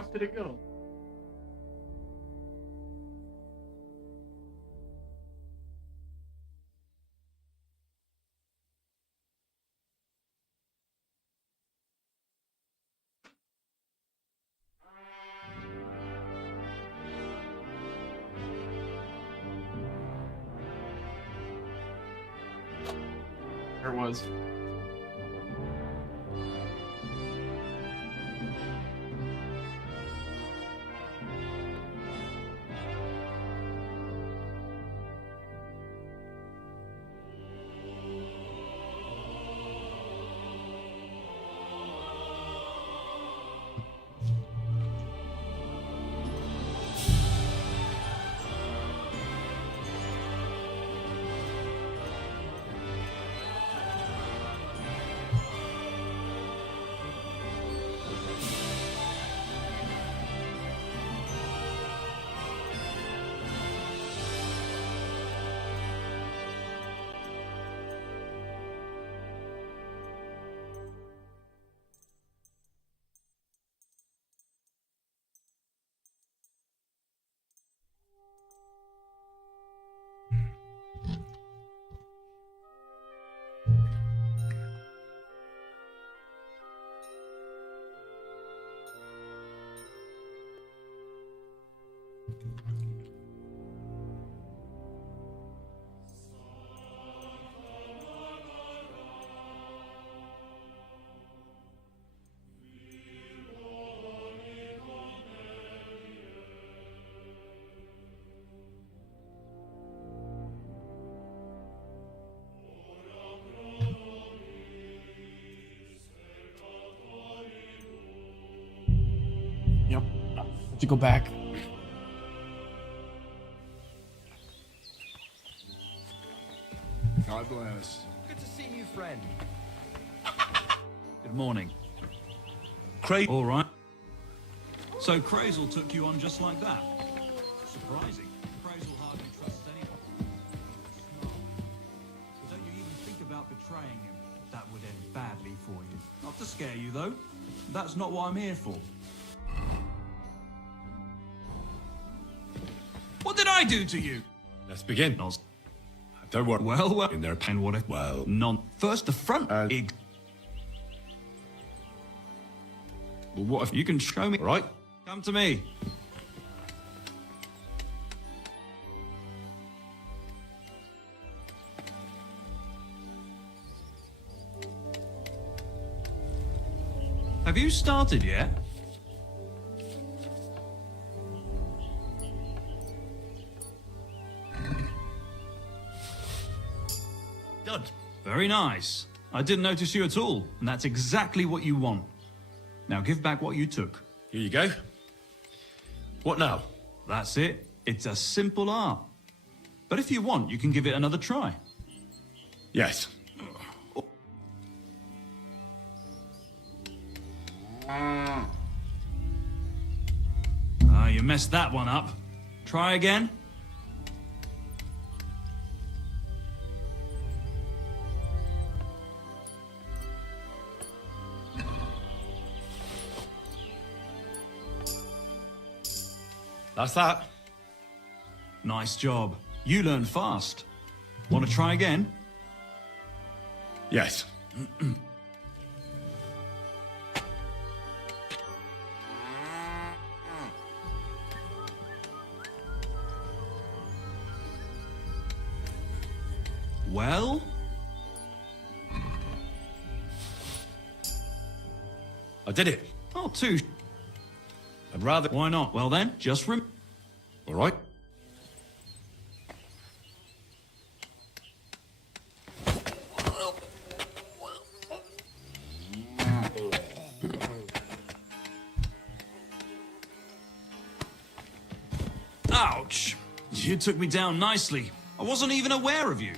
did it go? There it was. Yep. Have to go back. God bless. Good to see you, friend. Good morning. All right. So Crazel took you on just like that. Surprising. Crazel hardly trusts anyone. So don't you even think about betraying him. That would end badly for you. Not to scare you, though. That's not what I'm here for. What did I do to you? Let's begin. Don't worry. Well, in their and what a first the front. Well, what if you can show me? Right. Come to me. Have you started yet? Done. Very nice. I didn't notice you at all, and that's exactly what you want. Now give back what you took. Here you go. What now? That's it. It's a simple art. But if you want, you can give it another try. Yes. You messed that one up. Try again. That's that. Nice job. You learn fast. Want to try again? Yes. Well, I did it. Oh, too. I'd rather... Why not? Well then, just All right. Ouch! You took me down nicely. I wasn't even aware of you.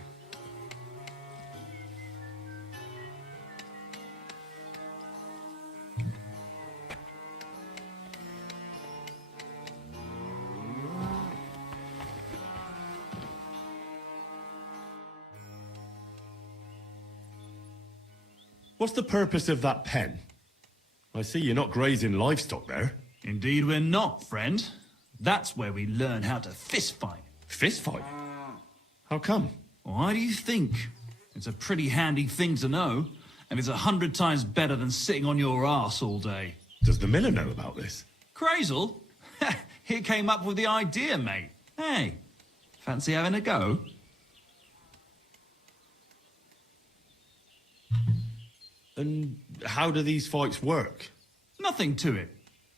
What's the purpose of that pen? I see you're not grazing livestock there. Indeed we're not, friend. That's where we learn how to fist fight. Fist fight? How come? Why do you think? It's a pretty handy thing to know, and it's 100 times better than sitting on your arse all day. Does the miller know about this? Crazel? He came up with the idea, mate. Hey, fancy having a go? And how do these fights work? Nothing to it.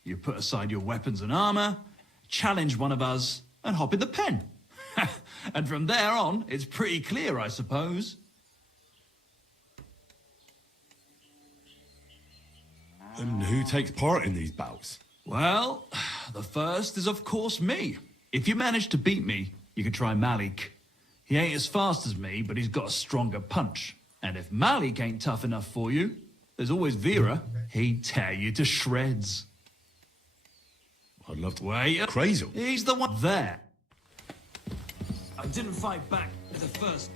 You put aside your weapons and armor, challenge one of us, and hop in the pen. And from there on, it's pretty clear, I suppose. And who takes part in these bouts? Well, the first is of course me. If you manage to beat me, you can try Malik. He ain't as fast as me, but he's got a stronger punch. And if Malik ain't tough enough for you, there's always Vera. He'd tear you to shreds. I'd love to... Wait. Crazy. He's the one there. I didn't fight back at the first.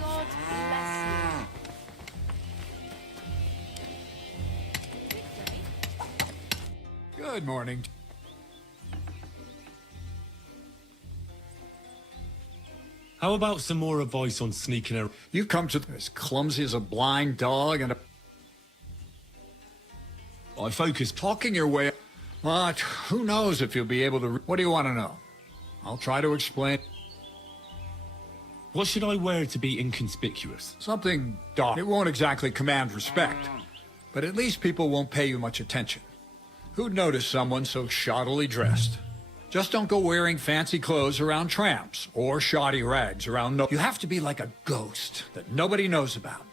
God bless you. Good morning. How about some more advice on sneaking around? You come to as clumsy as a blind dog and I focus. talking your way. But who knows if you'll be able to... What do you want to know? I'll try to explain. What should I wear to be inconspicuous? Something dark. It won't exactly command respect, but at least people won't pay you much attention. Who'd notice someone so shoddily dressed? Just don't go wearing fancy clothes around tramps or shoddy rags around You have to be like a ghost that nobody knows about.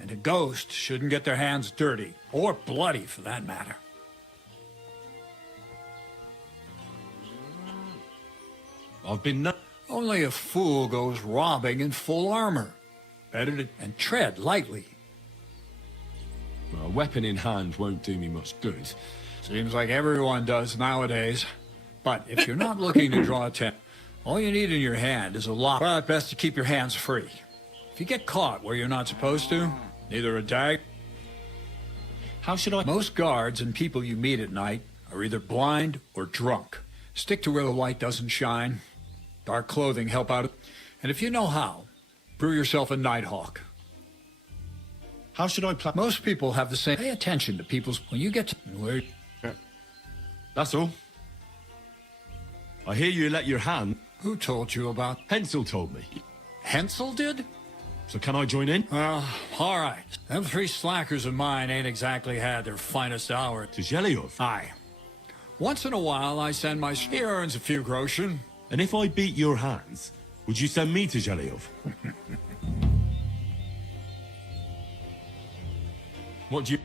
And a ghost shouldn't get their hands dirty, or bloody for that matter. I've been... Only a fool goes robbing in full armor. Better to... and tread lightly. A weapon in hand won't do me much good. Seems like everyone does nowadays. But if you're not looking to draw attention, all you need in your hand is a lock. Well, it's best to keep your hands free. If you get caught where you're not supposed to, neither a dag... How should I... Most guards and people you meet at night are either blind or drunk. Stick to where the light doesn't shine. Dark clothing help out. And if you know how, brew yourself a Nighthawk. How should I plan? Most people have the same... Pay attention to people's... When you get to... Where... That's all. I hear you let your hand... Who told you about... Hensel told me. Hensel did? So can I join in? Well, all right. Them three slackers of mine ain't exactly had their finest hour. To Zhelyov? Aye. Once in a while, I send my... He earns a few groschen. And if I beat your hands, would you send me to Zhelyov? What do you...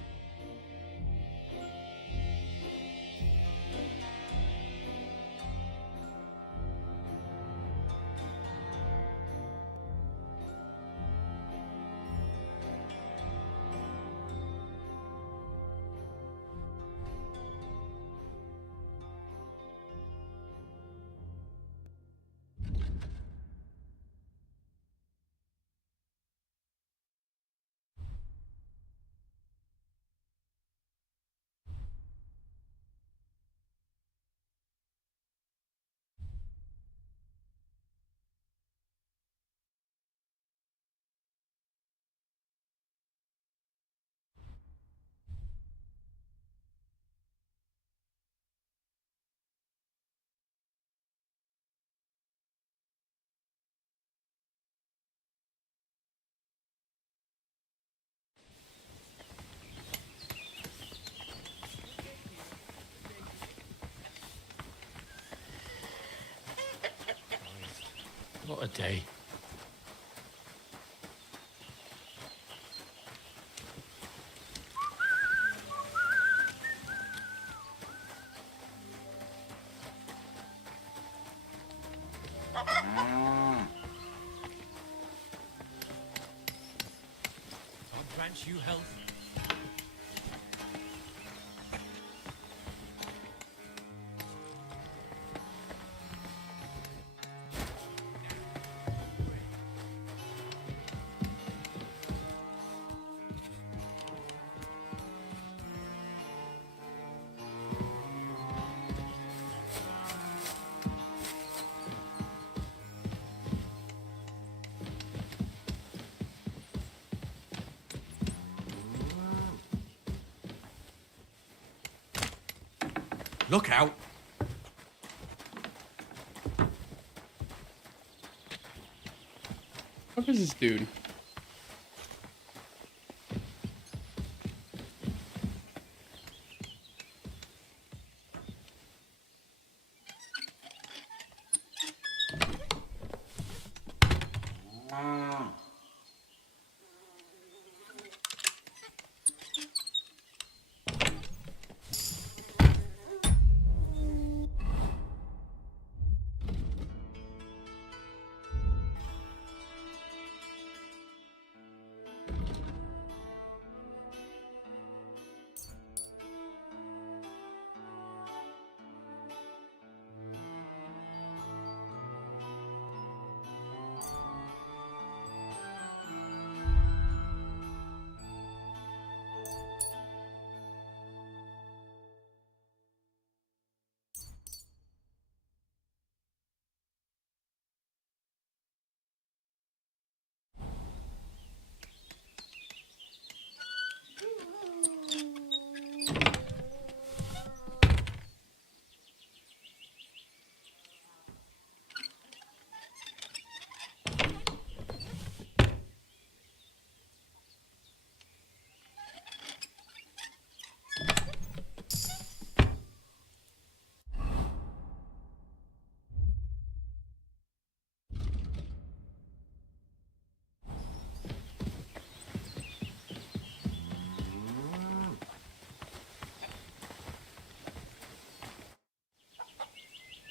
What a day. God grant you health. Look out! What is this dude?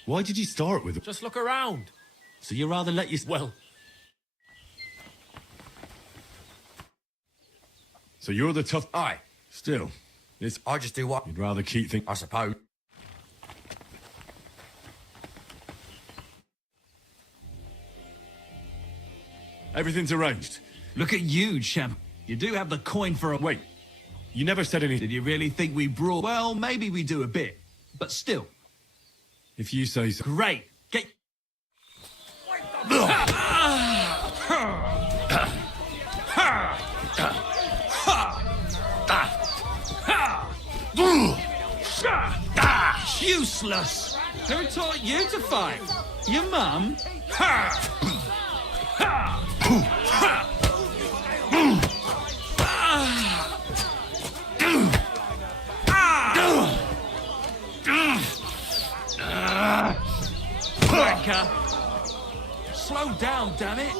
Why did you start with... Just look around. So you rather let you... Well... So you're the tough... Aye. Still, it's... I just do what... You'd rather keep things... I suppose. Everything's arranged. Look at you, champ. You do have the coin for a... Wait. You never said anything... Did you really think we brought... Well, maybe we do a bit. But still. If you say so. Great. Get... Useless! Who taught you to fight? Your mum? down, damn it!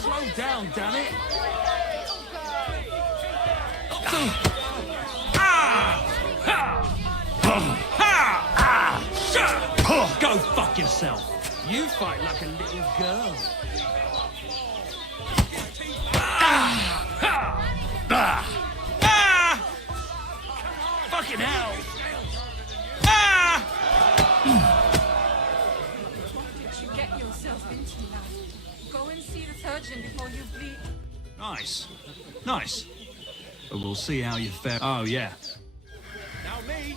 Slow down, damn it! Go fuck yourself! You fight like a little girl. Fucking hell! What did you get yourself into, lad? Go and see the surgeon before you bleed. Nice. Nice. But we'll see how you fare. Oh, yeah. Now me.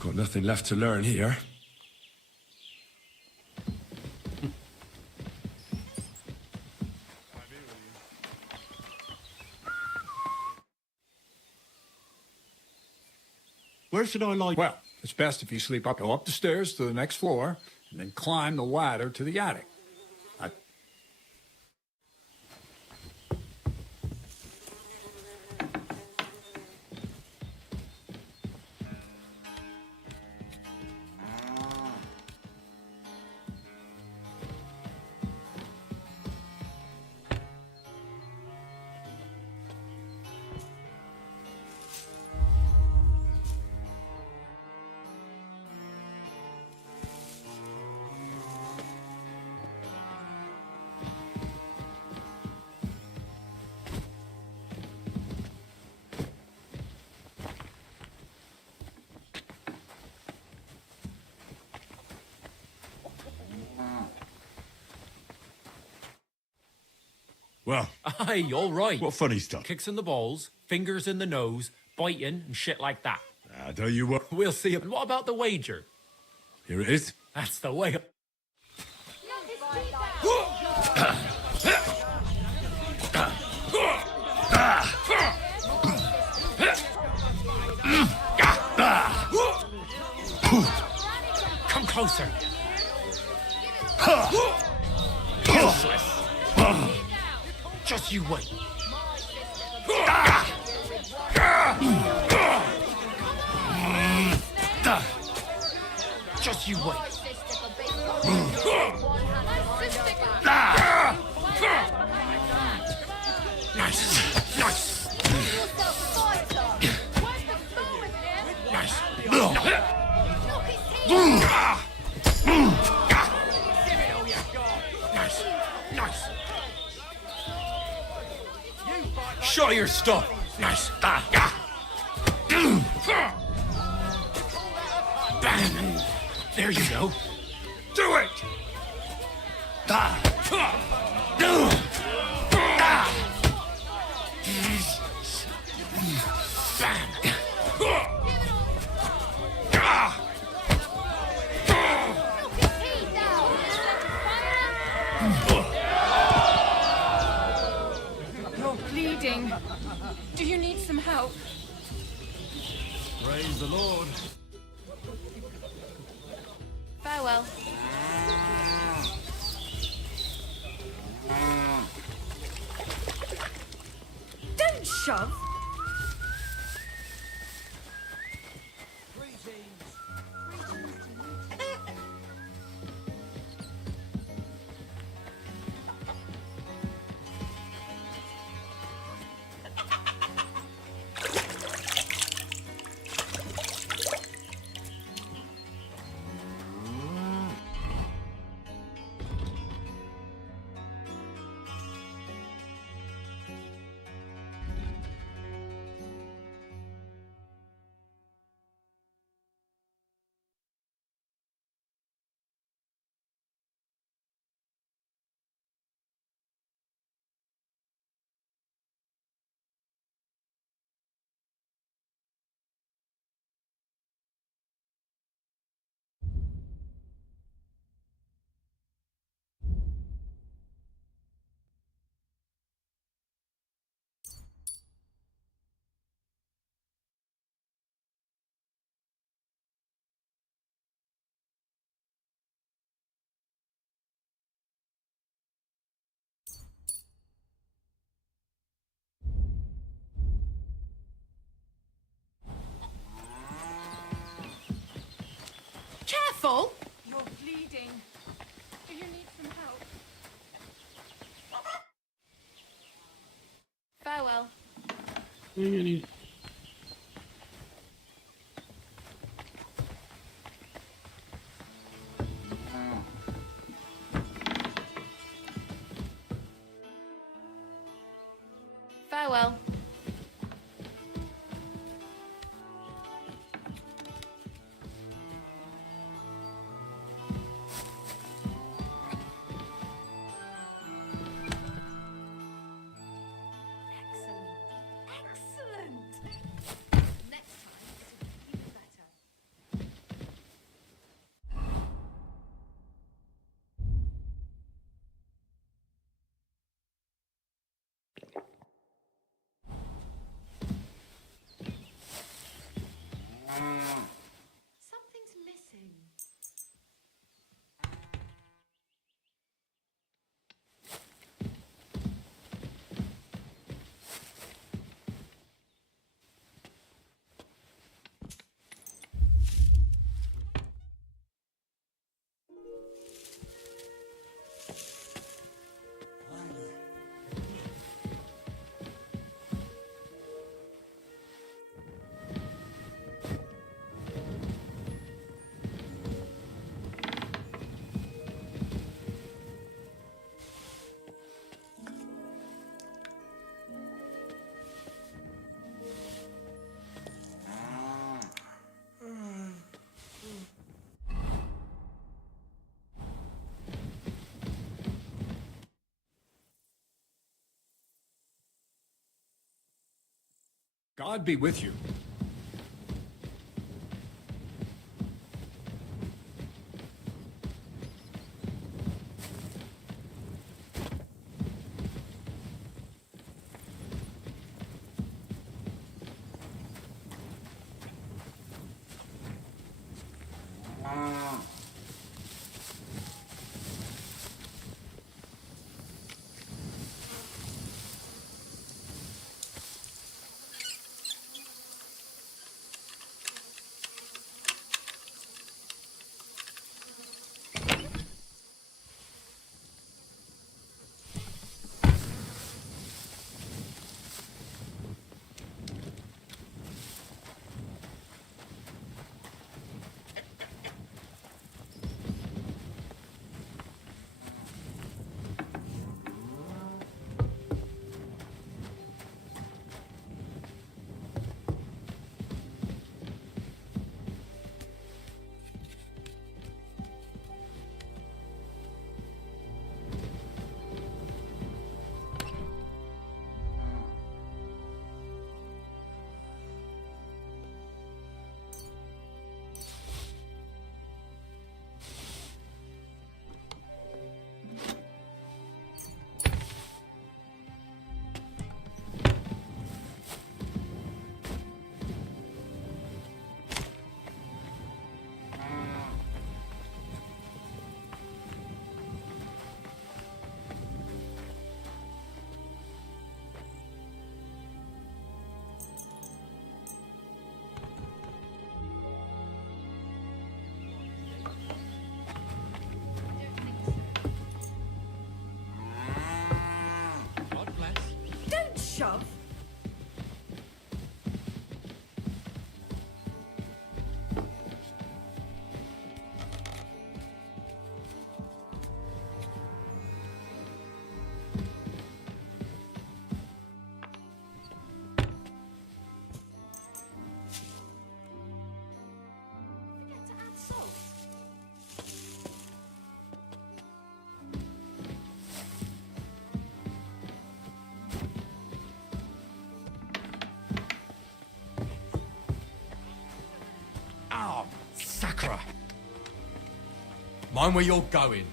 Got nothing left to learn here. Where should I lie? Well, it's best if you sleep go up the stairs to the next floor and then climb the ladder to the attic. Well. Aye, all right. What funny stuff? Kicks in the balls, fingers in the nose, biting and shit like that. I tell you what. We'll see. And what about the wager? Here it is. That's the way. closer. Useless. Just you wait. Just you wait. Nice. Nice. Nice. Nice. Show your stuff. Nice. Bang. There you go. Do it. You're bleeding. Do you need some help? Praise the Lord. Farewell. Don't shove. Careful! You're bleeding. Do you need some help? Farewell. I think I need. Farewell. Something's missing. God be with you. Mind where you're going.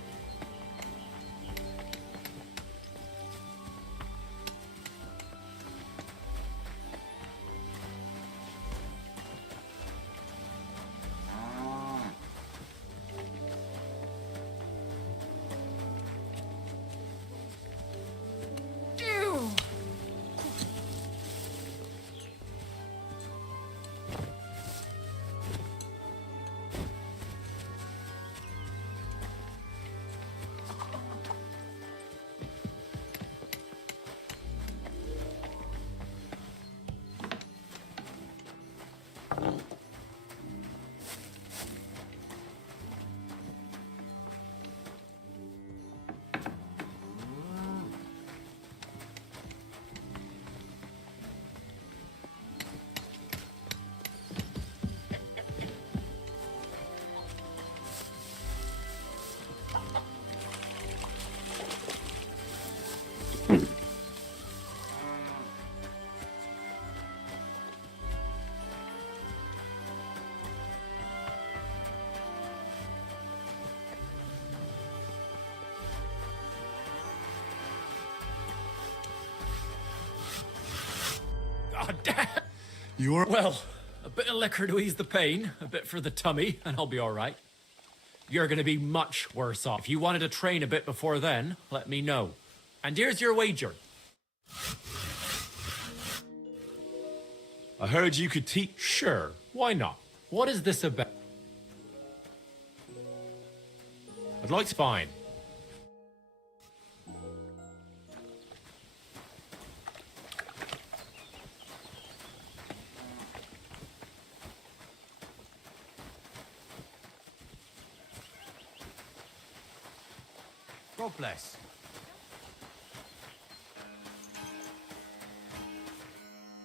God damn. You are... Well, a bit of liquor to ease the pain, a bit for the tummy, and I'll be all right. You're going to be much worse off. If you wanted to train a bit before then, let me know. And here's your wager. I heard you could teach... Sure, why not? What is this about? I'd like to... Fine. God bless.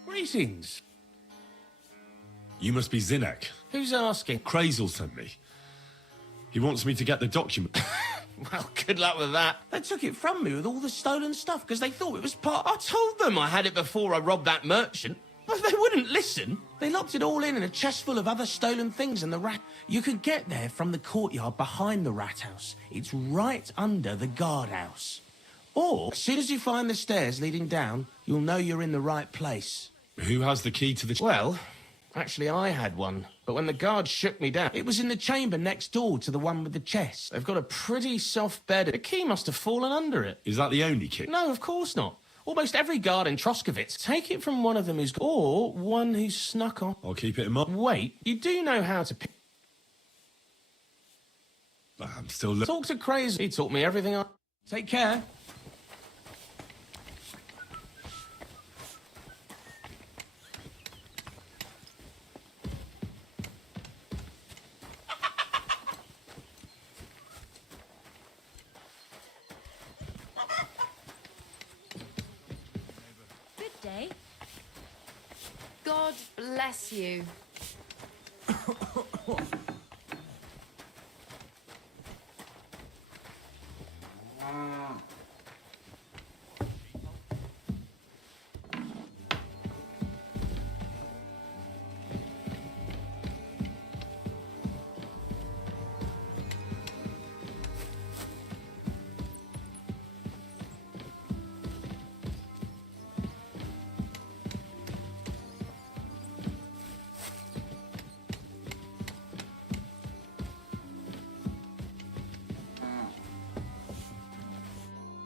Greetings. You must be Zinnek. Who's asking? Krazel sent me. He wants me to get the document. Well, good luck with that. They took it from me with all the stolen stuff because they thought it was part... I told them I had it before I robbed that merchant, but they wouldn't listen. They locked it all in a chest full of other stolen things in the rat... You can get there from the courtyard behind the rat house. It's right under the guardhouse. Or, as soon as you find the stairs leading down, you'll know you're in the right place. Who has the key to the... Well, actually I had one, but when the guard shook me down, it was in the chamber next door to the one with the chest. They've got a pretty soft bed. The key must have fallen under it. Is that the only key? No, of course not. Almost every guard in Troskovitz, take it from one of them who's... Or one who's snuck on. I'll keep it in mind. Wait, you do know how to... I'm still... Talk to Crazy. He taught me everything I... Take care. Good day. God bless you.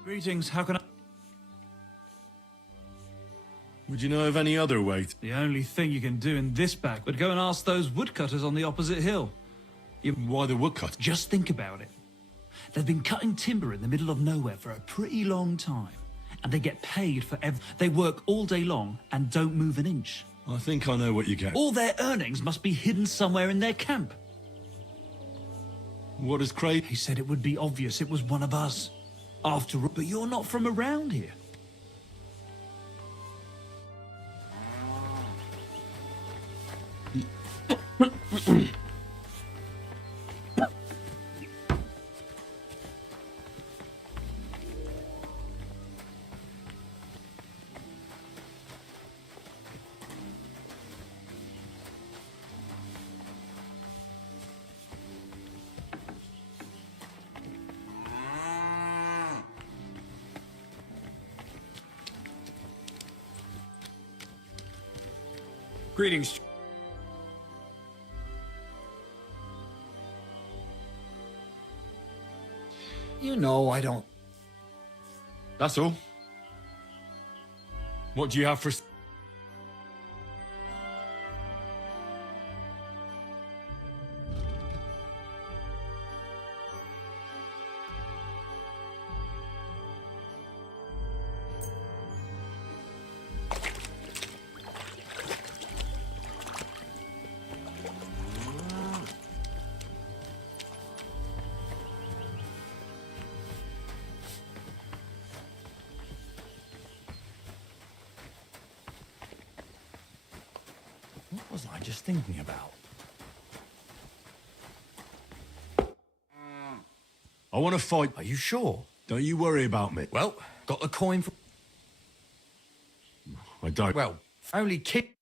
Greetings, how can I... Would you know of any other way? The only thing you can do in this bag would go and ask those woodcutters on the opposite hill. Why the woodcutters? Just think about it. They've been cutting timber in the middle of nowhere for a pretty long time. And they get paid for They work all day long and don't move an inch. I think I know what you get. All their earnings must be hidden somewhere in their camp. What is Craig? He said it would be obvious it was one of us. After all, but you're not from around here. Greetings. You know, I don't... That's all. What do you have for... What was I just thinking about? I want to fight. Are you sure? Don't you worry about me. Well, got the coin for... I don't. Well, only kick...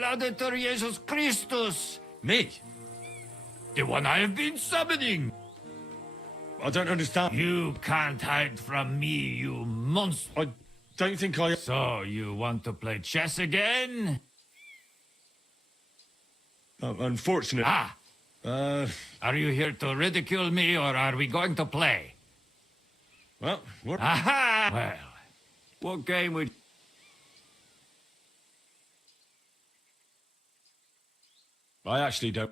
Laudetur Jesus Christus! Me? The one I have been summoning! I don't understand. You can't hide from me, you monster! I don't think I... So, you want to play chess again? Unfortunate. Ah! Are you here to ridicule me, or are we going to play? Well, what? Aha! Well, what game would... I actually don't...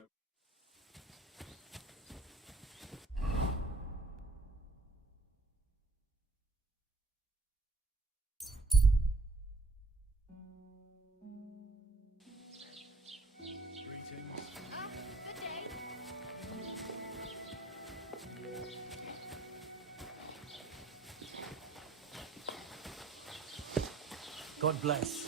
God bless.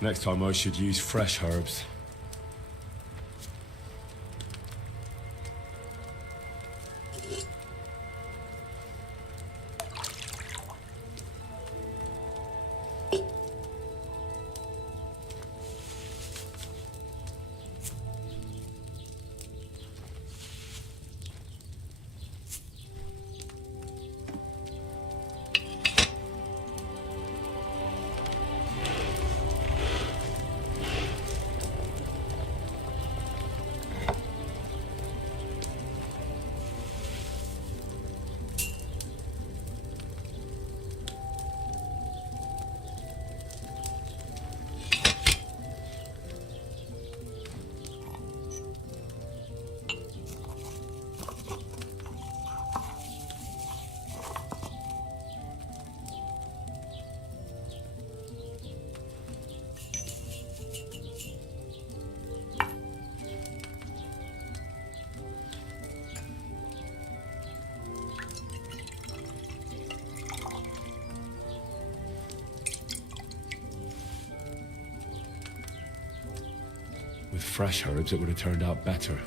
Next time I should use fresh herbs. With fresh herbs, it would have turned out better.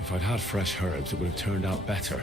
If I'd had fresh herbs, it would have turned out better.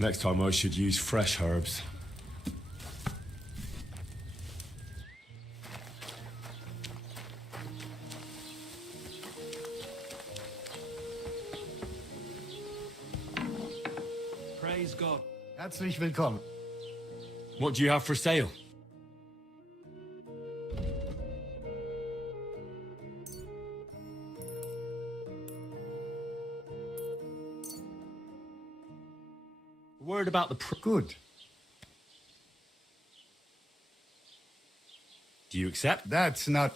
Next time I should use fresh herbs. Praise God. Herzlich willkommen. What do you have for sale? Word about the Good. Do you accept? That's not...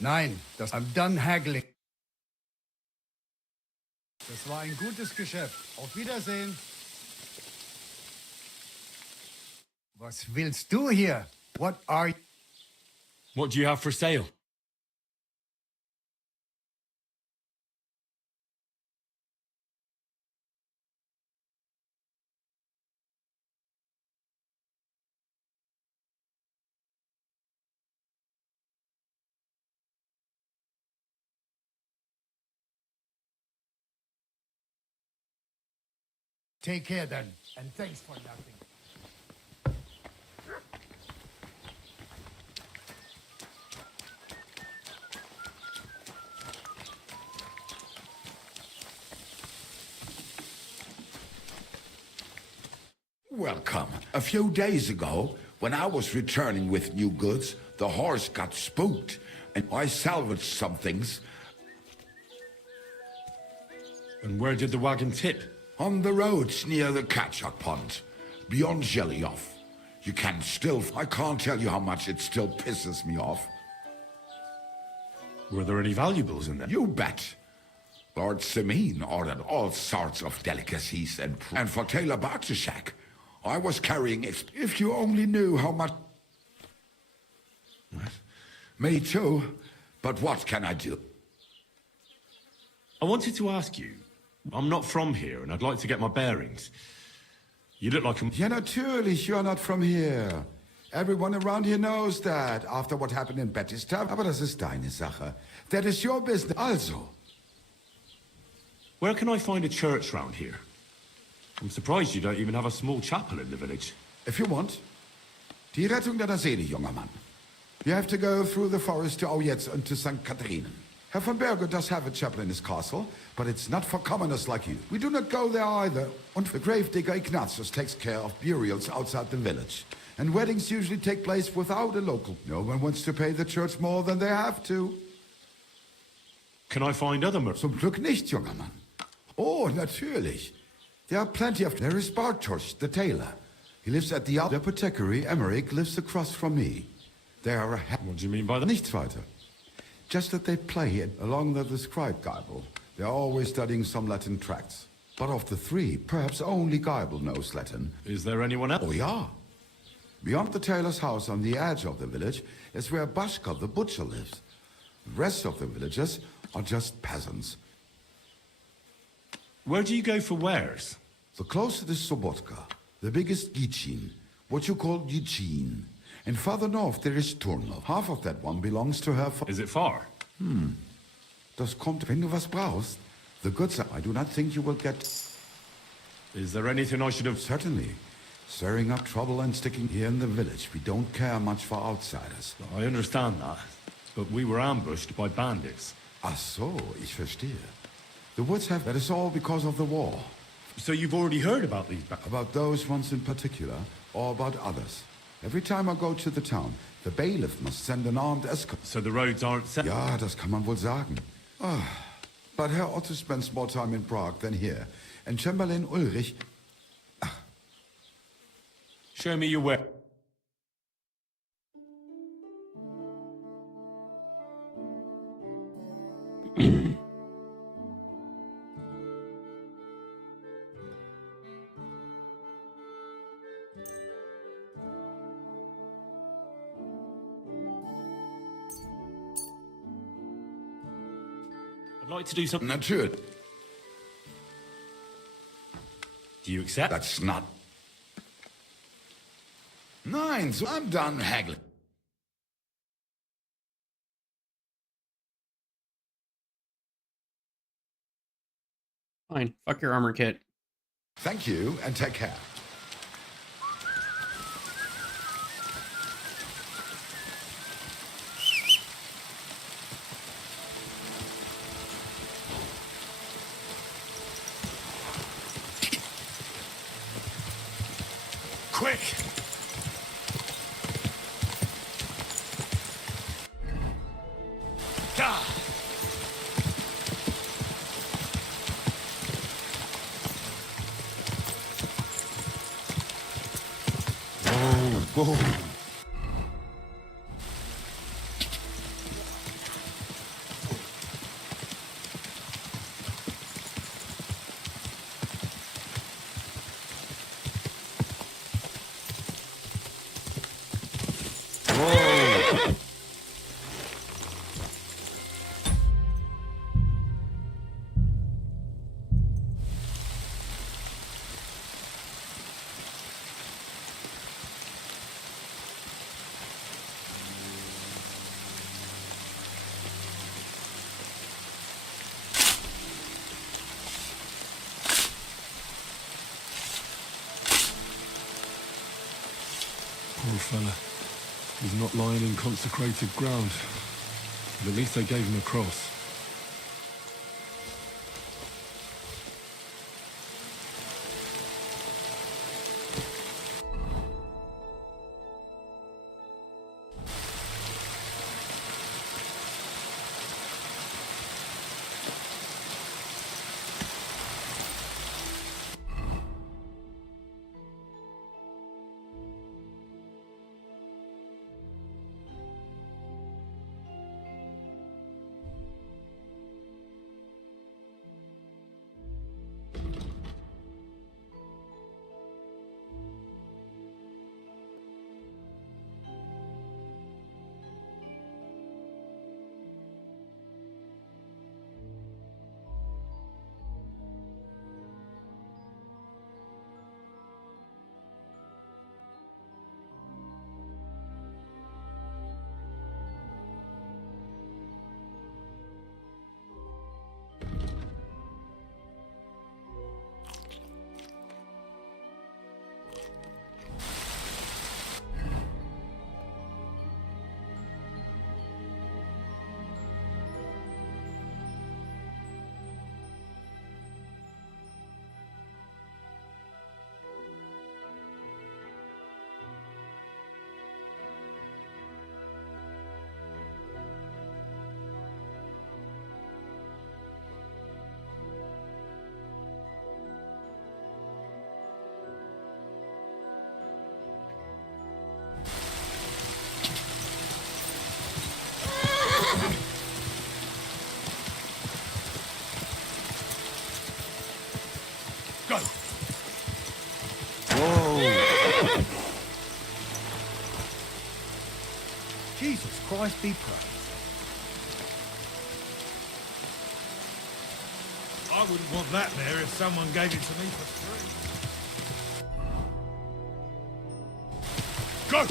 Nein, I'm done haggling. Das war ein gutes Geschäft. Auf Wiedersehen. Was willst du hier? What are... What do you have for sale? Take care then, and thanks for nothing. Welcome. A few days ago, when I was returning with new goods, the horse got spooked, and I salvaged some things. And where did the wagon tip? On the roads near the Catchuck Pond, beyond Jelly-Off. You can still... I can't tell you how much it still pisses me off. Were there any valuables in there? You bet. Lord Simene ordered all sorts of delicacies and for Taylor Bartishak, I was carrying... If you only knew how much... What? Me too, but what can I do? I wanted to ask you. I'm not from here, and I'd like to get my bearings. You look like a... Ja, natürlich, you're not from here. Everyone around here knows that after what happened in Batista, aber das ist deine Sache. That is your business. Also. Where can I find a church round here? I'm surprised you don't even have a small chapel in the village. If you want. Die Rettung deiner Seele, junger Mann. You have to go through the forest to Aujetz and to St. Catharinen. Herr von Berger does have a chapel in his castle, but it's not for commoners like you. We do not go there either. And the gravedigger Ignatius takes care of burials outside the village. And weddings usually take place without a local. No one wants to pay the church more than they have to. Can I find other Zum Glück nicht, junger Mann. Oh, natürlich. There are plenty of... There is Bartosz, the tailor. He lives at the apothecary. Emmerich lives across from me. They are a... What do you mean by that? Nichts weiter. Just that they play it along the described Geibel. They are always studying some Latin tracts. But of the three, perhaps only Geibel knows Latin. Is there anyone else? Oh, yeah. Beyond the tailor's house on the edge of the village is where Bashka, the butcher, lives. The rest of the villagers are just peasants. Where do you go for wares? The closest is Sobotka, the biggest Gichin, what you call Gichin. And further north there is Turnov. Half of that one belongs to her. Is it far? Das kommt, wenn du was brauchst. The goods, I do not think you will get... Is there anything I should have... Certainly. Stirring up trouble and sticking here in the village. We don't care much for outsiders. I understand that, but we were ambushed by bandits. Ach so, ich verstehe. The woods have... That is all because of the war. So you've already heard about these bandits? About those ones in particular, or about others. Every time I go to the town, the bailiff must send an armed escort. So the roads aren't set? Ja, das kann man wohl sagen. But Herr Otto spends more time in Prague than here. And Chamberlain Ulrich... Show me your way. I'd like to do something. Natürlich. Do you accept? That's not... Nein, so I'm done haggling. Fine. Fuck your armor kit. Thank you, and take care. Quick! Whoa. Poor fella. He's not lying in consecrated ground. But at least they gave him a cross. Jesus Christ be praised. I wouldn't want that there if someone gave it to me for free. Go!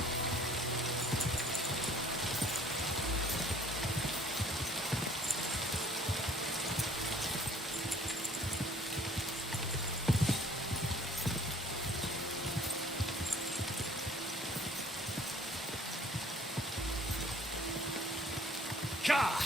Ka!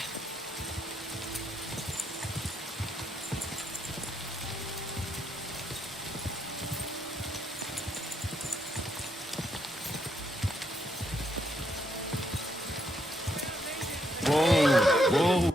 Whoa!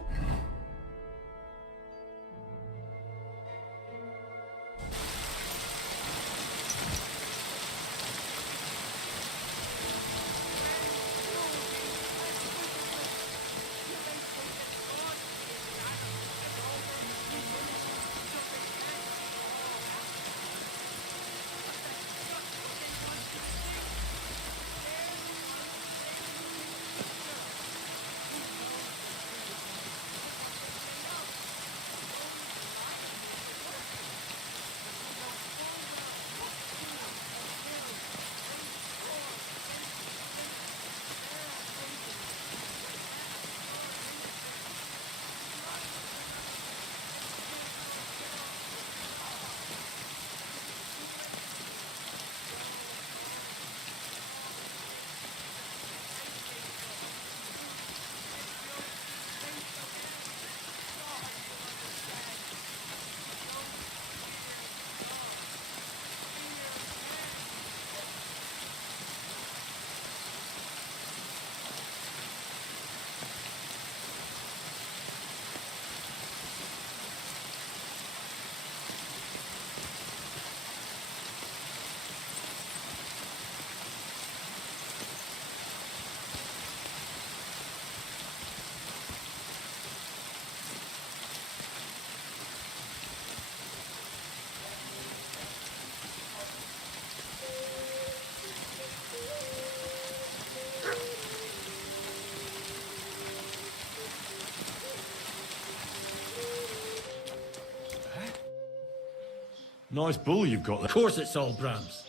Nice bull you've got there. Of course it's all Bram's.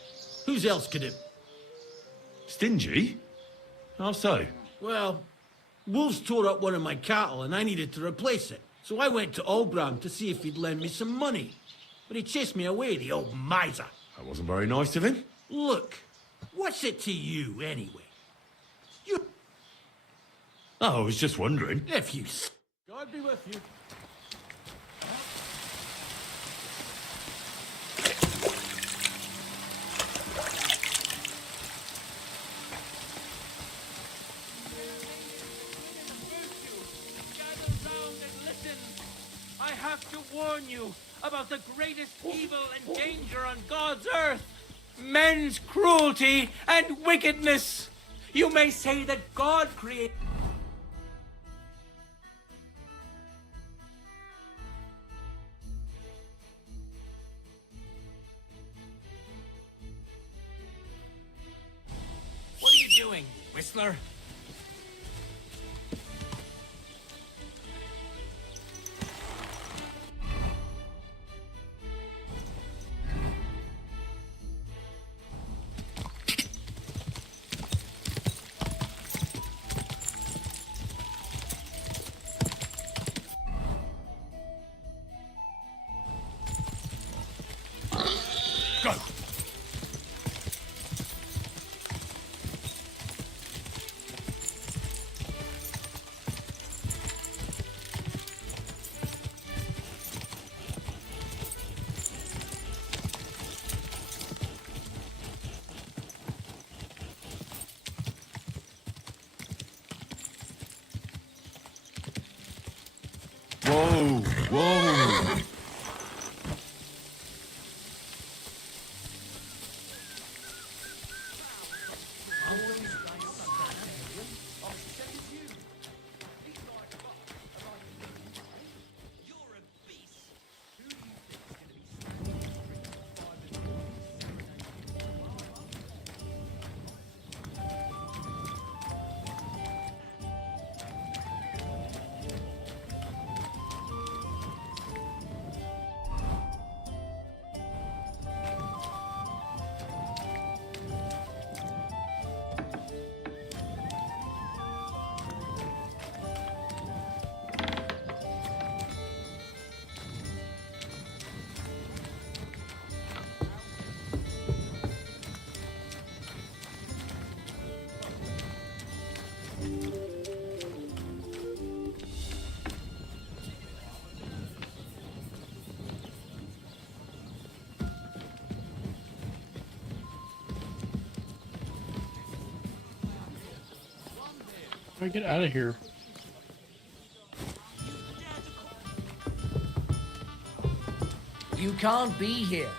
Whose else could it... Stingy? How so? Well, wolves tore up one of my cattle and I needed to replace it. So I went to Olbram to see if he'd lend me some money. But he chased me away, the old miser. That wasn't very nice of him. Look, what's it to you, anyway? Oh, I was just wondering. If you... God be with you. I have to warn you about the greatest evil and danger on God's earth. Men's cruelty and wickedness. You may say that God created... What are you doing, Whistler? Go! Whoa! Whoa! How do I get out of here? You can't be here.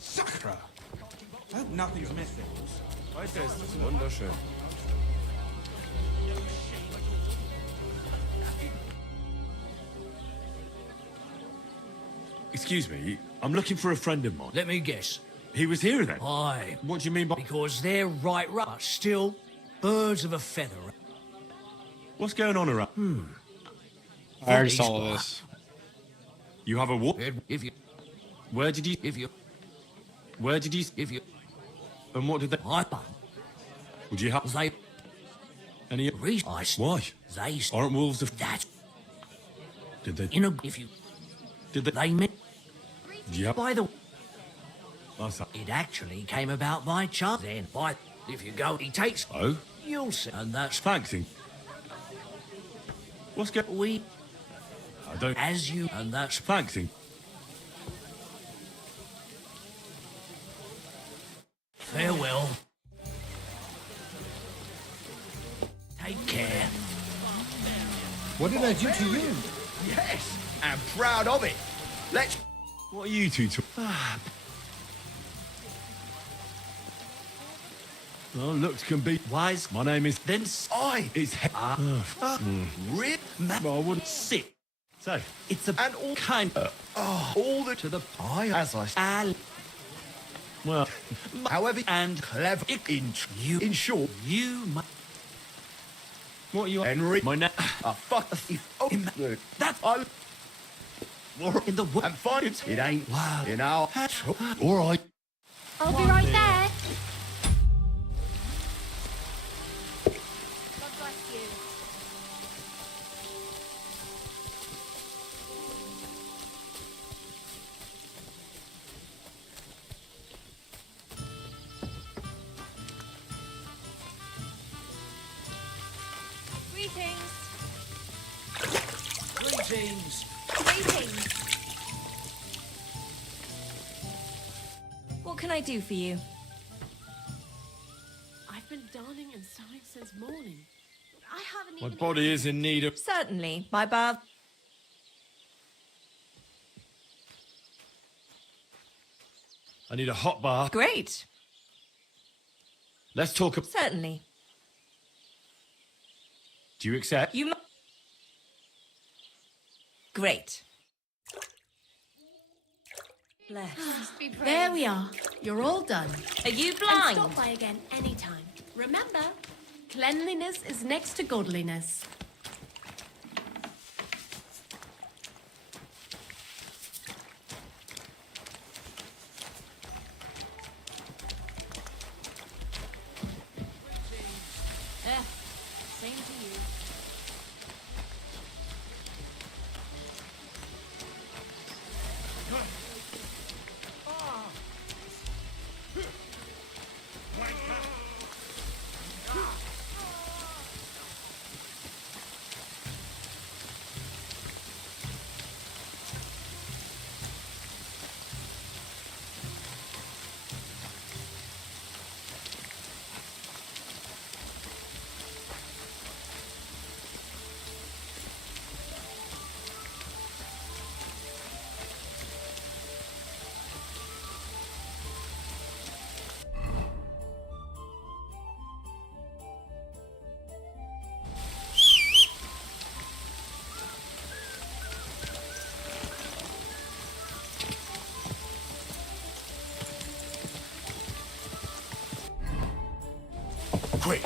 Sakra! I hope nothing's missing. Heute ist es wunderschön. Excuse me, I'm looking for a friend of mine. Let me guess. He was here then? Aye. What do you mean by... Because they're right, but still, birds of a feather. What's going on around? I already saw all this. You have a what? If you... Where did you... If you... Where did you... If you... And what did they... Would you have... They... Any... Why? They... Aren't wolves the... That... Did they... You know, if you... Did they... They met... Yeah. By the... That's that. It actually came about by chance. Then, by... If you go, he takes... Oh? You'll see. And that's... Thanks. What's going... We... I don't... As you... And that's... Thanks. Farewell. Take care. What did I do to you? Yes, I'm proud of it. Let's... What are you two Well, looks can be wise. My name is... Then I... It's... Rip... Well, I wouldn't... Sit. So... It's a... And all kind... all the... To the... I... As I... Well... However... And clever... In short... You... What are you... Henry... My name... fuck... That... I... In the... And find it. It ain't... Wow. You know... All right. I'll be right there. God bless you. Greetings. Greetings. Greetings. What can I do for you? I've been darning and sewing since morning. I haven't My even... body is in need of... Certainly. My bath. I need a hot bath. Great. Let's talk... Certainly. Do you accept? You... Great. Bless. Be praised. There we are. You're all done. Are you And blind? stop by again anytime. Remember, cleanliness is next to godliness. Same to you. Quick.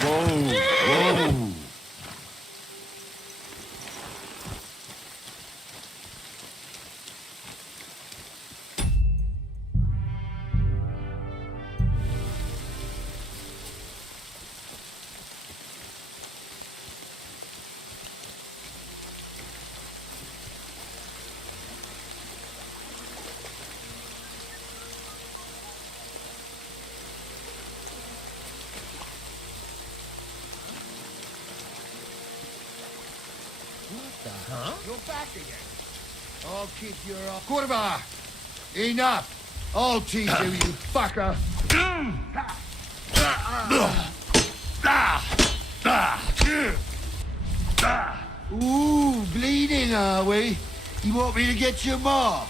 Whoa! huh? You're back again. I'll kick your ass. Quarterbar! Enough! I'll teach you, you fucker! Ooh, bleeding, are we? You want me to get your mark?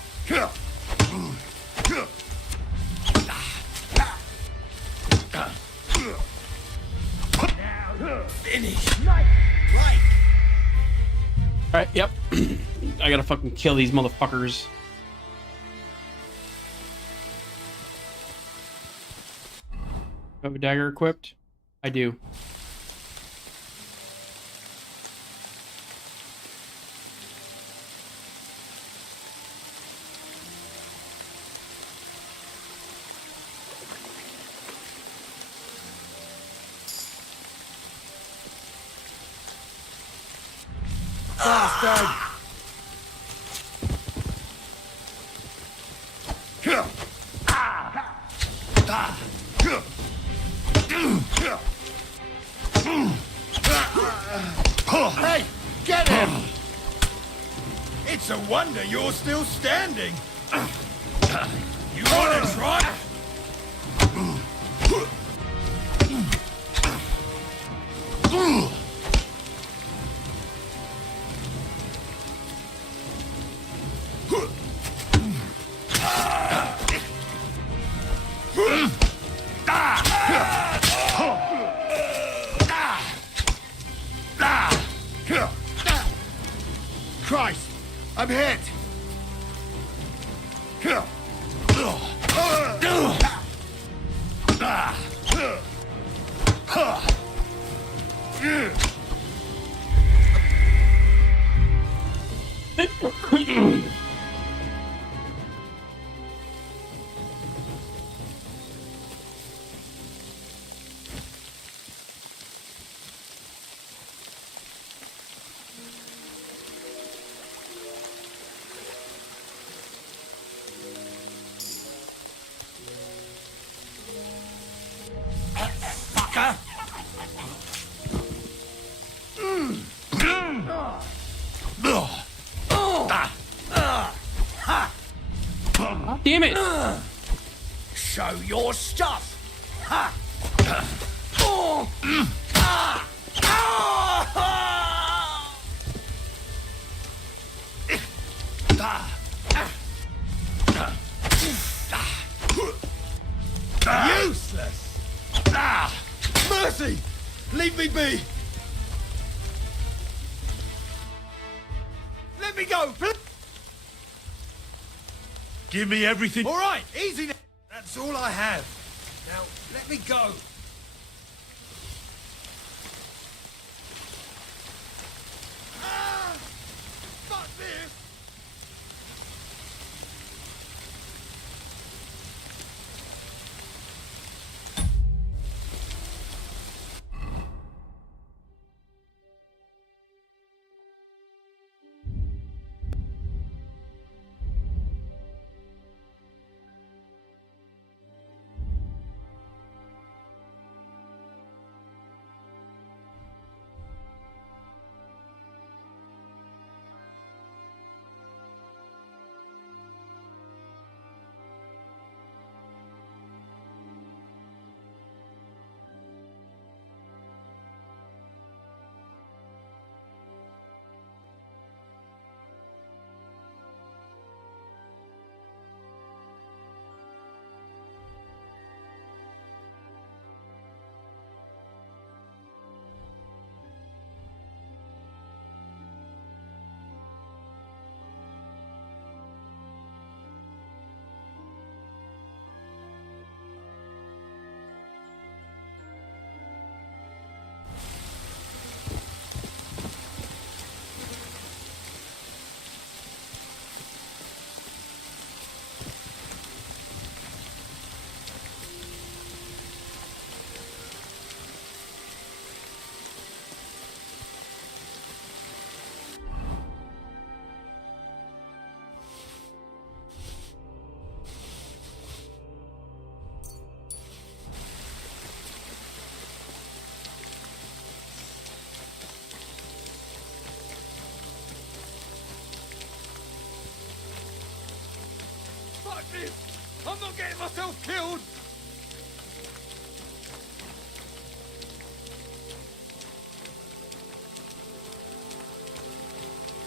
Finish. Right. Alright, yep. I gotta fucking kill these motherfuckers. I have a dagger equipped? I do. Bastard! Hey, get him! It's a wonder you're still standing. You want to try? Christ! I'm hit! Fucker! God damn it! Show your stuff! Ha! Useless! Mercy! Leave me be! Let me go! Give me everything. All right, easy now. That's all I have. Now, let me go. Ah! Fuck this! this! I'm not getting myself killed!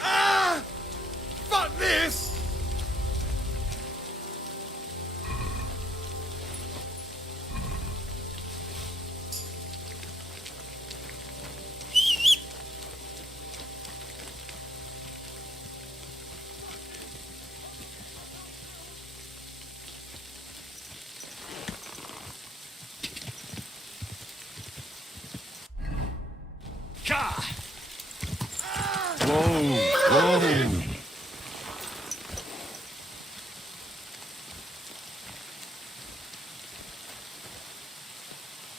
Ah! Fuck this! Whoa!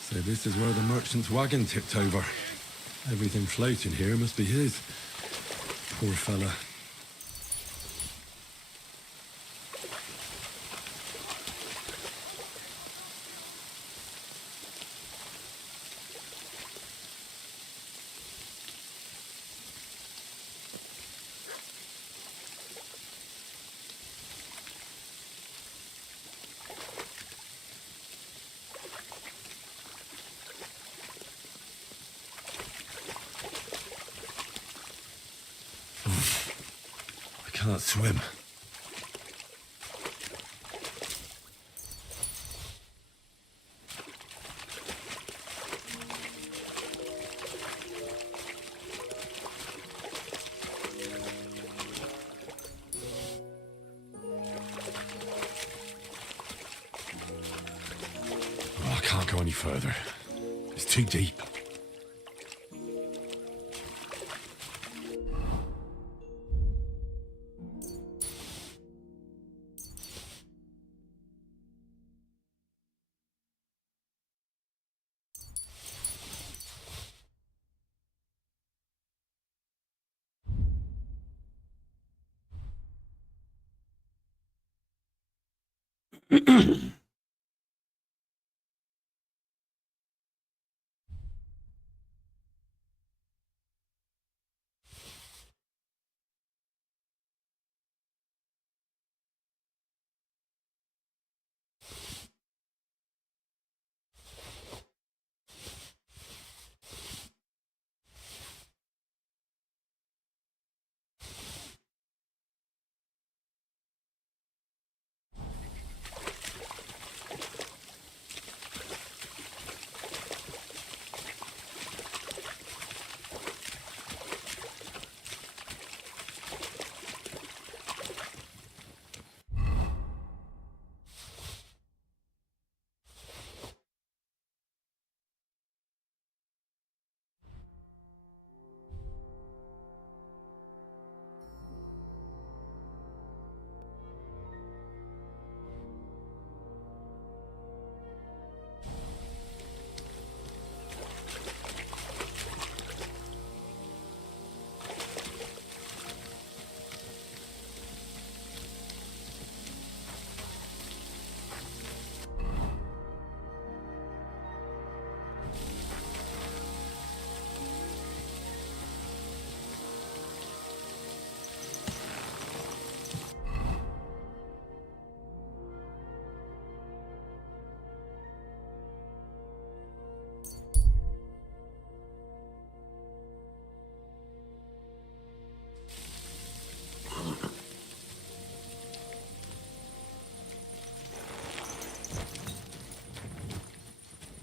So this is where the merchant's wagon tipped over. Everything floating here must be his. Poor fella. I can't swim. Oh, I can't go any further. It's too deep.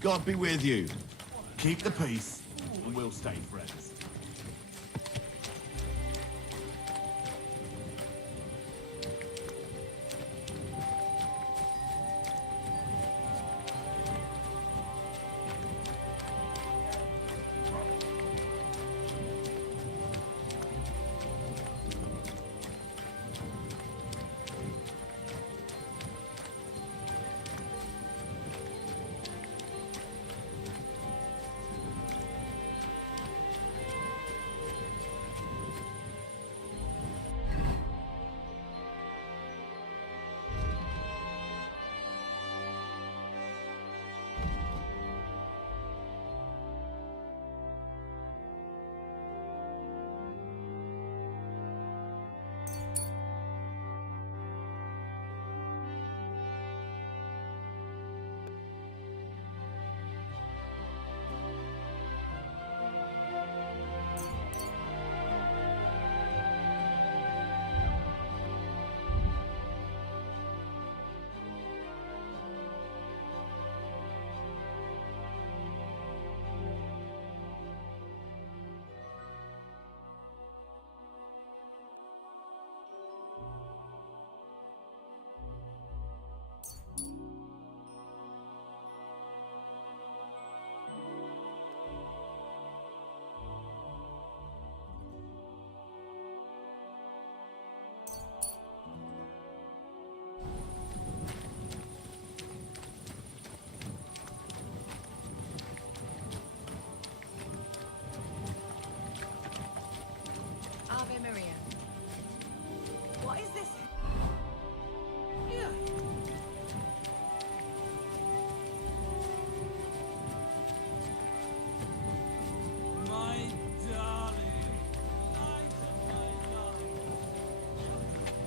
God be with you. Keep the peace, and we'll stay friends.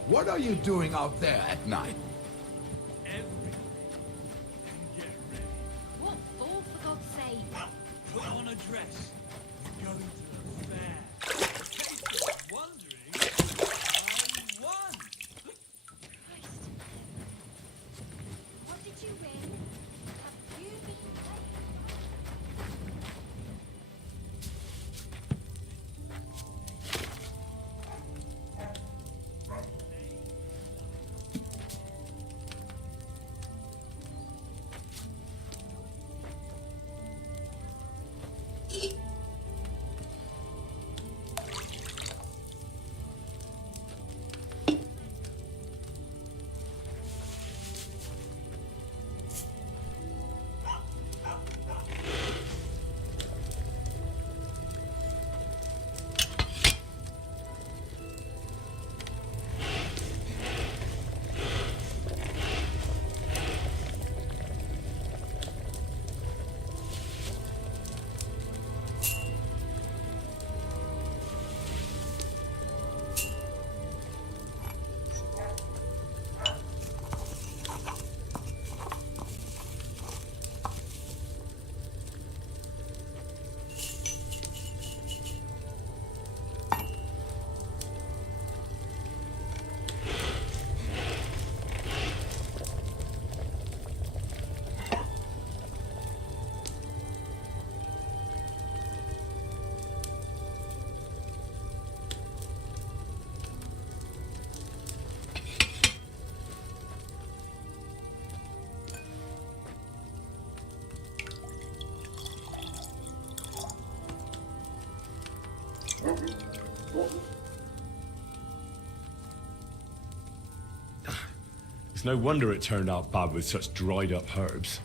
What are you doing out there at night? What for God's sake? Put on a dress. Go to the fair. In case you're wondering, I won. What did you win? Have you been It's no wonder it turned out bad with such dried up herbs.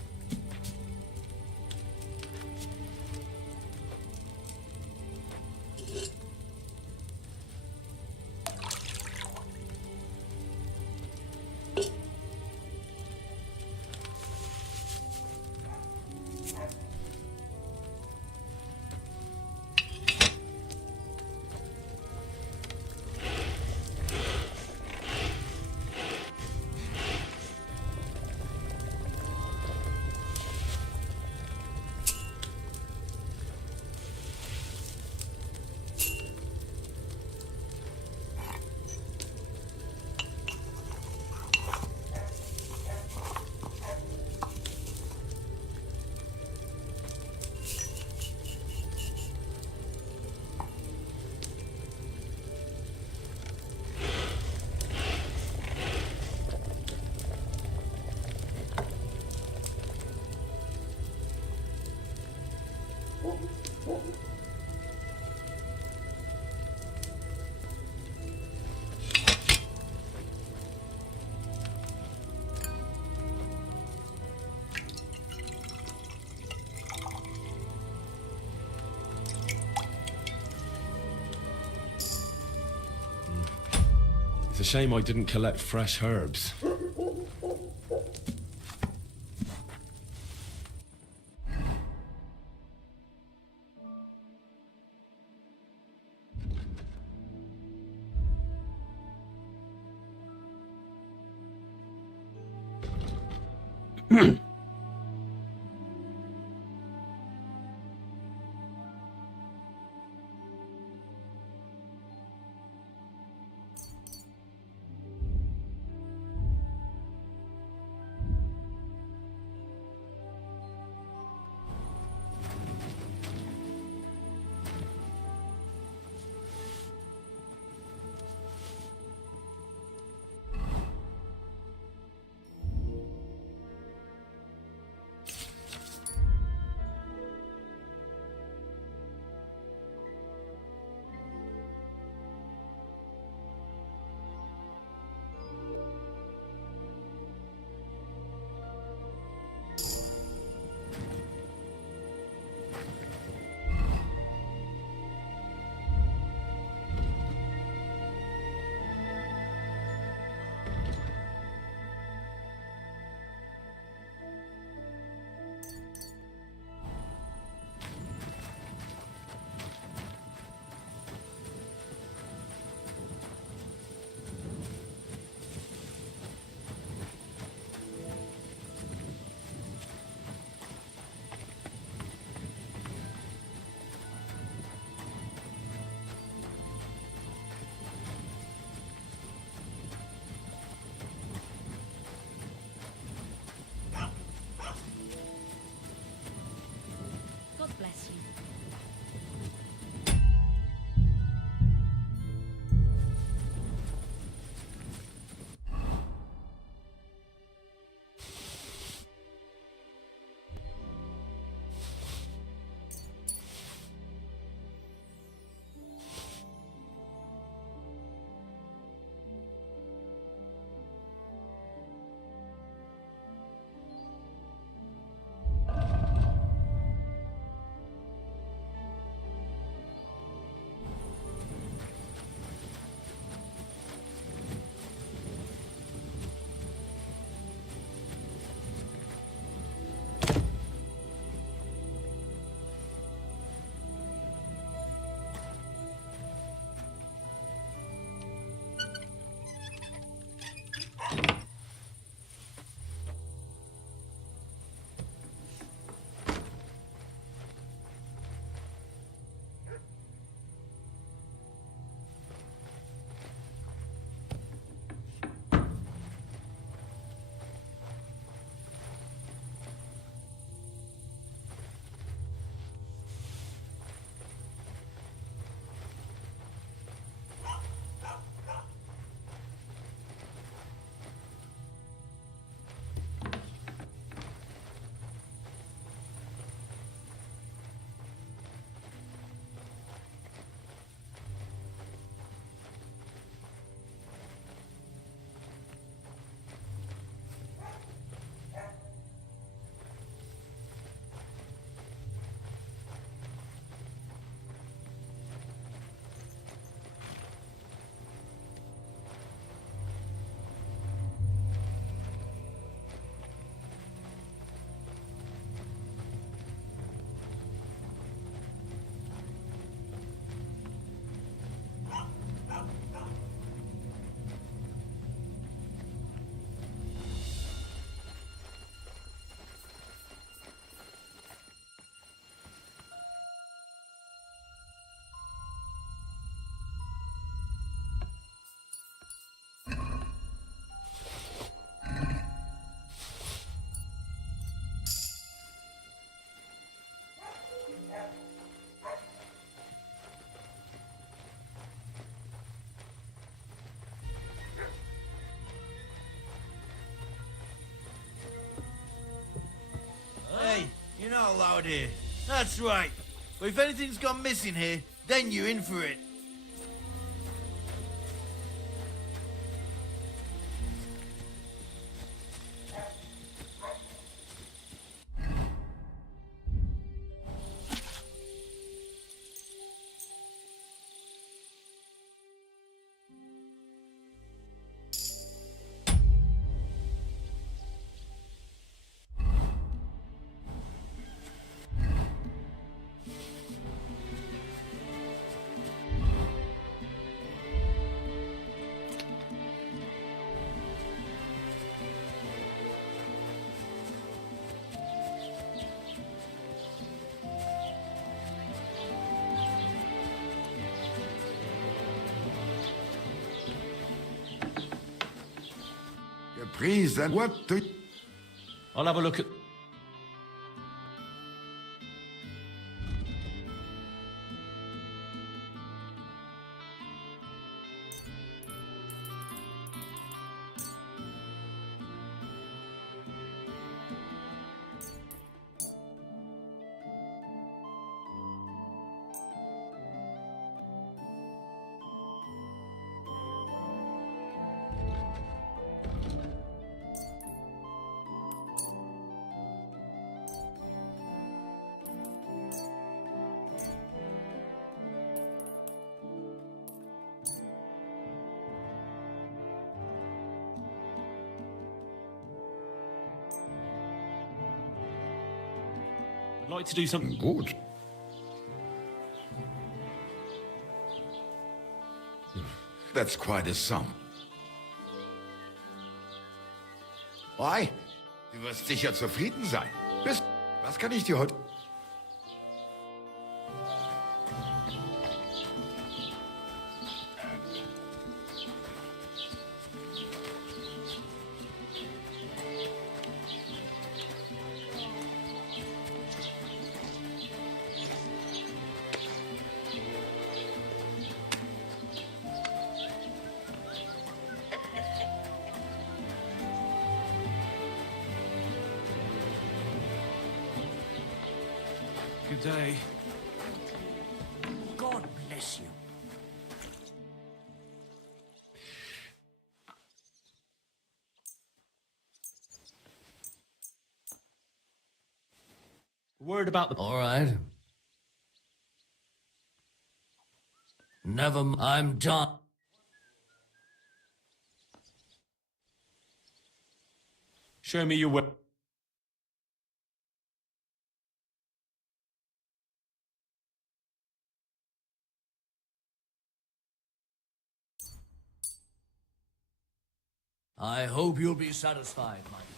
It's a shame I didn't collect fresh herbs. Now, loud here. That's right. But if anything's gone missing here, then you're in for it. The priest and what do... I'll have a look at... I'd like to do something good. That's quite a sum. Ei, du wirst sicher zufrieden sein. Was kann ich dir heute... Good day. God bless you. Word about the... All right. I'm done. Show me your way. I hope you'll be satisfied, my friend.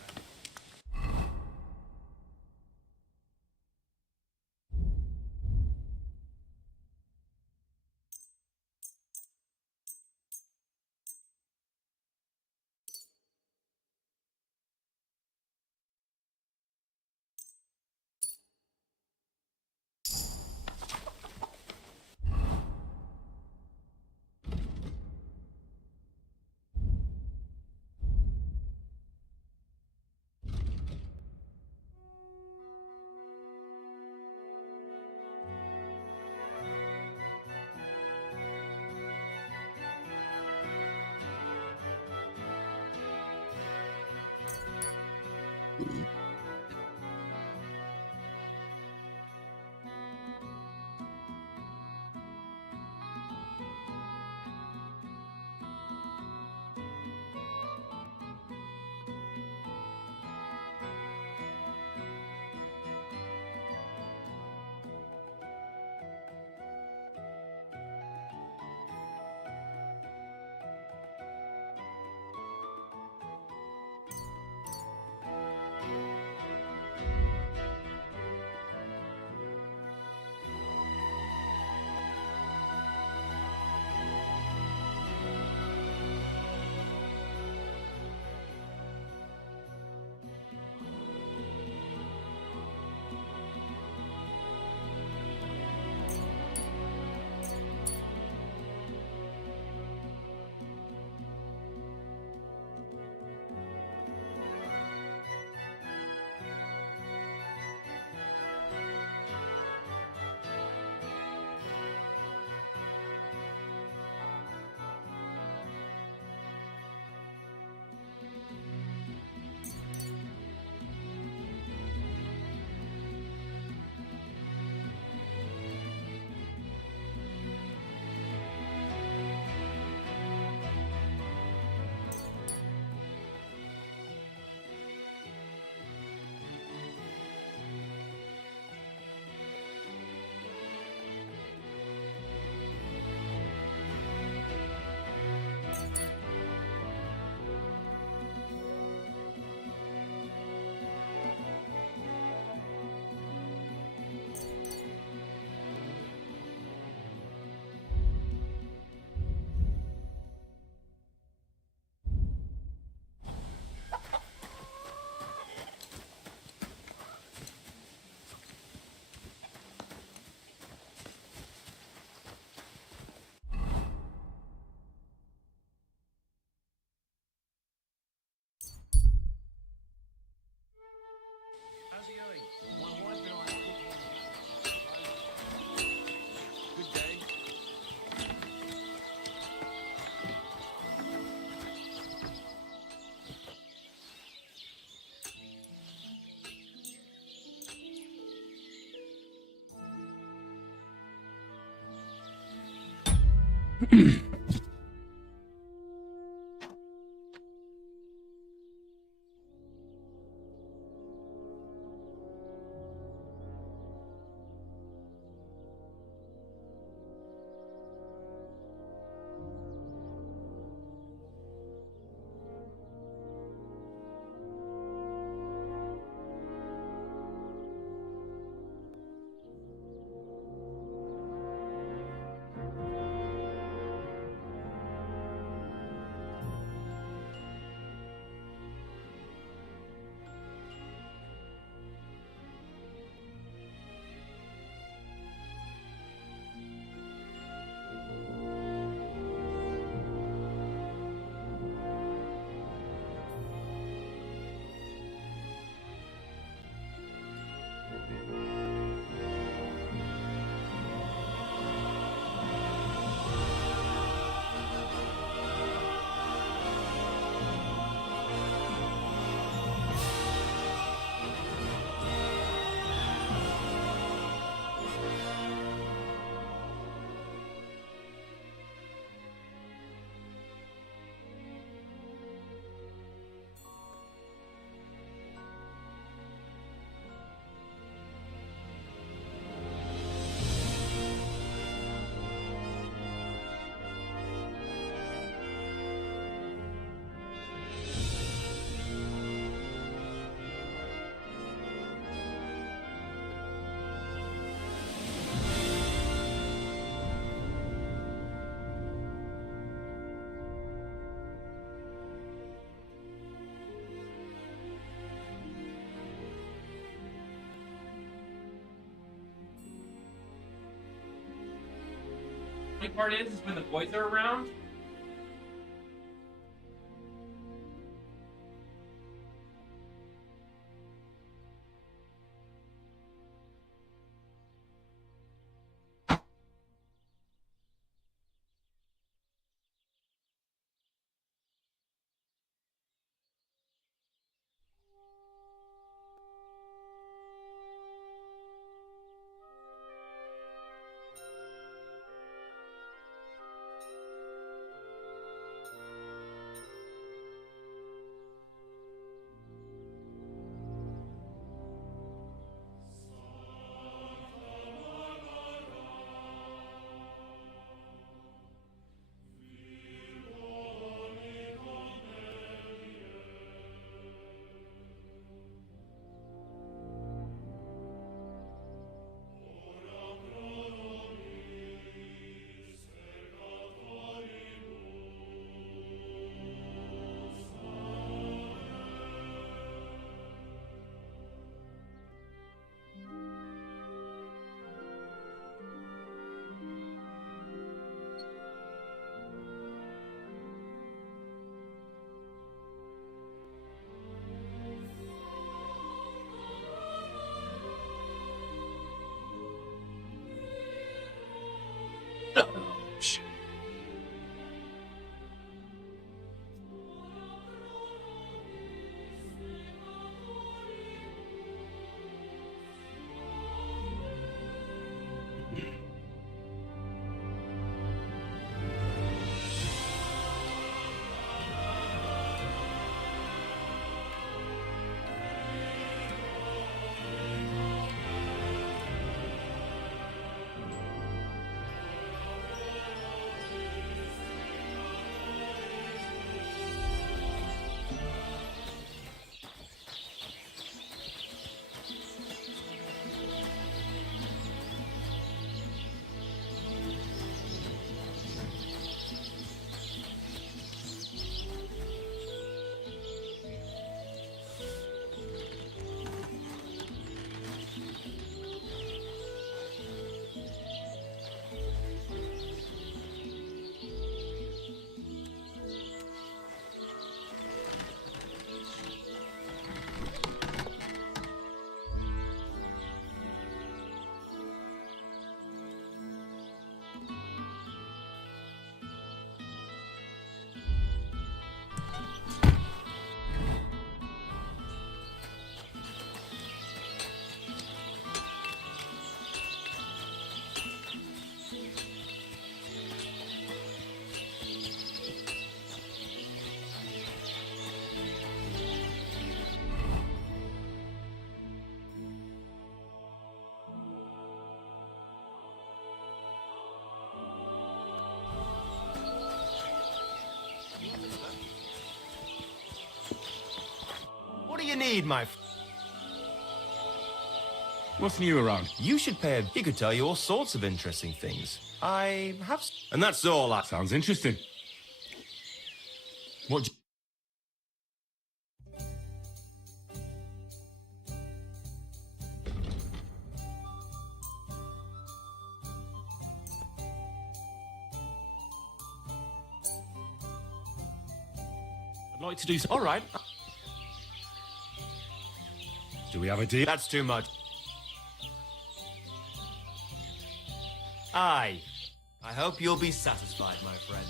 funny part is when the boys are around. need, my What's new around? You should pay He could tell you all sorts of interesting things. I have... And that's all I... Sounds interesting. What... I'd like to do... All right. Do we have a deal? That's too much. Aye. I hope you'll be satisfied, my friend.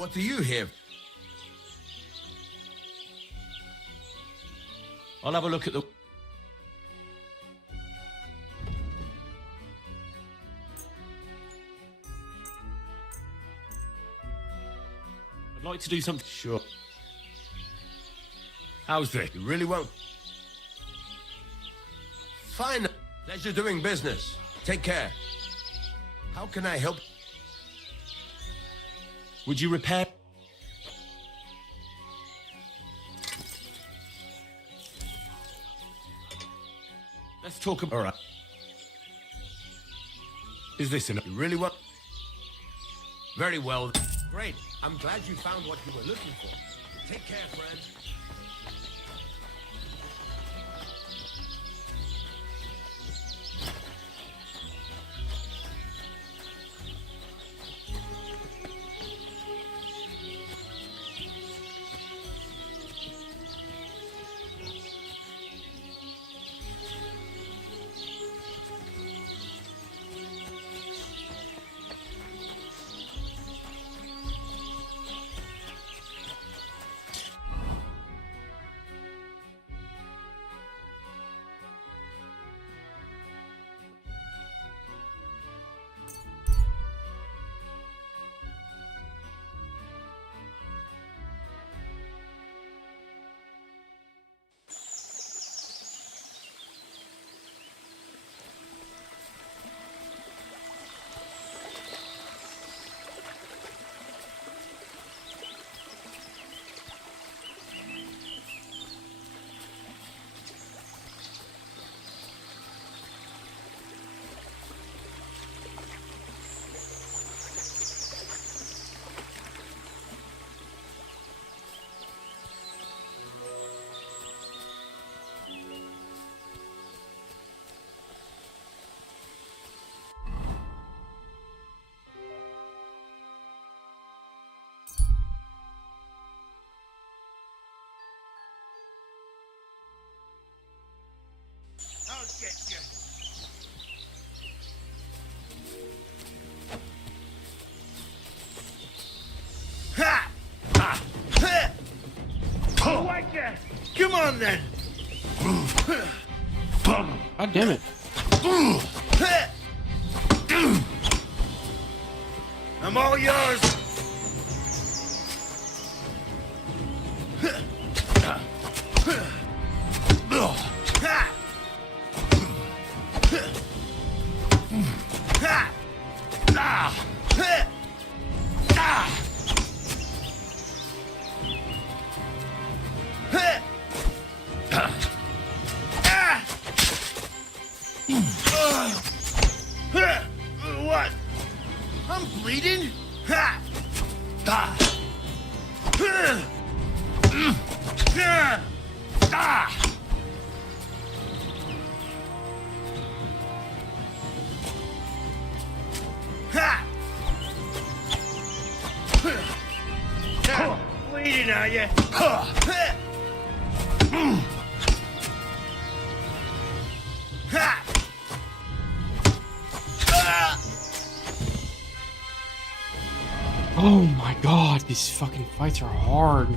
What do you have? I'll have a look at the... I'd like to do something... Sure. How's this? You really won't. Fine. Pleasure doing business. Take care. How can I help? Would you repair... Let's talk about... All right. Is this enough? You really want... Very well. Great. I'm glad you found what you were looking for. Take care, friend. I'll get you. Ha! Ha! Ha! Whacker! Come on then. God damn it. I'm all yours. What? I'm bleeding? Ha! Ah! Ha! Bleeding, are you? Ha! Oh my god, these fucking fights are hard.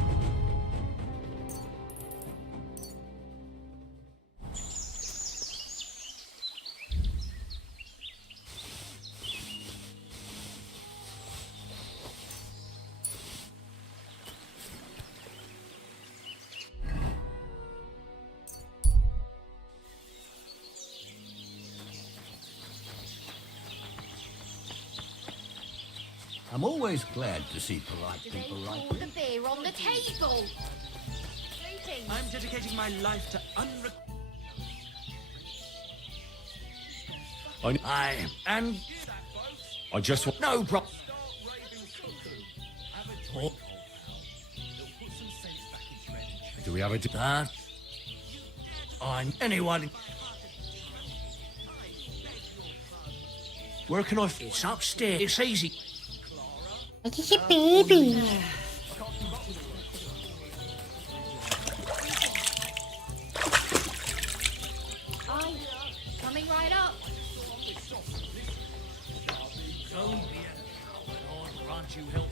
I'm always glad to see polite people like Pour the beer on the table. Greetings. I'm dedicating my life to I just want. No problem. Do we have a? That I'm anyone. Where can I? It's upstairs. It's easy. It's a baby. I'm coming right up. Don't be a coward. I'll grant you help.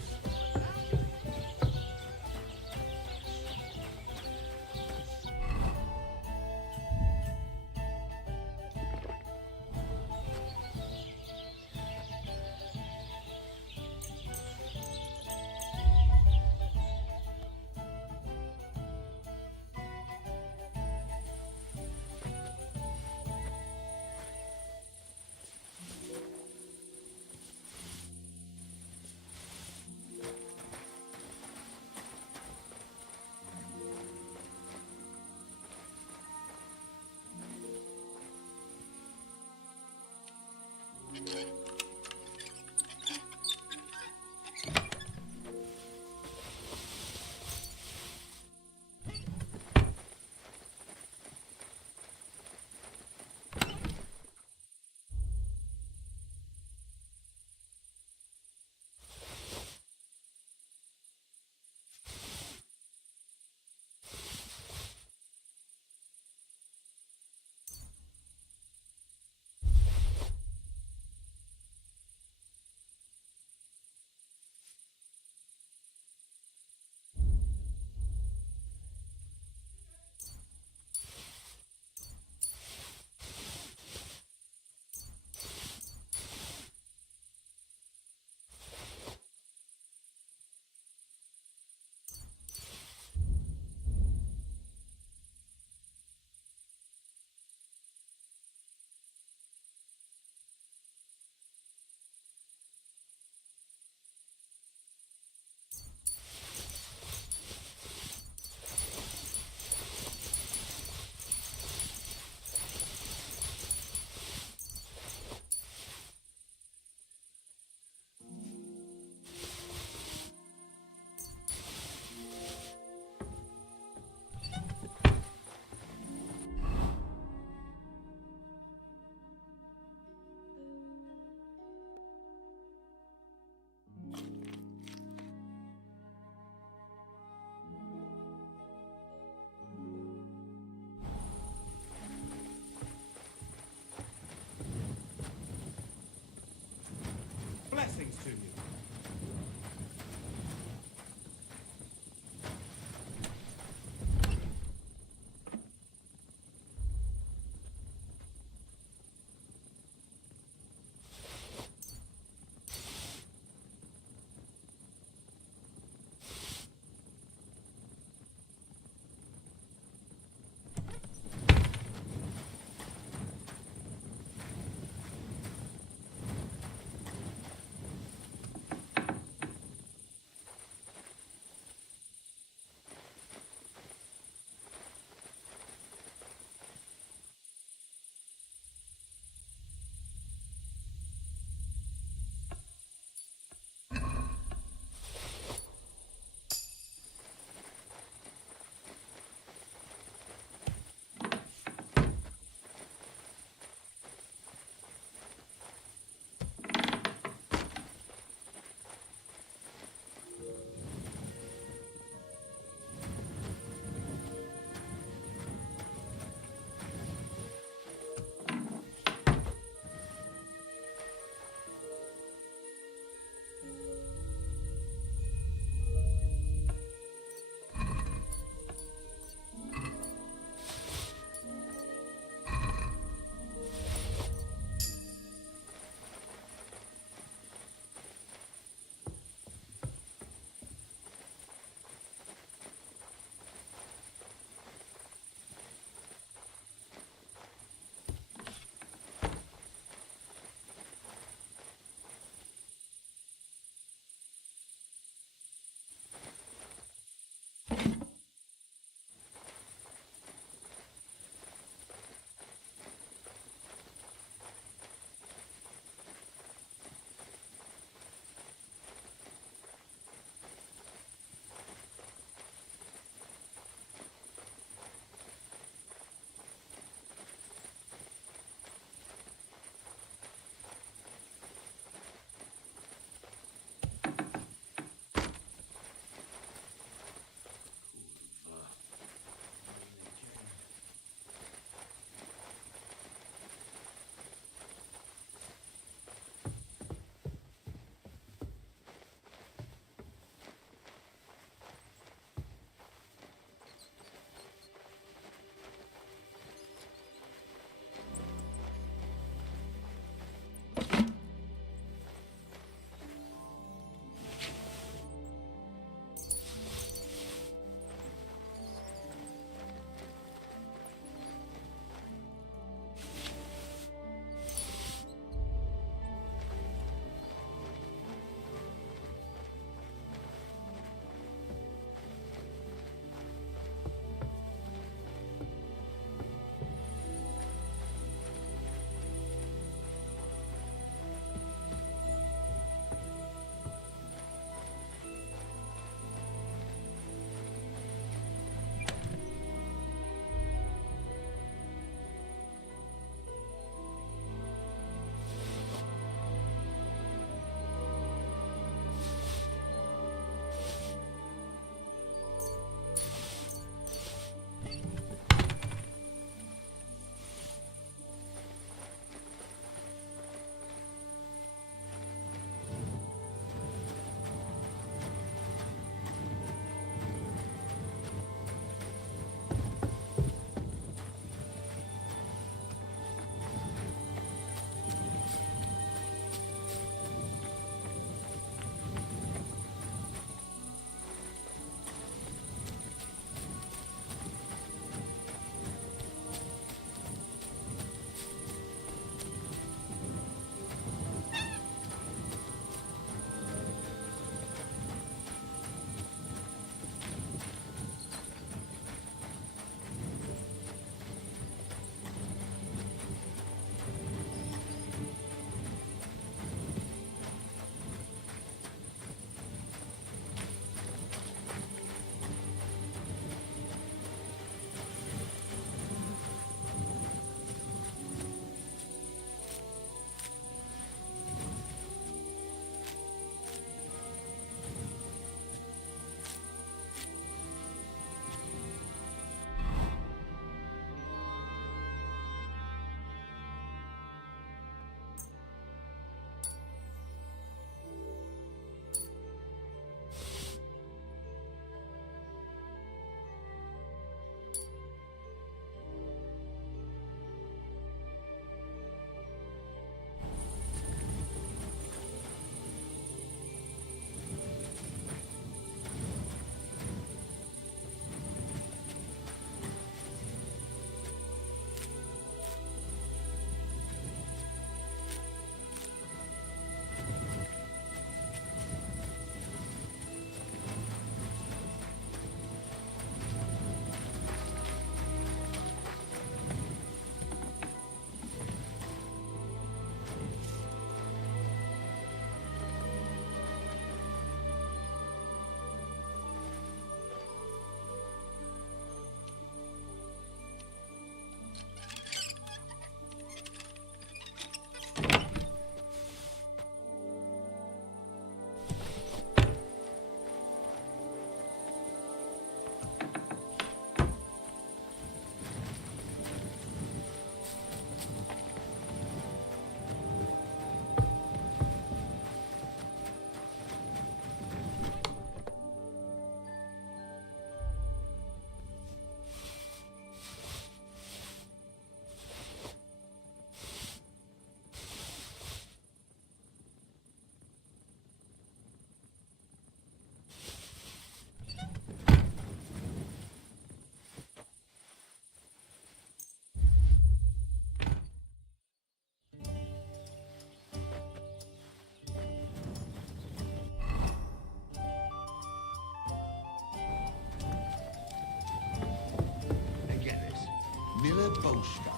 Miller Boschka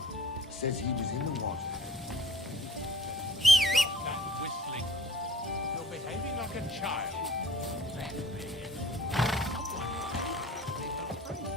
says he was in the water. Stop that whistling. You're behaving like a child. That man. Someone make a friend.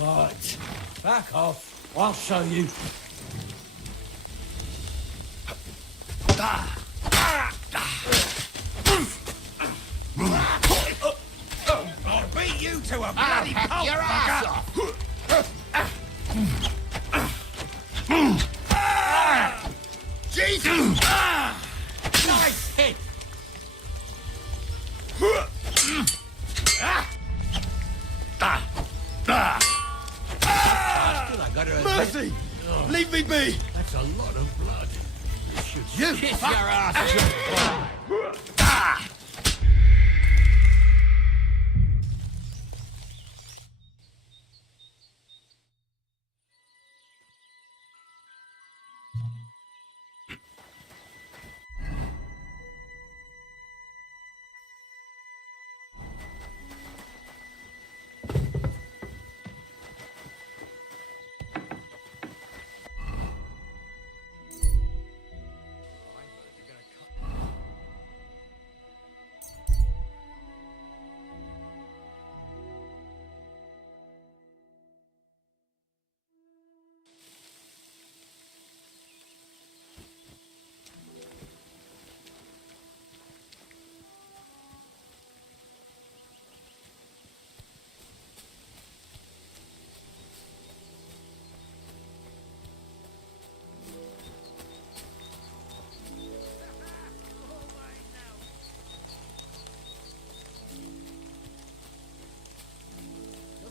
What? Back off. I'll show you. I'll beat you to a bloody pulp, your ass off. Jesus! Nice hit. Mercy! Leave me be! That's a lot of blood. You Kiss your ass, you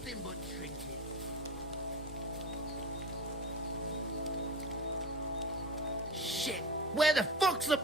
Nothing but trinkets. Shit! Where the fuck's the...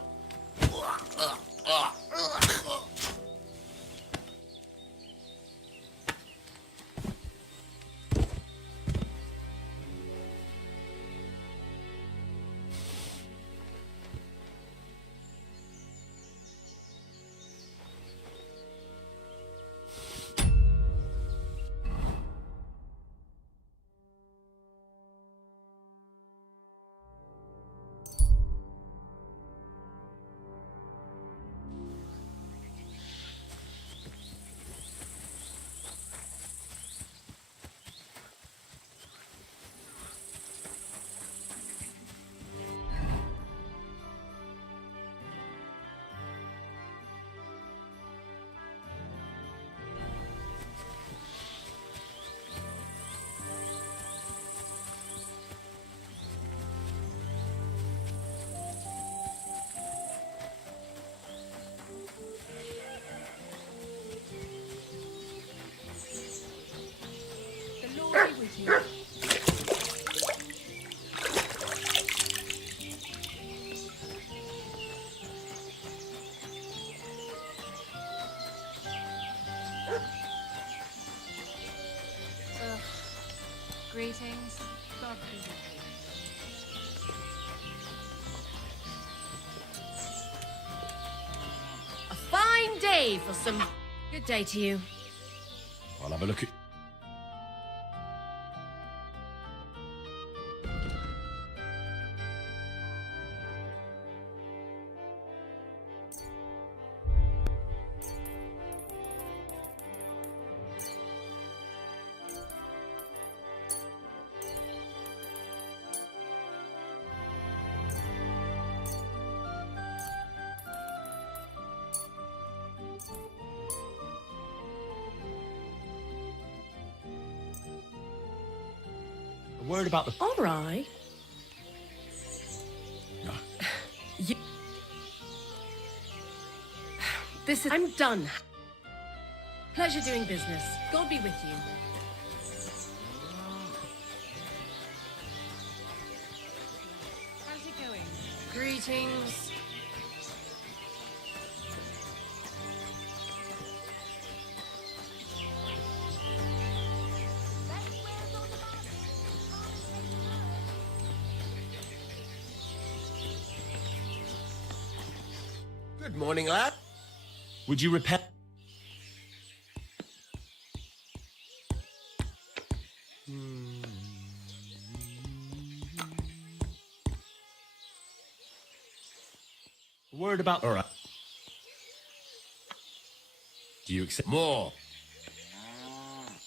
The Lord be with you. Ugh. Greetings. God be with you. A fine day for some... Good day to you. I'll have a look at... A word about the... All right. You... This is... I'm done. Pleasure doing business. God be with you. How's it going? Greetings. Good morning, lad. Would you repent? A word about... All right. Do you accept? More.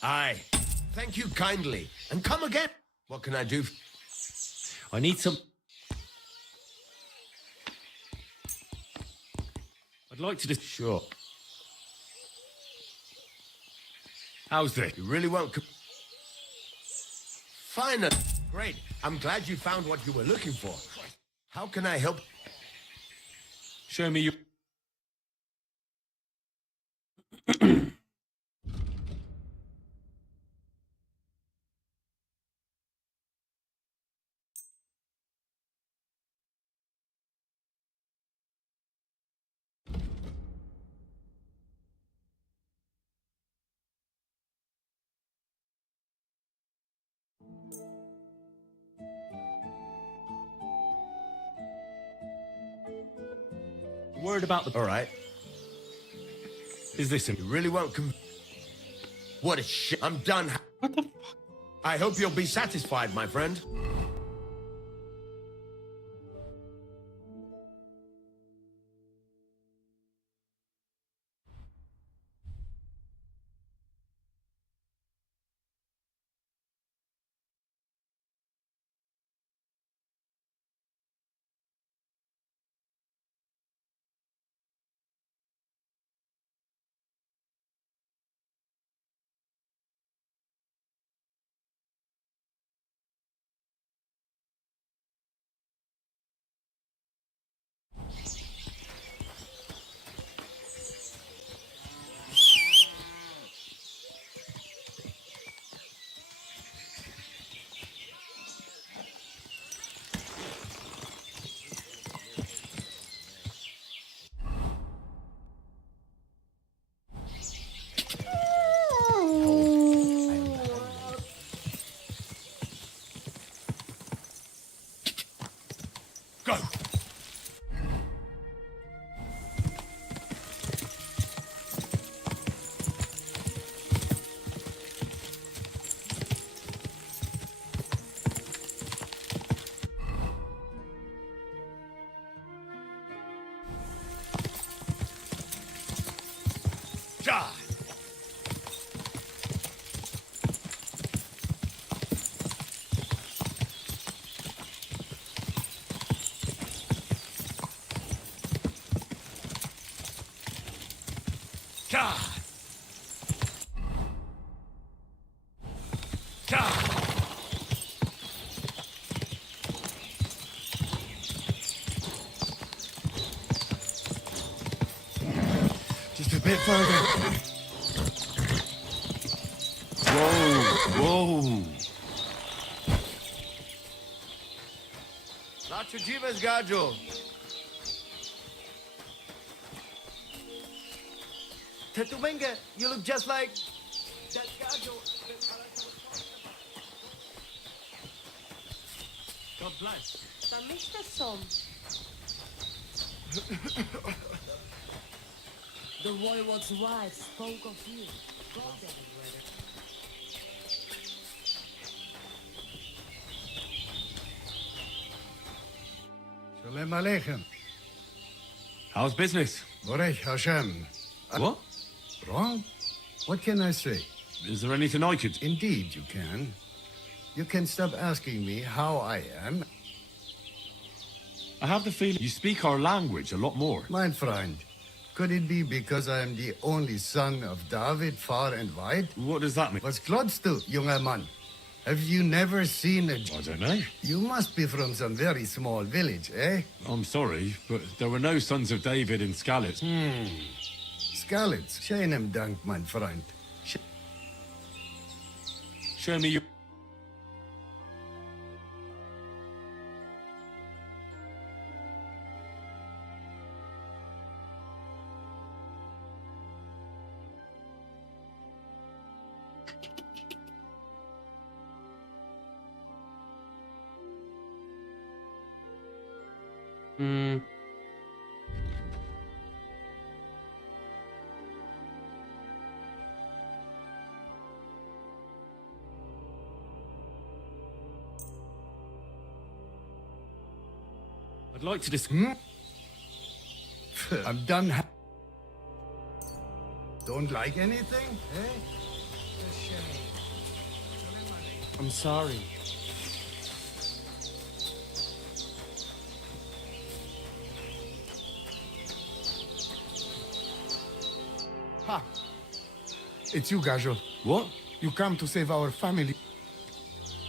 Aye. Thank you kindly. And come again. What can I do? I need some... I'd like to just... Sure. How's this? You really won't... Fine. Great. I'm glad you found what you were looking for. How can I help? Show me your... A word about the... All right. Is this him? You really won't What a shit. I'm done. What the fuck? I hope you'll be satisfied, my friend. Go! Ja! Ja! Ja! Just a bit further. Whoa! Lacho Jiva's Gajo. Tetumenga, you look just like that Gajo. God bless. Mr. Som. The Voivode's wife spoke of you. God everywhere. Shalom Aleichem. How's business? Borech Hashem. What? Wrong? What can I say? Is there anything I could... Indeed you can. You can stop asking me how I am. I have the feeling you speak our language a lot more. Mein Freund, could it be because I am the only son of David, far and wide? What does that mean? Was glotzt du, junger Mann? Have you never seen a... I don't know. You must be from some very small village, eh? I'm sorry, but there were no sons of David in Skalitz. Skalitz. Schönem Dank, mein Freund. Show me your... I'd like to just... I'm done. Don't like anything, eh? I'm sorry. Ha! It's you, Gajo. What? You come to save our family.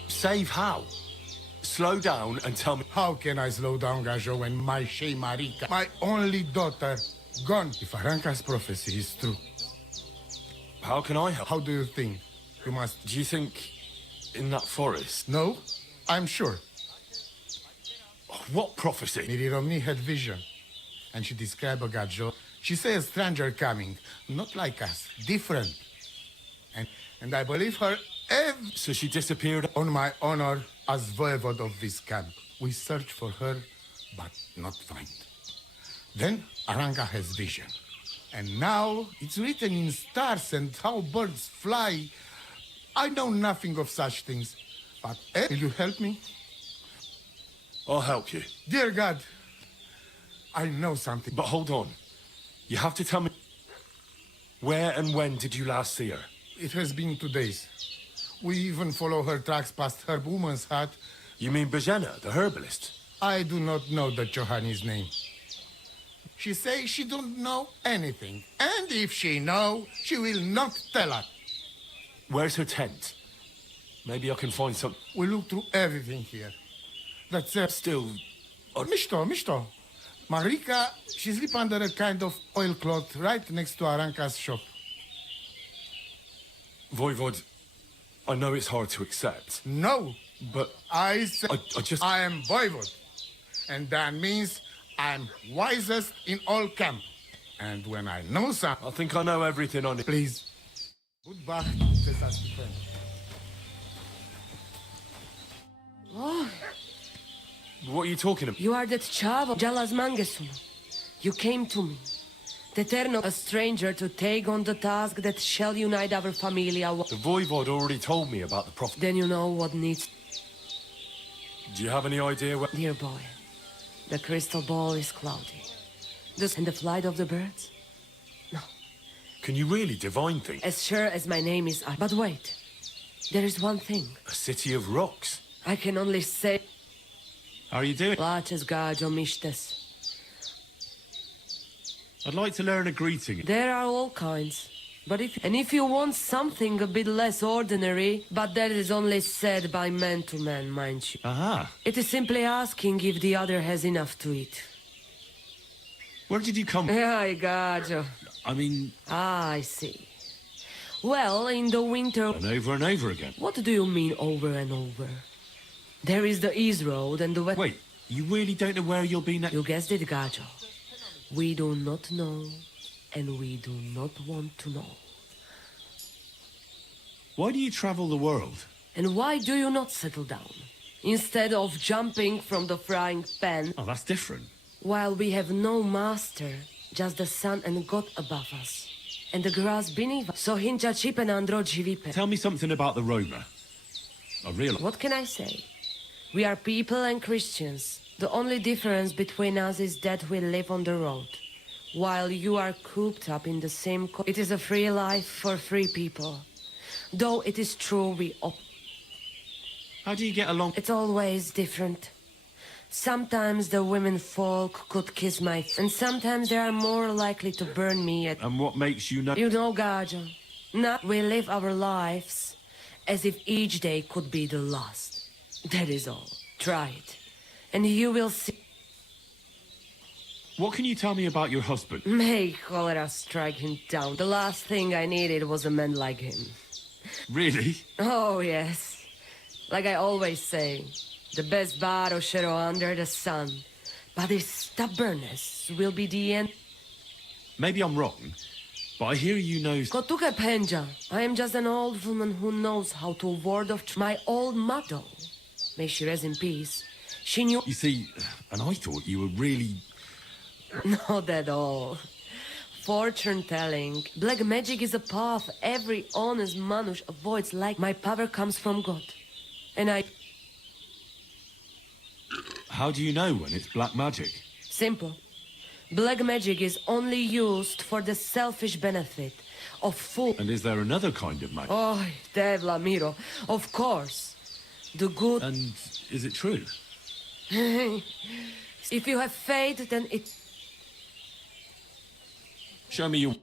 Save how? Slow down and tell me... How can I slow down, Gajo, when my Shea Marika, my only daughter, gone? If Aranka's prophecy is true. How can I help? How do you think? You must... Do you think in that forest? No, I'm sure. What prophecy? Miri Romney had vision, and she described a Gajo. She said a stranger coming, not like us, different. And I believe her So she disappeared? On my honor as voivode of this camp. We search for her, but not find. Then Aranka has vision. And now it's written in stars and how birds fly. I know nothing of such things. But will you help me? I'll help you. Dear God, I know something. But hold on. You have to tell me... Where and when did you last see her? It has been 2 days. We even follow her tracks past her woman's hut. You mean Bajana, the herbalist? I do not know the Johanni's name. She says she don't know anything. And if she know, she will not tell us. Where's her tent? Maybe I can find some... We look through everything here. That's Still... Mishto. Marika, she sleep under a kind of oilcloth right next to Aranka's shop. Voivod, I know it's hard to accept. No. But... I say I am Voivod. And that means I'm wisest in all camp. And when I know something... I think I know everything on it. Please. Goodbye, Cesar Stephen. Oh, What are you talking about? you are that Chavo Jalas Mangesum. You came to me, determined a stranger to take on the task that shall unite our familia. The Voivod already told me about the prophet. Then you know what needs... Do you have any idea where... Dear boy, the crystal ball is cloudy. And the flight of the birds? No. Can you really divine things? As sure as my name is... But wait. There is one thing. A city of rocks. I can only say... How are you doing? Laches gajo mishtes. I'd like to learn a greeting. There are all kinds. But if you want something a bit less ordinary, but that is only said by man to man, mind you. Aha. It is simply asking if the other has enough to eat. Where did you come? Ay, gajo. I mean... Ah, I see. Well, in the winter... And over again. What do you mean over and over? There is the east road and the west... Wait, you really don't know where you'll be next? You guessed it, gajo. We do not know, and we do not want to know. Why do you travel the world? And why do you not settle down? Instead of jumping from the frying pan... Oh, that's different. While we have no master, just the sun and God above us. And the grass beneath us. So hincha chip and andro jivipe. Tell me something about the Roma. I realize... What can I say? We are people and Christians. The only difference between us is that we live on the road. While you are cooped up in the same... It is a free life for free people. Though it is true we... How do you get along? It's always different. Sometimes the women folk could kiss my... And sometimes they are more likely to burn me at... And what makes you know... You know, Gajo. Now we live our lives. as if each day could be the last. That is all. Try it, and you will see. What can you tell me about your husband? May cholera strike him down. The last thing I needed was a man like him. Really? Oh, yes. Like I always say, the best battle under the sun. But his stubbornness will be the end. Maybe I'm wrong, but I hear you know... Kotuke Penja. I am just an old woman who knows how to ward off my old mother. May she rest in peace. She knew... You see, and I thought you were really... Not at all. Fortune-telling. Black magic is a path every honest manush avoids, like my power comes from God. And I... How do you know when it's black magic? Simple. Black magic is only used for the selfish benefit of fool. And is there another kind of magic? Oh, Devla Miro. Of course. The good... And is it true? If you have faith, then it... Show me your...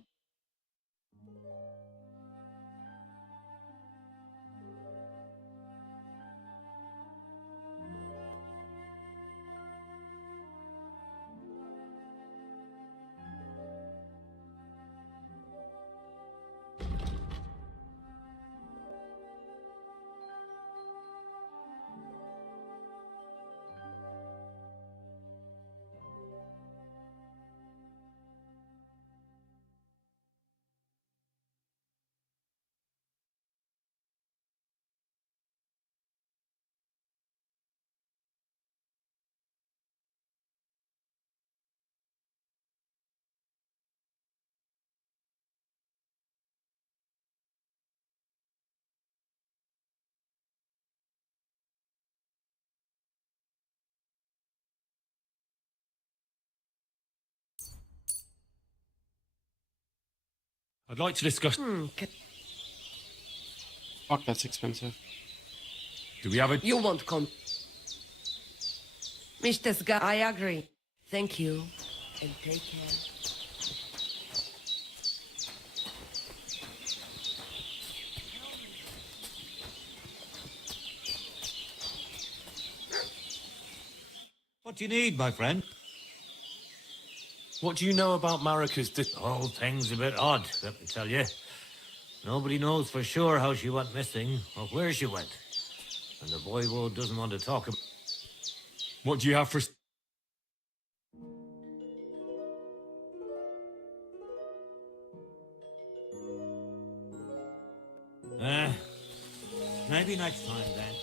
I'd like to discuss... Fuck, that's expensive. Do we have a... You won't come. Mr. Ska, I agree. Thank you. And take care. What do you need, my friend? What do you know about Marika's... The whole thing's a bit odd, let me tell you. Nobody knows for sure how she went missing or where she went. And the voivode doesn't want to talk about... What do you have for... Maybe next time, then.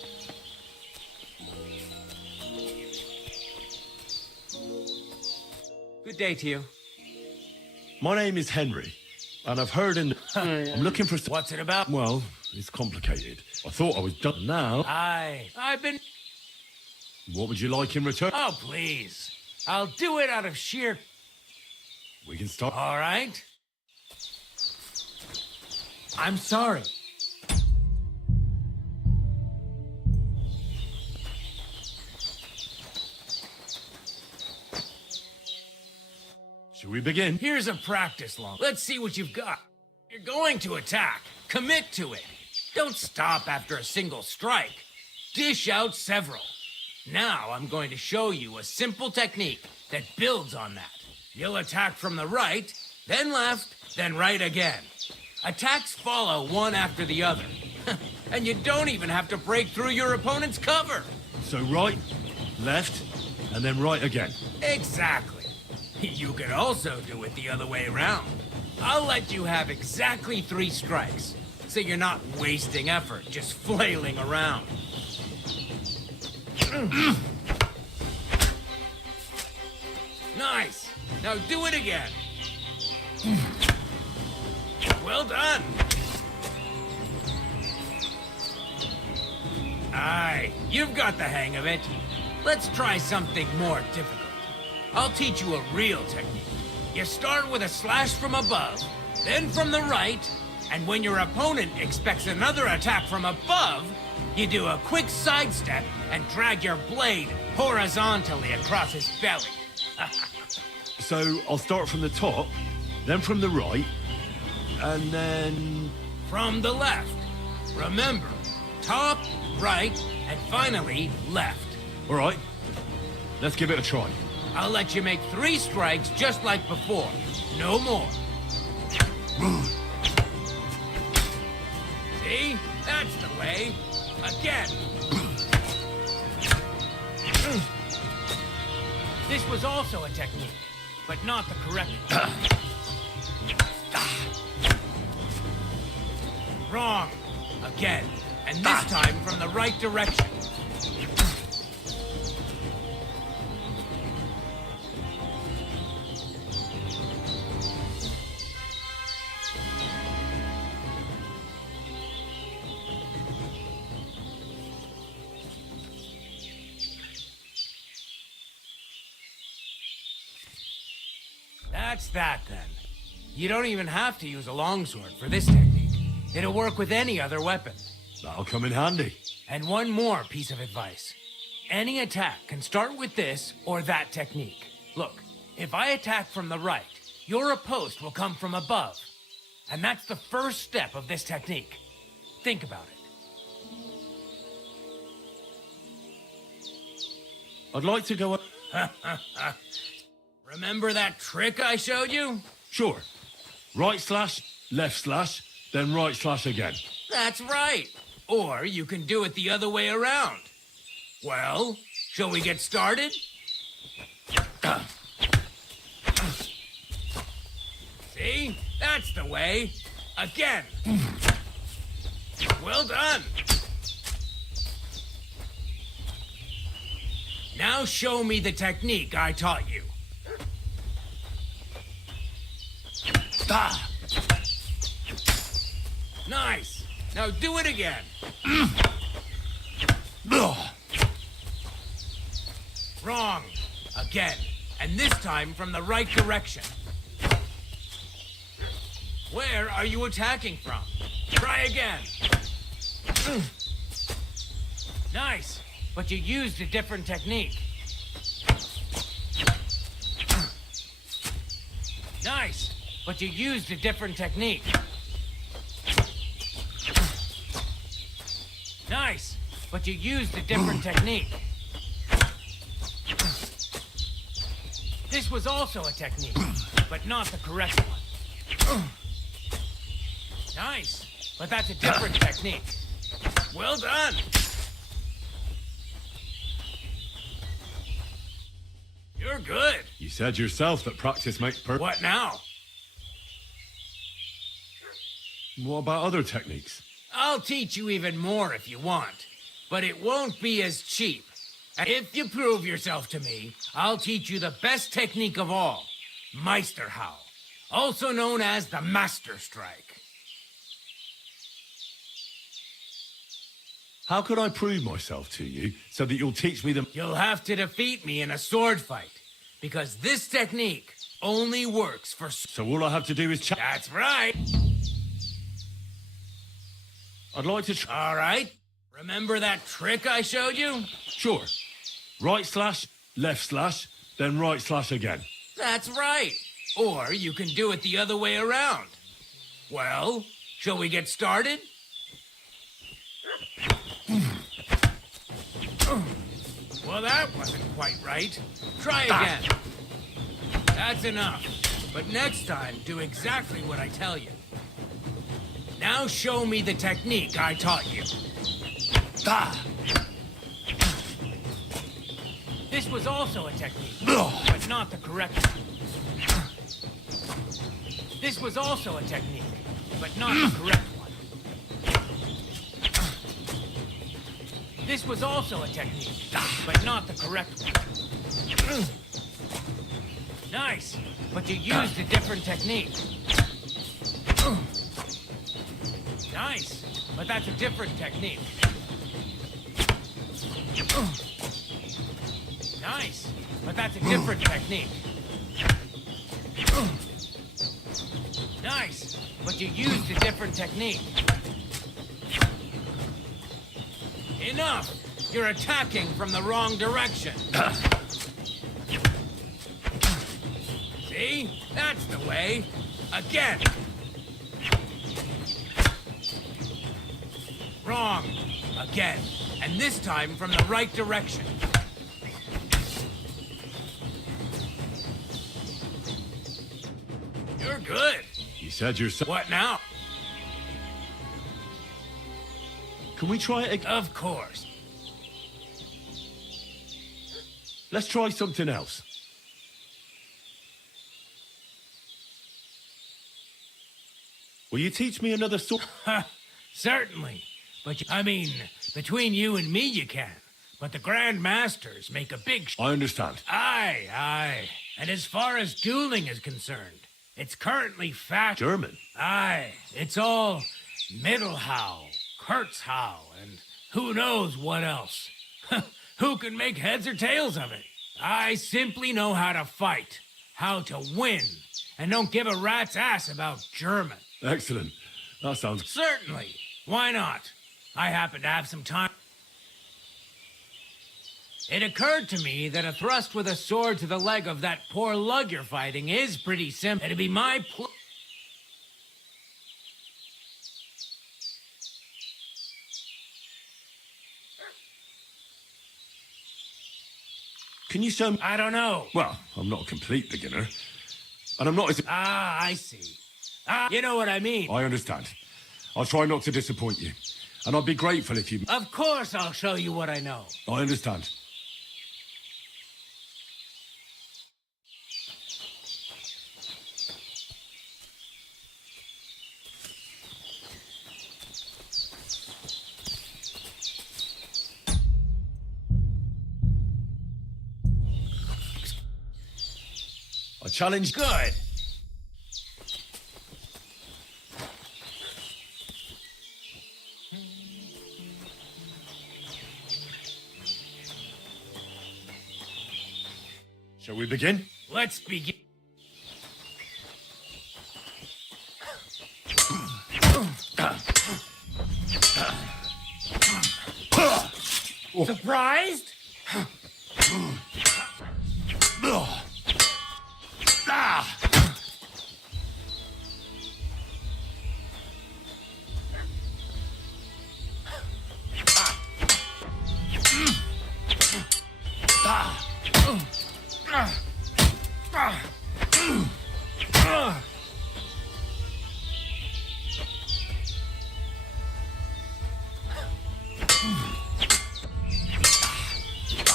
Good day to you. My name is Henry, and I've heard in... I'm looking for... What's it about? Well, it's complicated. I thought I was done now. I've been... What would you like in return? Oh, please. I'll do it out of sheer... We can start... All right. I'm sorry. Should we begin? Here's a practice long. Let's see what you've got. You're going to attack. Commit to it. Don't stop after a single strike. Dish out several. Now I'm going to show you a simple technique that builds on that. You'll attack from the right, then left, then right again. Attacks follow one after the other. And you don't even have to break through your opponent's cover. So right, left, and then right again. Exactly. You could also do it the other way around. I'll let you have exactly 3 strikes, so you're not wasting effort just flailing around. Nice. Now do it again. Well done. Aye, you've got the hang of it. Let's try something more difficult. I'll teach you a real technique. You start with a slash from above, then from the right, and when your opponent expects another attack from above, you do a quick sidestep and drag your blade horizontally across his belly. So I'll start from the top, then from the right, and then... From the left. Remember, top, right, and finally left. All right. Let's give it a try. I'll let you make 3 strikes just like before. No more. See? That's the way. Again. This was also a technique, but not the correct one. Wrong. Again. And this time from the right direction. That's that, then. You don't even have to use a longsword for this technique. It'll work with any other weapon. That'll come in handy. And one more piece of advice. Any attack can start with this or that technique. Look, if I attack from the right, your riposte will come from above. And that's the first step of this technique. Think about it. I'd like to go... Remember that trick I showed you? Sure. Right slash, left slash, then right slash again. That's right. Or you can do it the other way around. Well, shall we get started? See? That's the way. Again. Well done. Now show me the technique I taught you. Nice. Now do it again. Wrong. Again. And this time from the right direction. Where are you attacking from? Try again. Nice. But you used a different technique. Nice. But you used a different technique. Nice. But you used a different technique. This was also a technique, but not the correct one. Nice. But that's a different technique. Well done. You're good. You said yourself that practice makes perfect. What now? What about other techniques? I'll teach you even more if you want, but it won't be as cheap. And if you prove yourself to me, I'll teach you the best technique of all, Meisterhowl, also known as the Master Strike. How could I prove myself to you so that you'll teach me the... You'll have to defeat me in a sword fight, because this technique only works for... So all I have to do is... That's right. I'd like to... All right. Remember that trick I showed you? Sure. Right slash, left slash, then right slash again. That's right. Or you can do it the other way around. Well, shall we get started? Well, that wasn't quite right. Try again. That's enough. But next time, do exactly what I tell you. Now show me the technique I taught you. This was also a technique, but not the correct one. This was also a technique, but not the correct one. This was also a technique, but not the correct one. Nice, but you used a different technique. Nice, but that's a different technique. Nice, but that's a different technique. Nice, but you used a different technique. Enough! You're attacking from the wrong direction. See? That's the way. Again. Wrong. Again. And this time from the right direction. You're good. You said you're so... What now? Can we try it again? Of course. Let's try something else. Will you teach me another sort? Certainly. But, I mean, between you and me you can. But the Grand Masters make a big... I understand. Aye, aye. And as far as dueling is concerned, it's currently fat... German? Aye. It's all Mittelhau, Kurzhau, and who knows what else. Who can make heads or tails of it? I simply know how to fight, how to win, and don't give a rat's ass about German. Excellent. That sounds... Certainly. Why not? I happen to have some time. It occurred to me that a thrust with a sword to the leg of that poor lug you're fighting is pretty simple. It'd be my Can you show me? I don't know. Well, I'm not a complete beginner. And I'm not as... Ah, I see. Ah, you know what I mean. I understand. I'll try not to disappoint you. And I'd be grateful if you... Of course I'll show you what I know. I understand. I challenge... Good. Shall we begin? Let's begin. Surprised?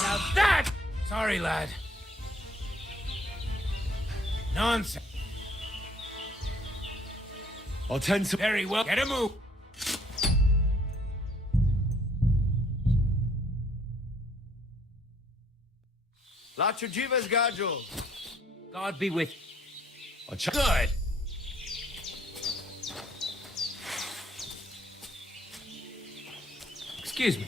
Now that... Sorry, lad. Nonsense. I'll tend to... Very well. Get a move. God be with you. Good. Excuse me.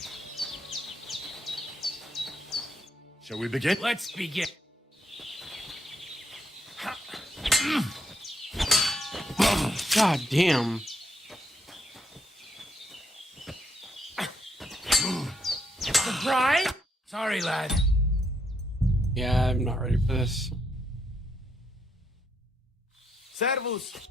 Shall we begin? Let's begin. God damn. Surprise? Sorry, lad. Yeah, I'm not ready for this. Servus.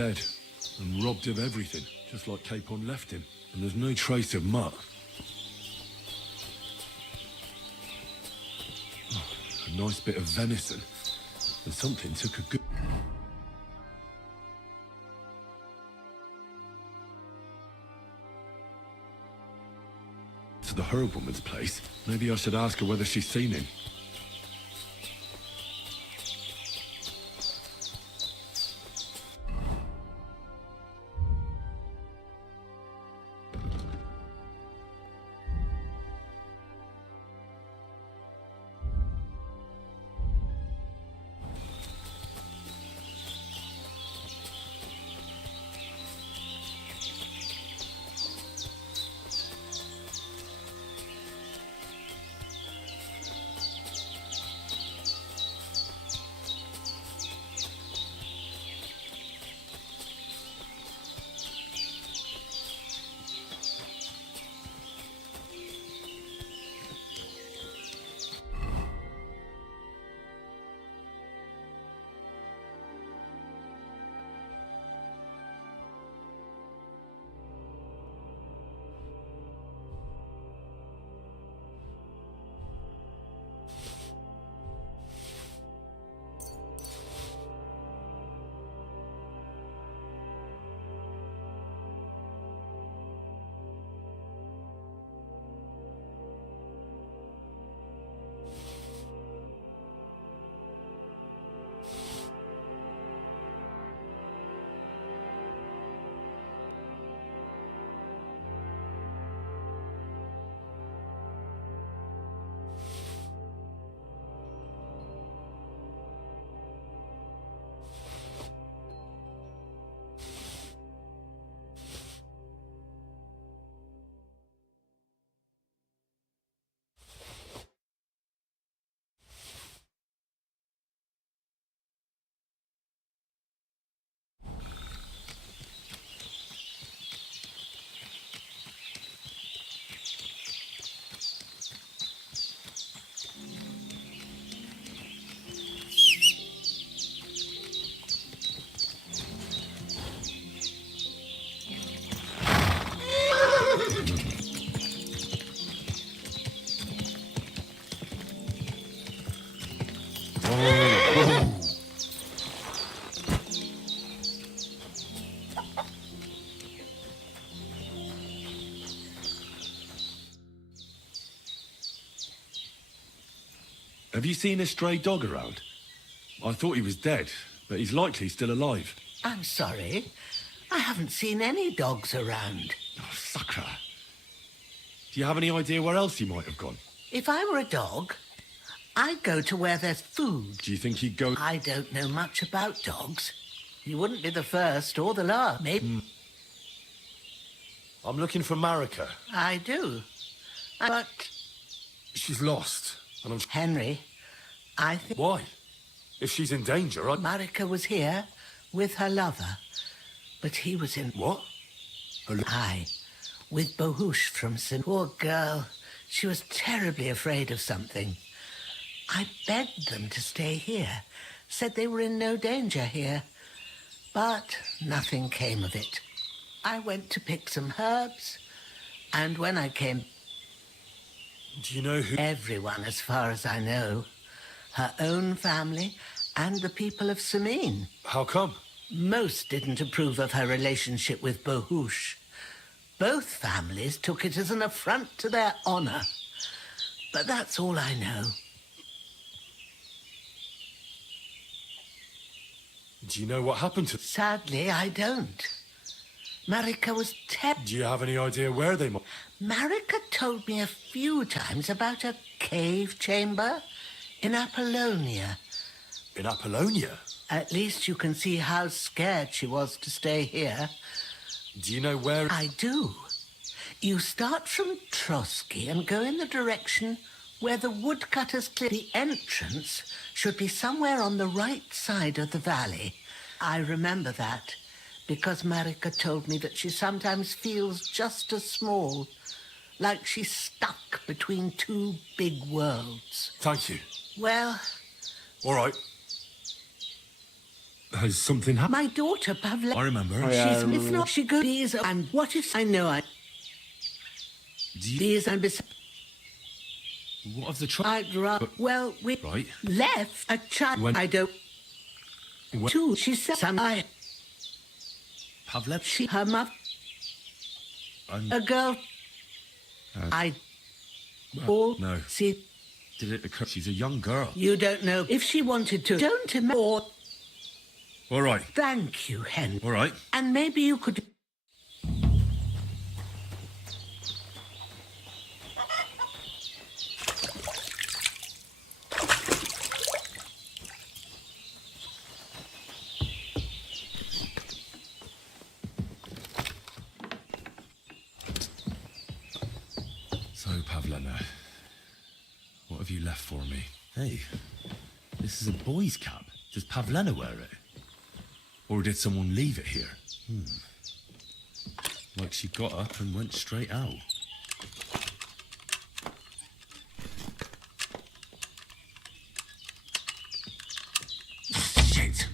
dead and robbed of everything, just like Capon left him. And there's no trace of Mutt. Oh, a nice bit of venison. And something took a good... to the herb woman's place. Maybe I should ask her whether she's seen him. Have you seen a stray dog around? I thought he was dead, but he's likely still alive. I'm sorry. I haven't seen any dogs around. Oh, sucker. Do you have any idea where else he might have gone? If I were a dog, I'd go to where there's food. Do you think he'd go... I don't know much about dogs. You wouldn't be the first or the last, maybe. I'm looking for Marika. I do. But... She's lost, and I'm... Henry, I think... Why? If she's in danger, I... Marika was here with her lover, but he was in... What? Aye, with Bohush from Sin. Poor girl. She was terribly afraid of something. I begged them to stay here, said they were in no danger here, but nothing came of it. I went to pick some herbs, and when I came... Do you know who... Everyone, as far as I know. Her own family and the people of Sameen. How come? Most didn't approve of her relationship with Bohush. Both families took it as an affront to their honor. But that's all I know. Do you know what happened to... Sadly, I don't. Marika was Do you have any idea where they might... Marika told me a few times about a cave chamber in Apollonia. In Apollonia? At least you can see how scared she was to stay here. Do you know where... I do. You start from Trotsky and go in the direction where the woodcutters clear. The entrance should be somewhere on the right side of the valley. I remember that because Marika told me that she sometimes feels just as small, like she's stuck between two big worlds. Thank you. Well... All right. Has something happened? My daughter, Pavla. I remember. Oh, yeah, I She's, remember it's not, she goes, these are, and what is, I know, I, these and besides, What of the I'd rather, well, we Right. left a child, When- I don't, When- too, she said, some, Pavlev? she, her mother, a girl, I, all, no. see, Did it occur? She's a young girl. you don't know if she wanted to, don't, or, All right. thank you, Hen, All right. and maybe you could, So, Pavlena, what have you left for me? Hey, this is a boy's cap. Does Pavlena wear it? Or did someone leave it here? Like she got up and went straight out. shit.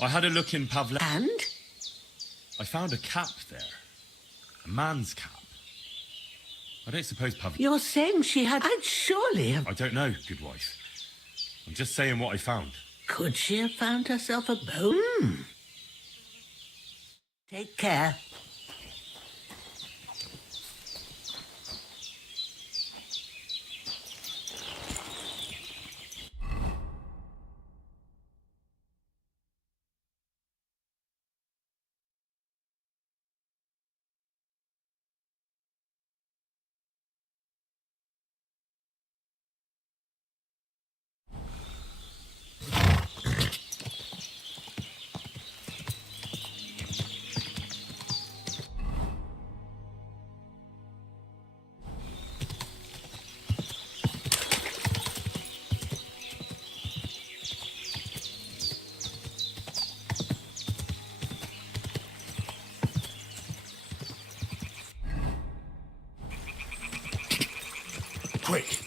I had a look in Pavlena. And? I found a cap there. A man's cap. I don't suppose Pavlena... You're saying she had, I'd surely have, I don't know, good wife. I'm just saying what I found. could she have found herself a bone? Take care. Quick!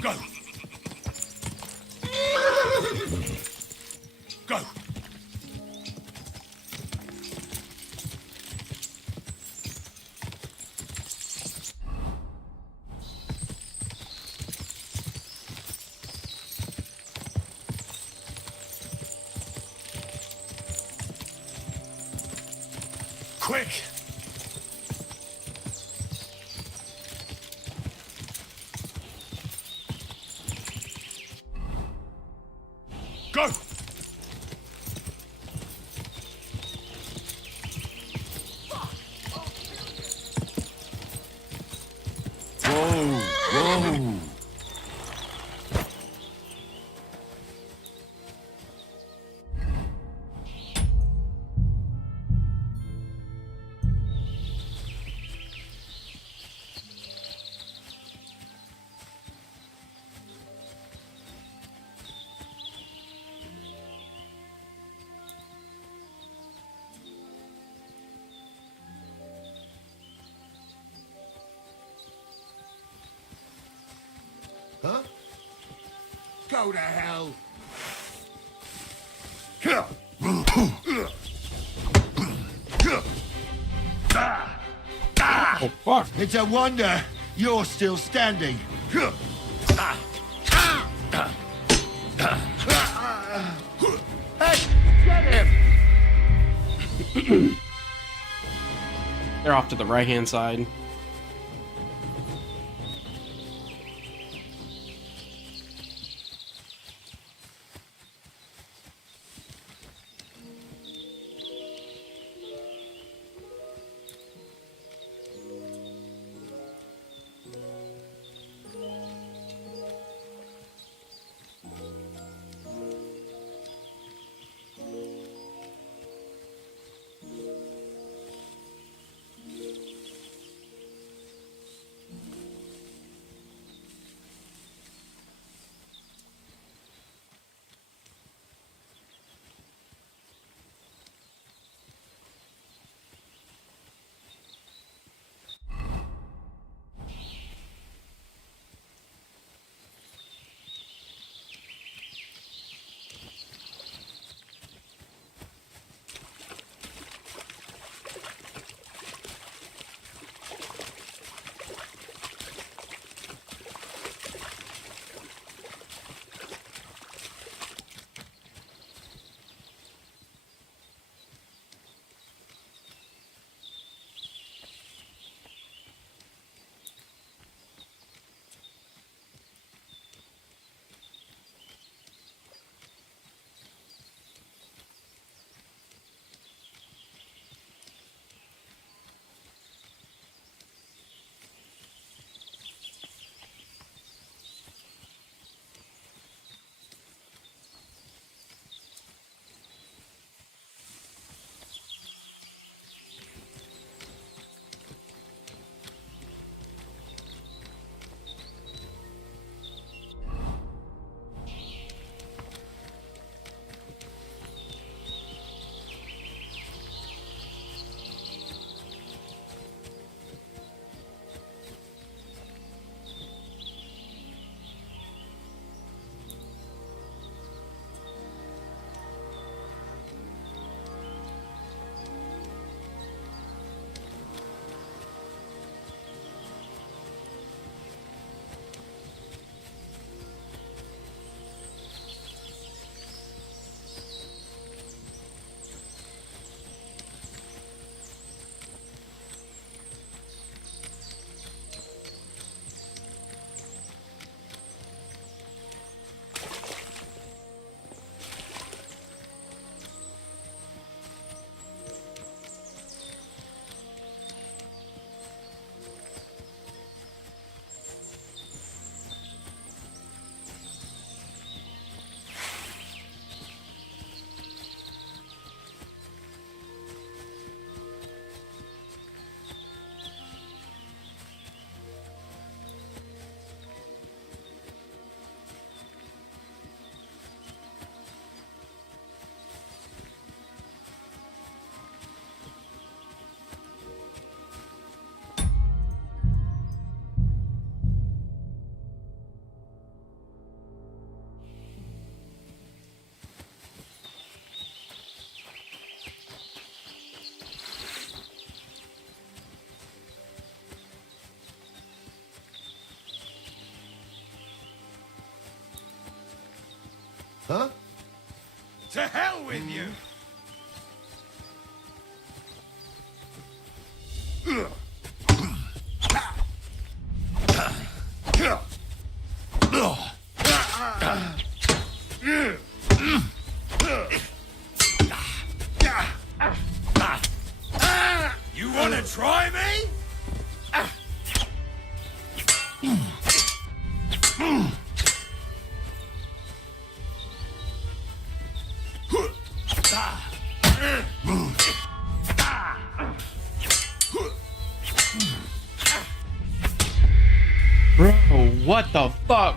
Go! Go! Quick! Go! Oh. Huh? Go to hell! Oh, fuck. It's a wonder you're still standing. Hey, get him! They're off to the right-hand side. Huh? To hell with you! You wanna try me? Bro, what the fuck?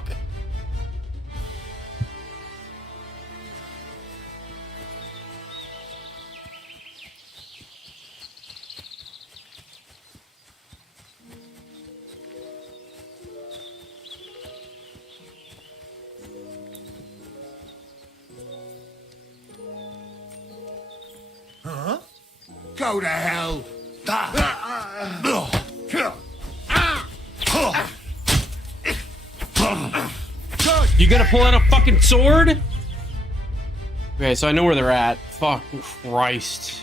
Huh? Go to hell! You gonna pull out a fucking sword? Okay, so I know where they're at. Fuck Christ.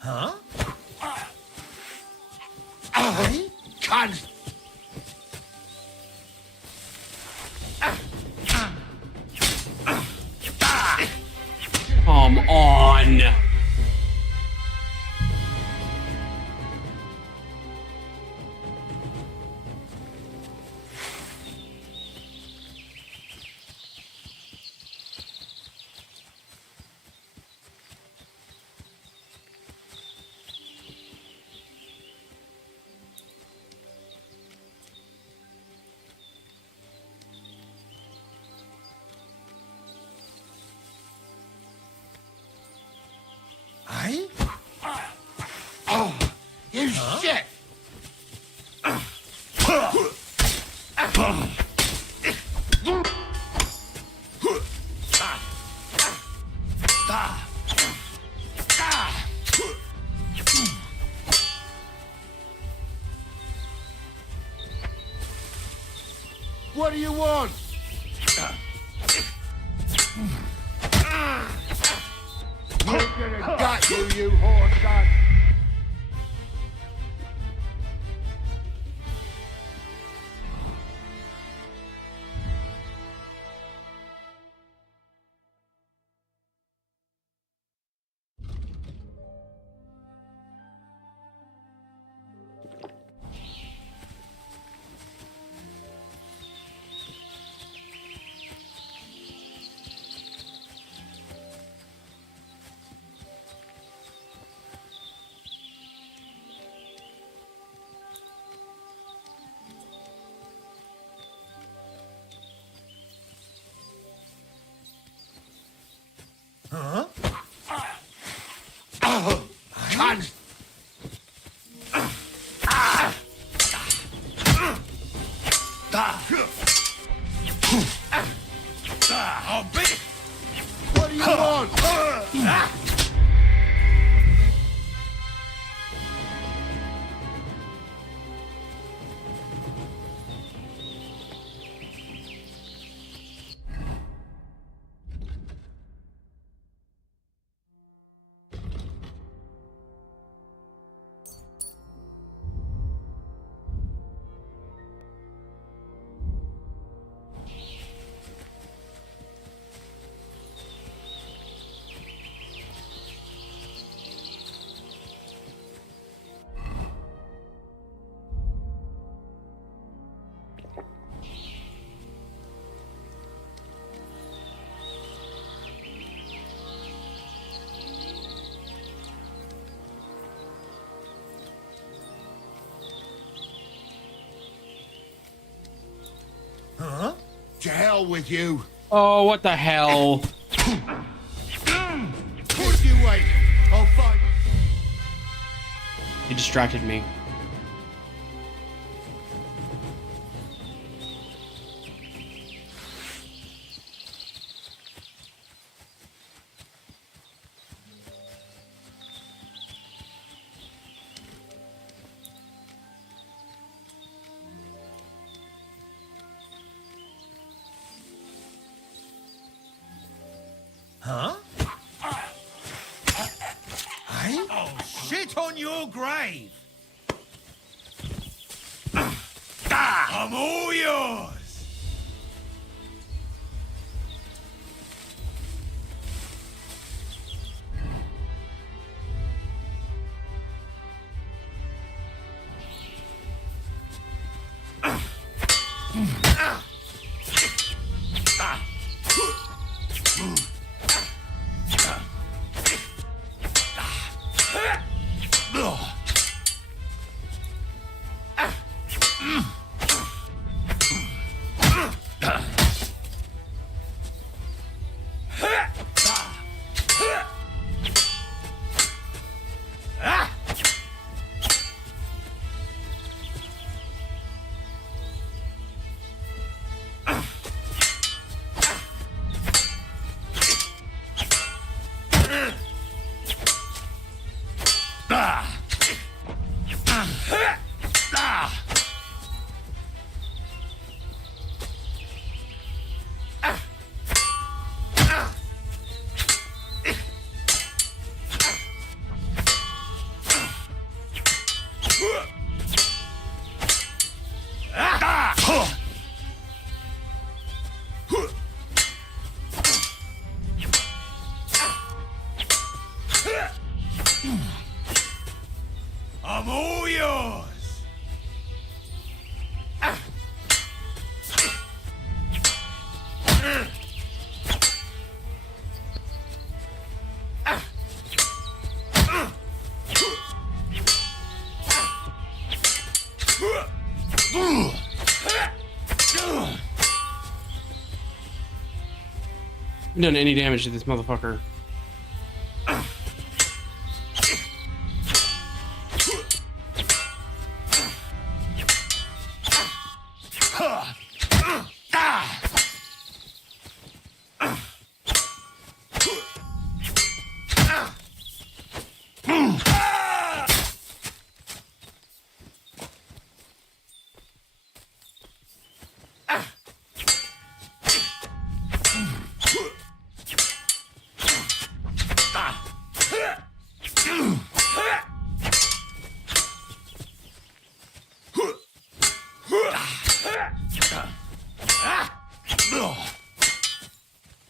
Huh? I can't. Come on. I? Oh, you shit! What do you want? We're gonna gut you, you whore son! Huh? Cunt! I'll be. What do you want? Huh? To hell with you. Oh, what the hell? Push you wait. I'll find. You distracted me. Huh? Shit on your grave! I'm all yours! I'm all yours! Done any damage to this motherfucker.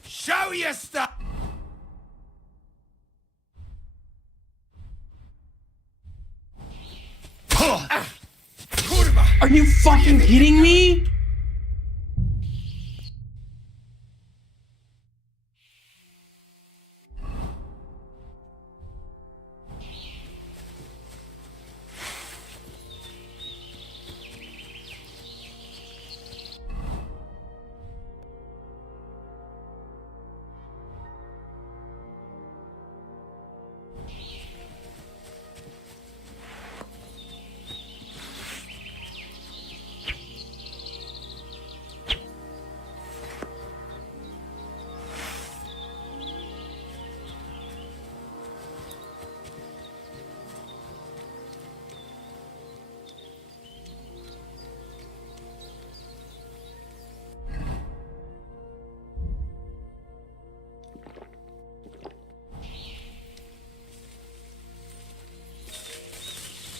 Show your stuff! Are you fucking kidding me?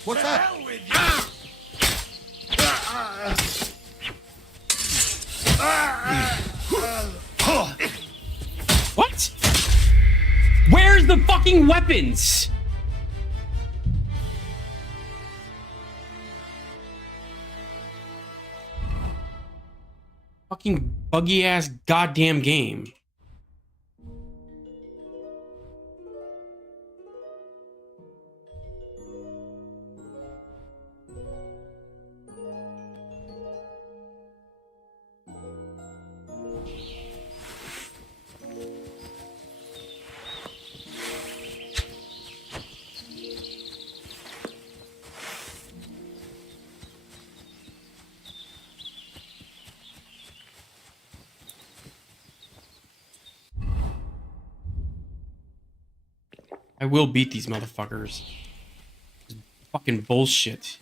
What's that? Hell with you! What? Where's the fucking weapons? Fucking buggy ass goddamn game. I will beat these motherfuckers. Fucking bullshit.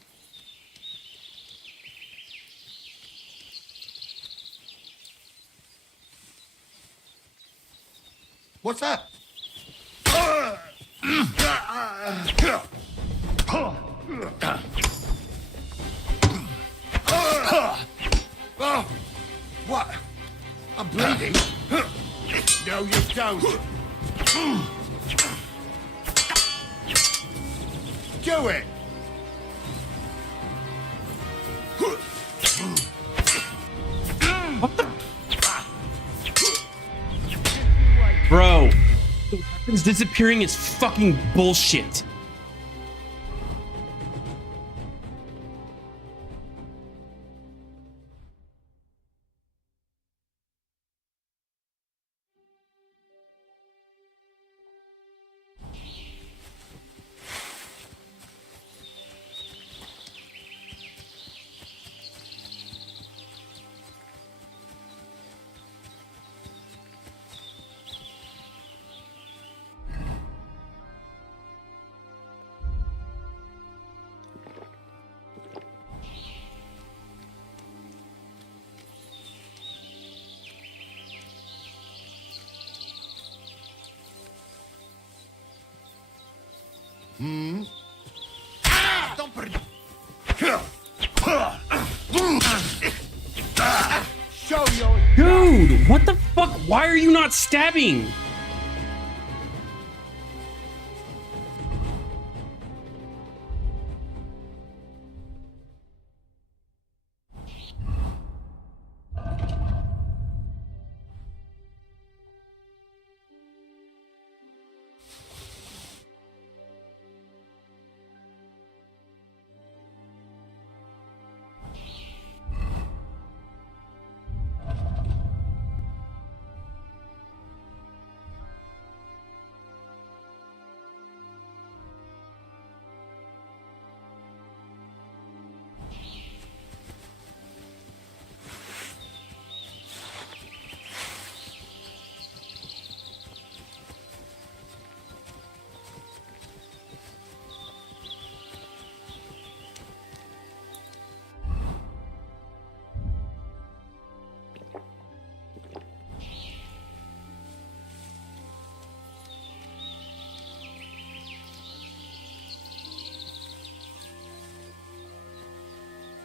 What's that? Oh, what? I'm bleeding. No, you don't. Do it. What the? Bro, the weapons disappearing is fucking bullshit. Show your Dude, what the fuck? Why are you not stabbing?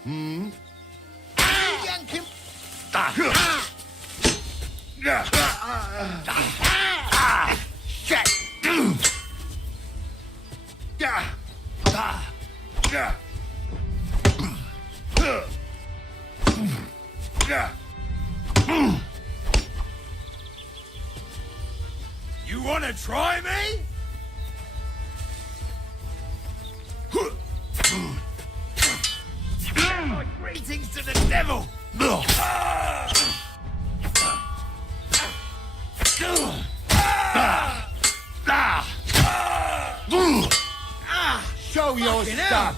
Yank him. Shit. You want to try me? My greetings to the devil! Show your stuff.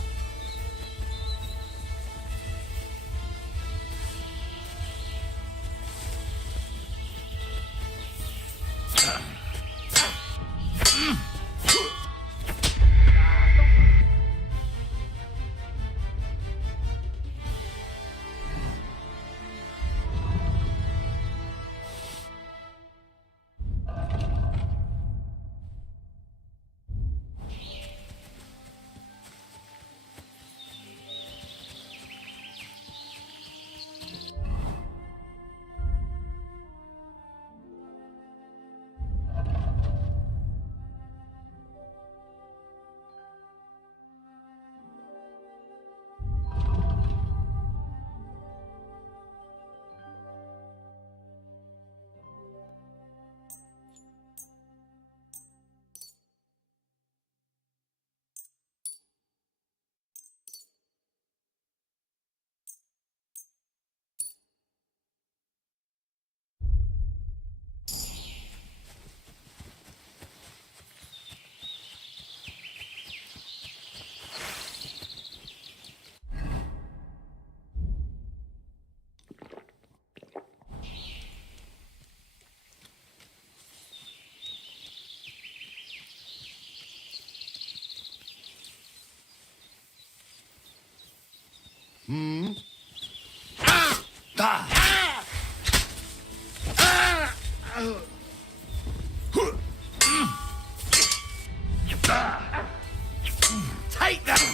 Take that!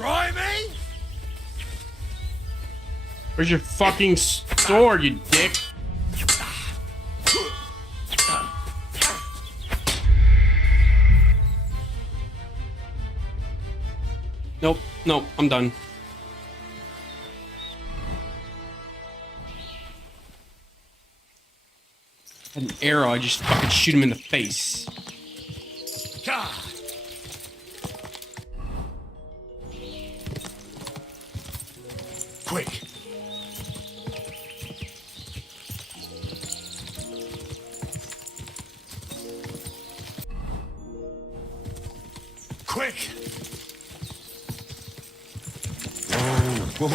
Try me? Where's your fucking sword, you dick? Nope, nope, I'm done. Had an arrow, I just fucking shoot him in the face. God. Quick. Quick. Whoa.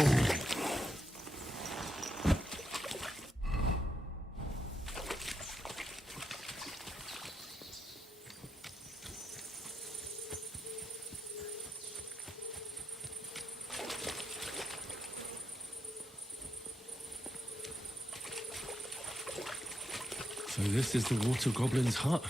So this is the water goblin's hut.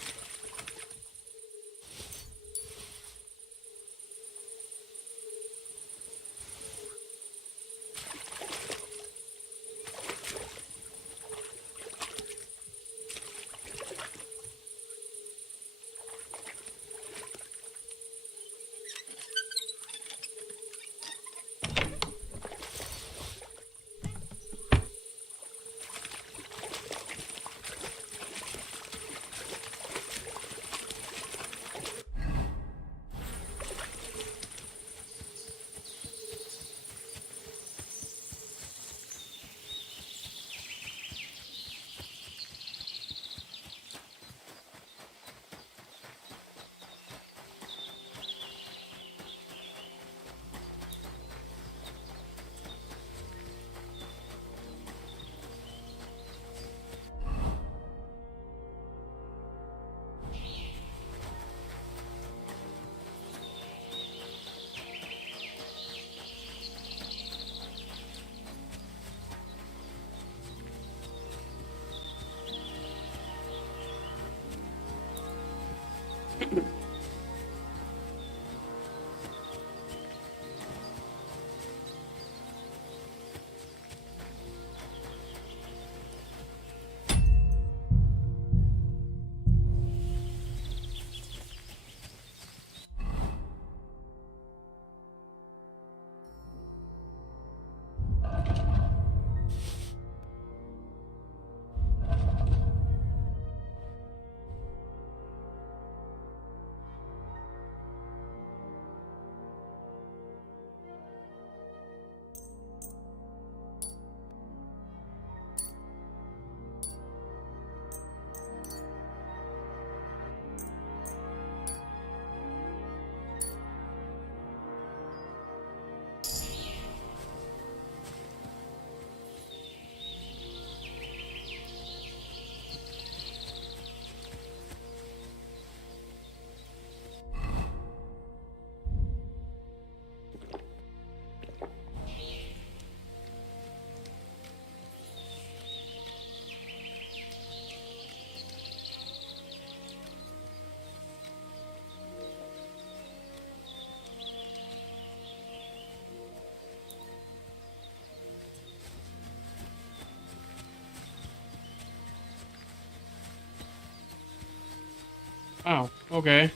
Oh, okay.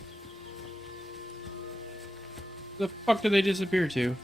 The fuck did they disappear to?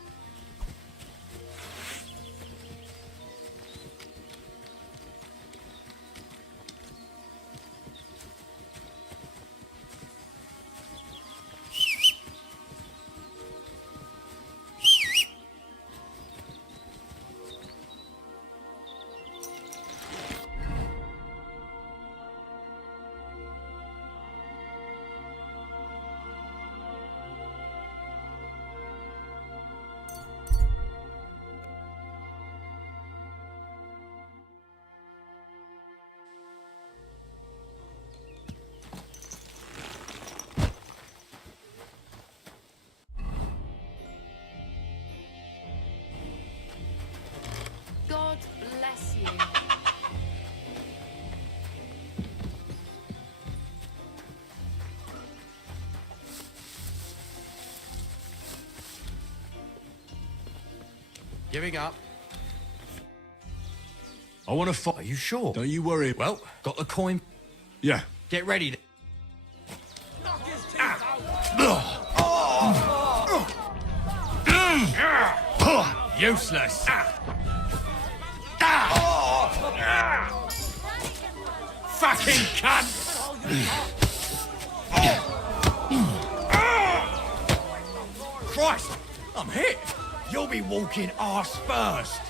God bless you. Giving up. I want to fight. Are you sure? Don't you worry. Well, got the coin. Yeah. Get ready. Useless. Fucking cunt! Christ! I'm hit! You'll be walking arse first!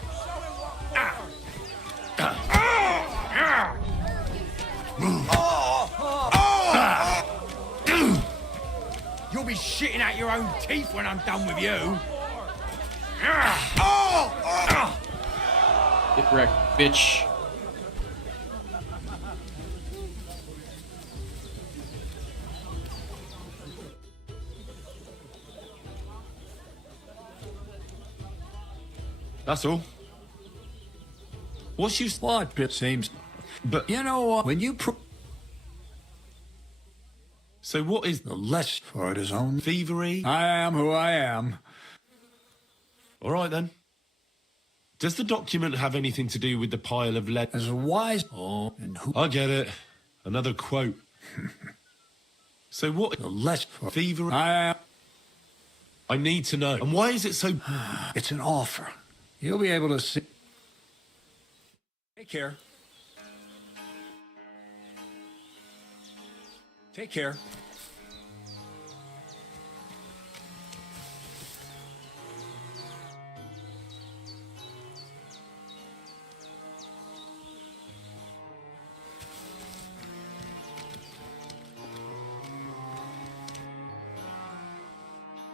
You'll be shitting out your own teeth when I'm done with you! Get wrecked, bitch. That's all. What's you... What, it seems. But... You know what? When you So what is... the less for it his own thievery? I am who I am. All right, then. Does the document have anything to do with the pile of lead? As wise... Oh, and who... I get it. Another quote. So what... the less for thievery? I am... I need to know. And why is it so... It's an offer. You'll be able to see... Take care. Take care.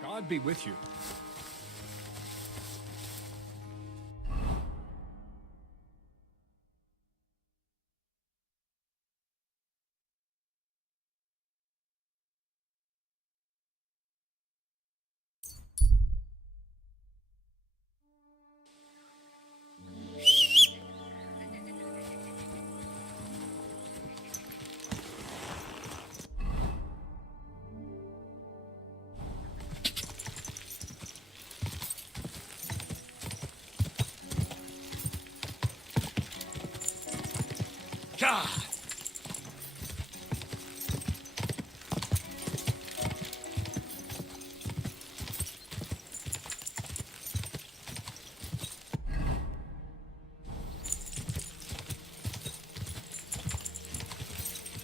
God be with you. God!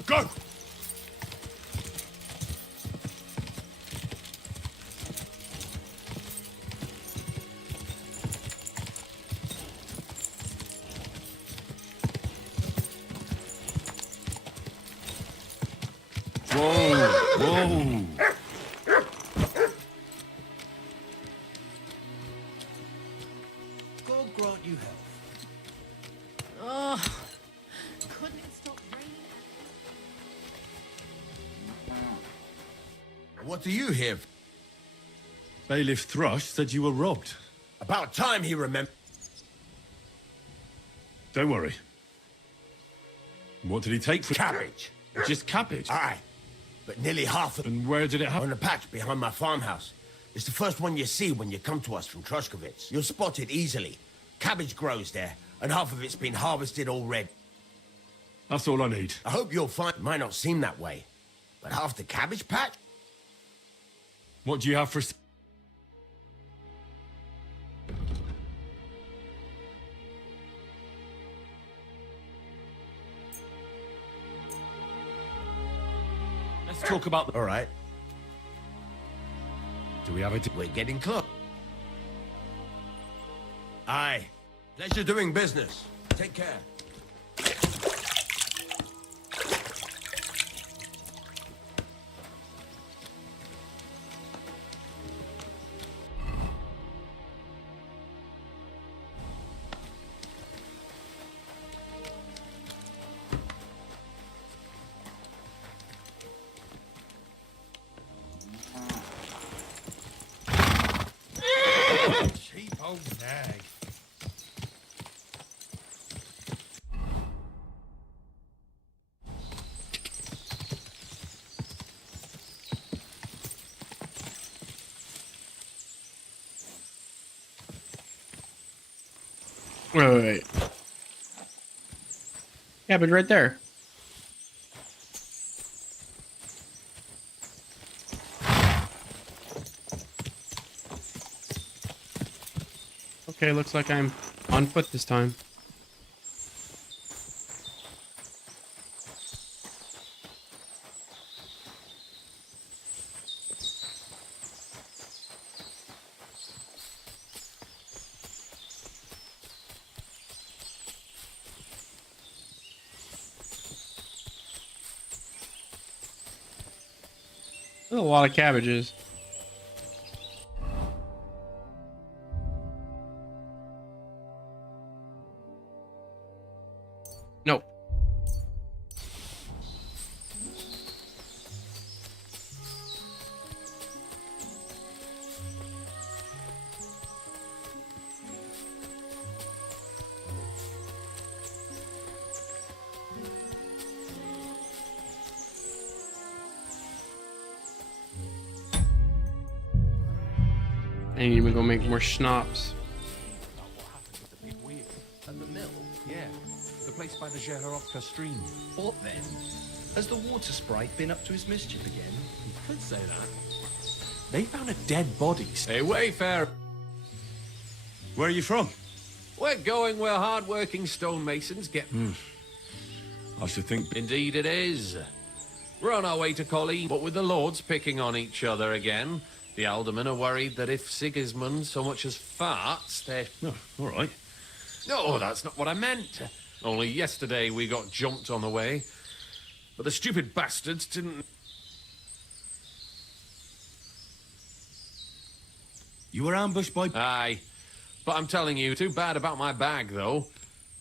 Go! Whoa! God grant you health. Oh, couldn't it stop raining? What do you hear? Bailiff Thrush said you were robbed. About time he remembered. Don't worry. What did he take for... Cabbage. Just cabbage? Aye. But nearly half of And where did it happen? on the patch behind my farmhouse. It's the first one you see when you come to us from Trushkovitz. You'll spot it easily. Cabbage grows there, and half of it's been harvested already. That's all I need. I hope you'll find... It might not seem that way, but half the cabbage patch? What do you have for... Let's talk about... All right. Do we have it? We're getting close. Aye. Pleasure doing business. Take care. Cheap old nag. Wait. Cabbage right there. Okay, looks like I'm on foot this time. There's a lot of cabbages. Nope. I need to go make more schnapps. At the mill? Yeah. The place by the Jehorovka stream. What then? Has the water sprite been up to his mischief again? You could say that. They found a dead body. Hey, Wayfarer. Where are you from? We're going where hard-working stonemasons get... I should think... Indeed it is. We're on our way to Colleen, but with the lords picking on each other again, the aldermen are worried that if Sigismund so much as farts, they're... Oh, all right. No, that's not what I meant. Only yesterday we got jumped on the way. But the stupid bastards didn't... You were ambushed by... Aye. But I'm telling you, too bad about my bag, though.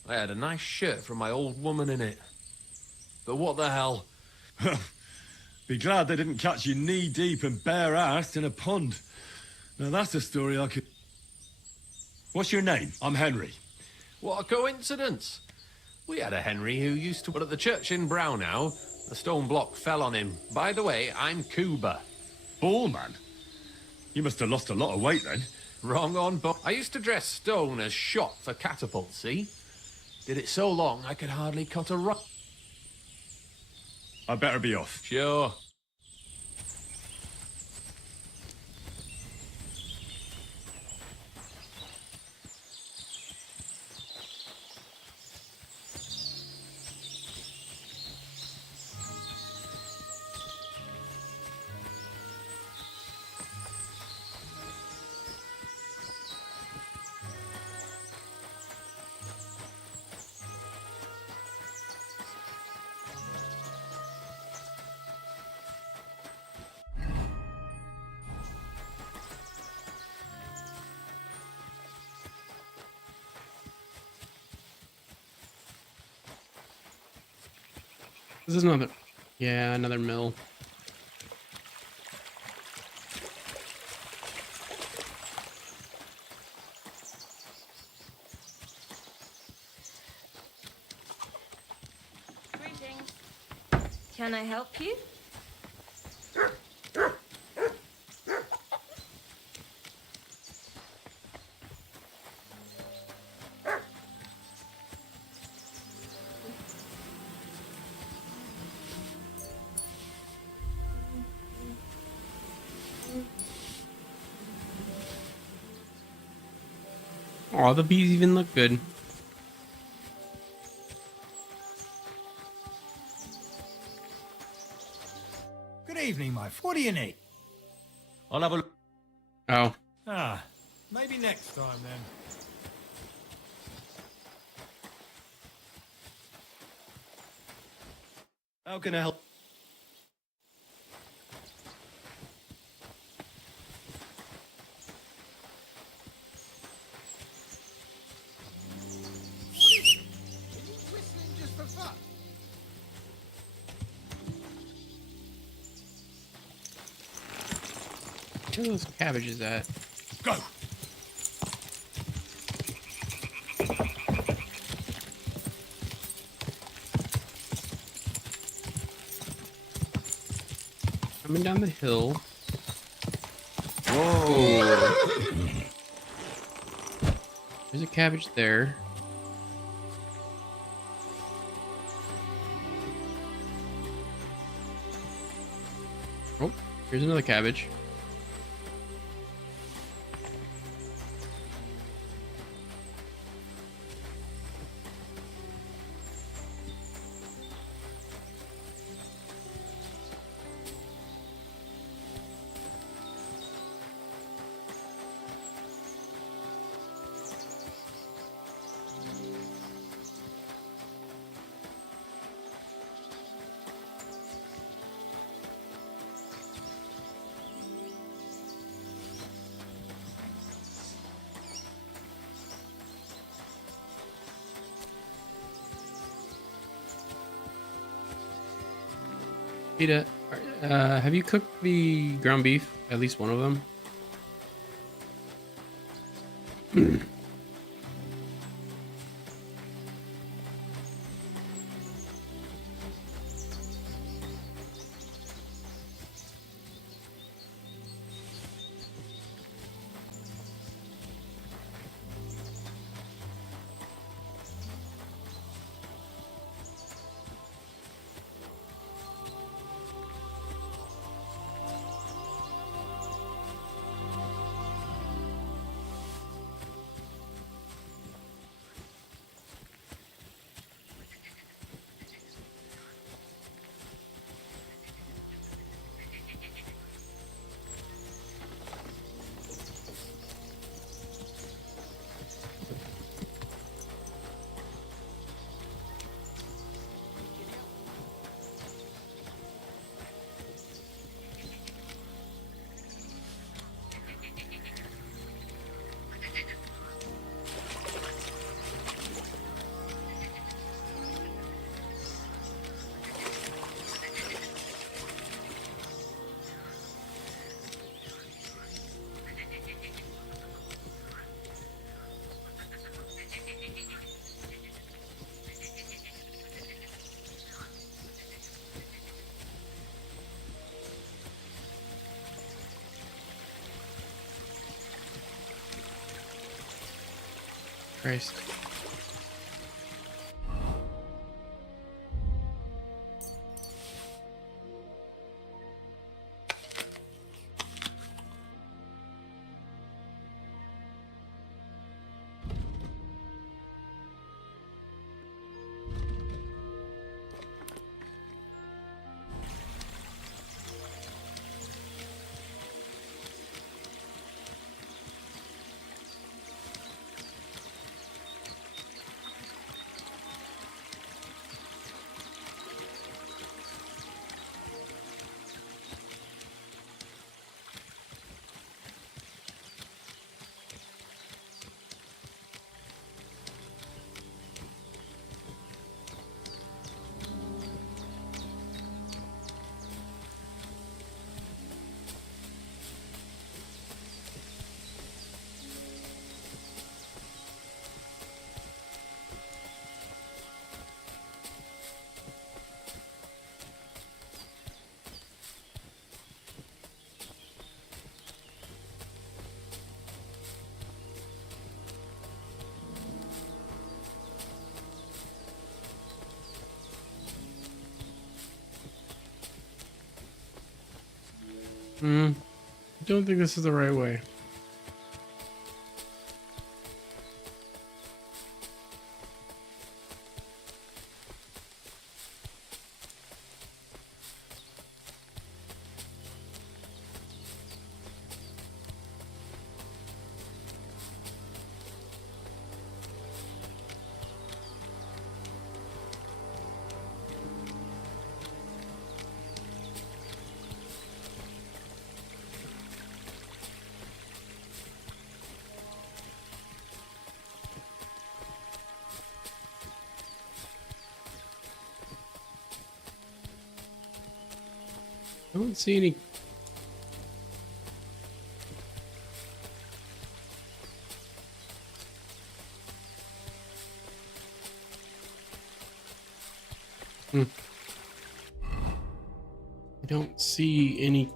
I had a nice shirt from my old woman in it. But what the hell? Be glad they didn't catch you knee-deep and bare-assed in a pond. Now that's a story I could... What's your name? I'm Henry. What a coincidence. We had a Henry who used to work at the church in Brownhow. A stone block fell on him. By the way, I'm Cuba. Ballman? You must have lost a lot of weight then. Wrong on, but I used to dress stone as shot for catapults, see? Did it so long I could hardly cut a rock. I better be off. Sure. This is another... Yeah, another mill. Greetings. Can I help you? Oh, the bees even look good. Good evening, my. What do you need? I'll have a look. Oh. Ah, maybe next time then. How can I help? Where are those cabbages at? Go! Coming down the hill. Whoa! There's a cabbage there. Oh, here's another cabbage. Peter, have you cooked the ground beef? At least one of them? Christ. Don't think this is the right way. I don't see any. I don't see any.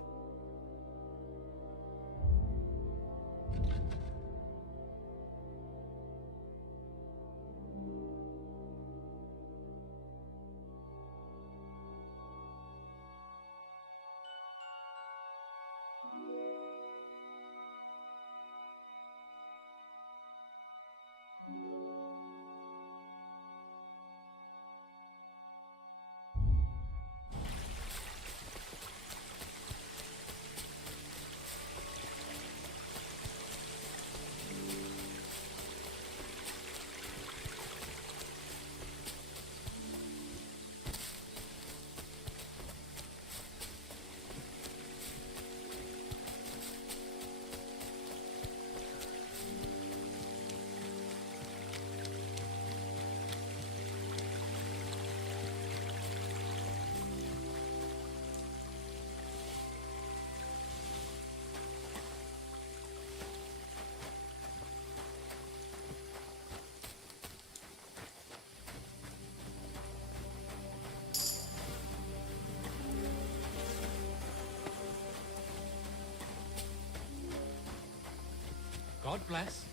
God bless.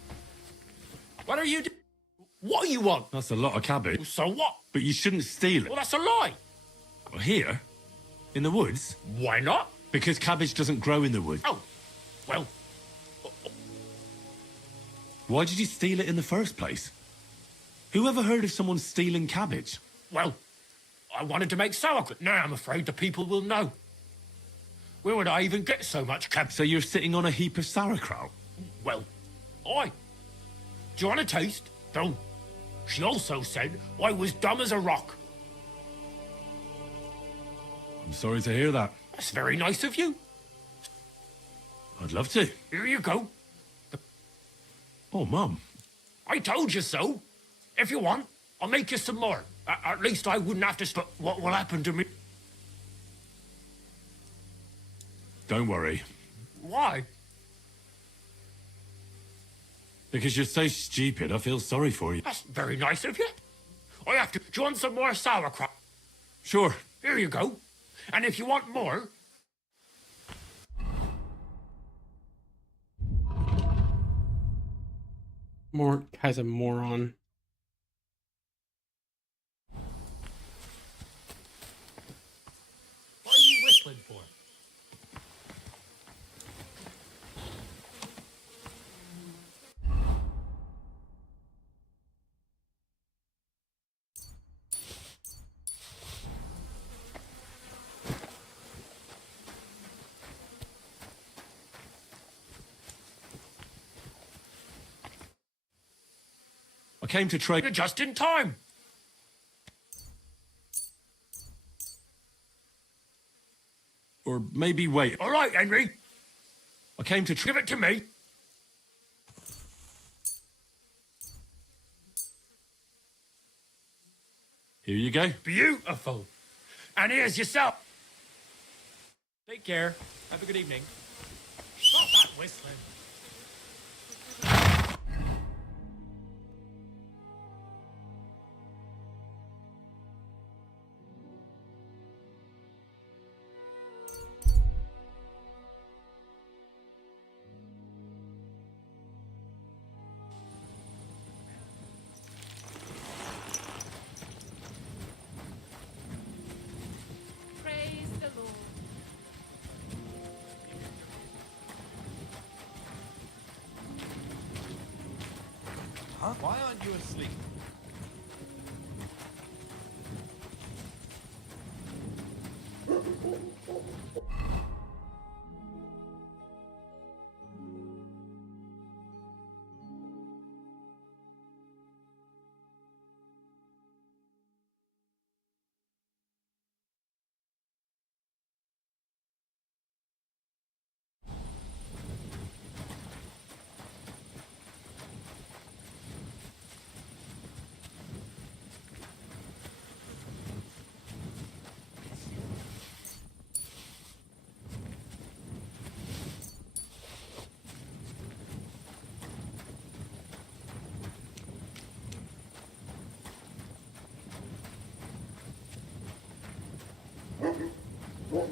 What are you doing? What do you want? That's a lot of cabbage. So what? But you shouldn't steal it. Well, that's a lie. Well, here? In the woods? Why not? Because cabbage doesn't grow in the woods. Oh, well. Why did you steal it in the first place? Who ever heard of someone stealing cabbage? Well, I wanted to make sauerkraut. Now I'm afraid the people will know. Where would I even get so much cabbage? So you're sitting on a heap of sauerkraut? Well, do you want a taste? No. She also said I was dumb as a rock. I'm sorry to hear that. That's very nice of you. I'd love to. Here you go. Oh, Mum. I told you so. If you want, I'll make you some more. At least I wouldn't have to. But what will happen to me? Don't worry. Why? Because you're so stupid, I feel sorry for you. That's very nice of you. I have to. Do you want some more sauerkraut? Sure. Here you go. And if you want more... More guy's a moron. What are you whistling for? I came to trade... You're just in time. Or maybe wait. All right, Henry. I came to Give it to me. Here you go. Beautiful. And here's yourself. Take care. Have a good evening. Stop that whistling. Praise the Lord. Huh? Why aren't you asleep? What?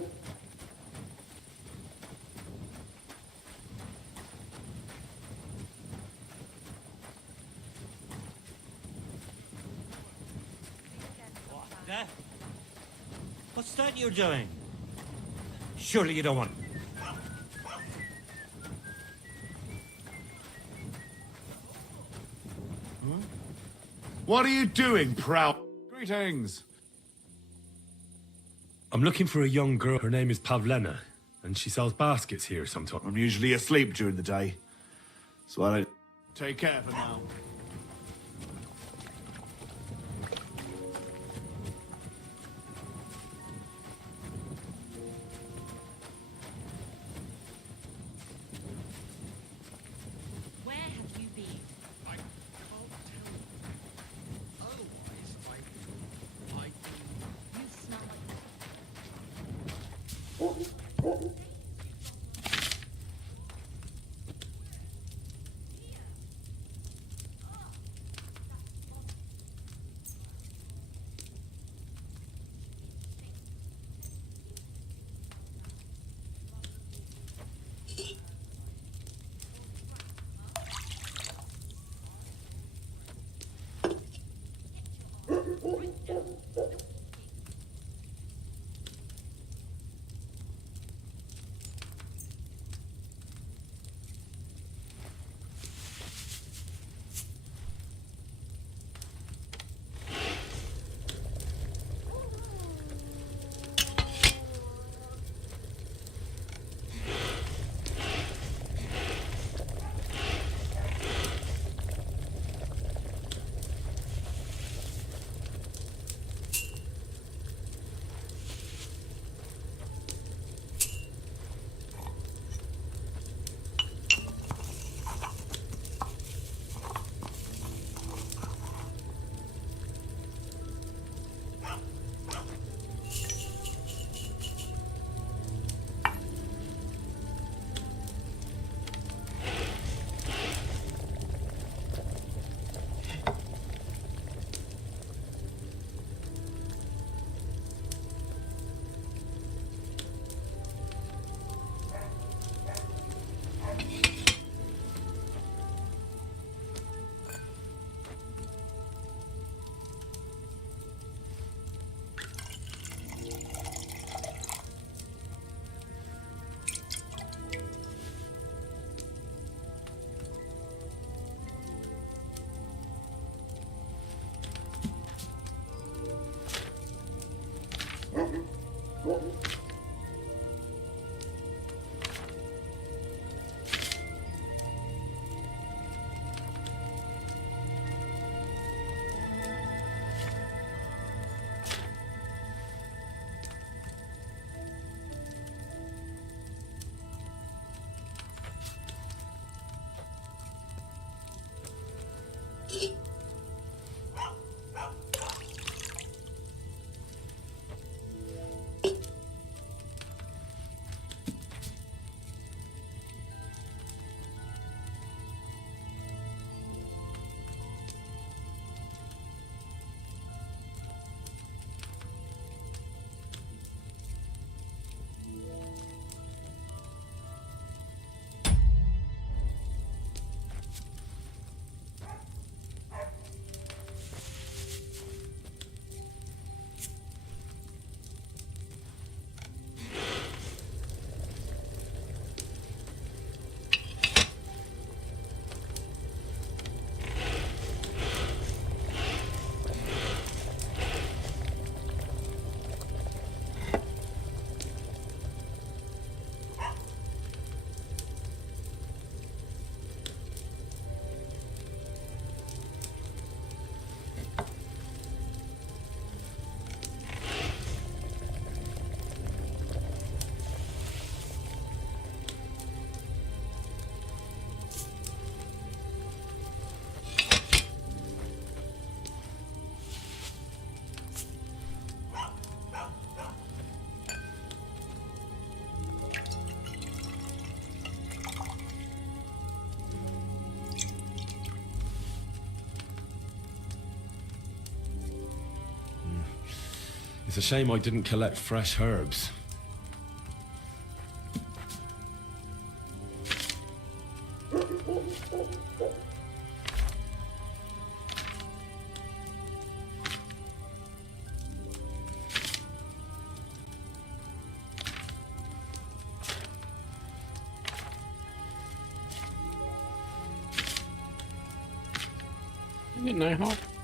What's that you're doing? Surely you don't want... What are you doing, proud? Greetings. I'm looking for a young girl. Her name is Pavlena, and she sells baskets here sometimes. I'm usually asleep during the day, so I don't... Take care for now. Where have you been? I can't tell you. Otherwise, You smell like It's a shame I didn't collect fresh herbs. Good night, Hawk.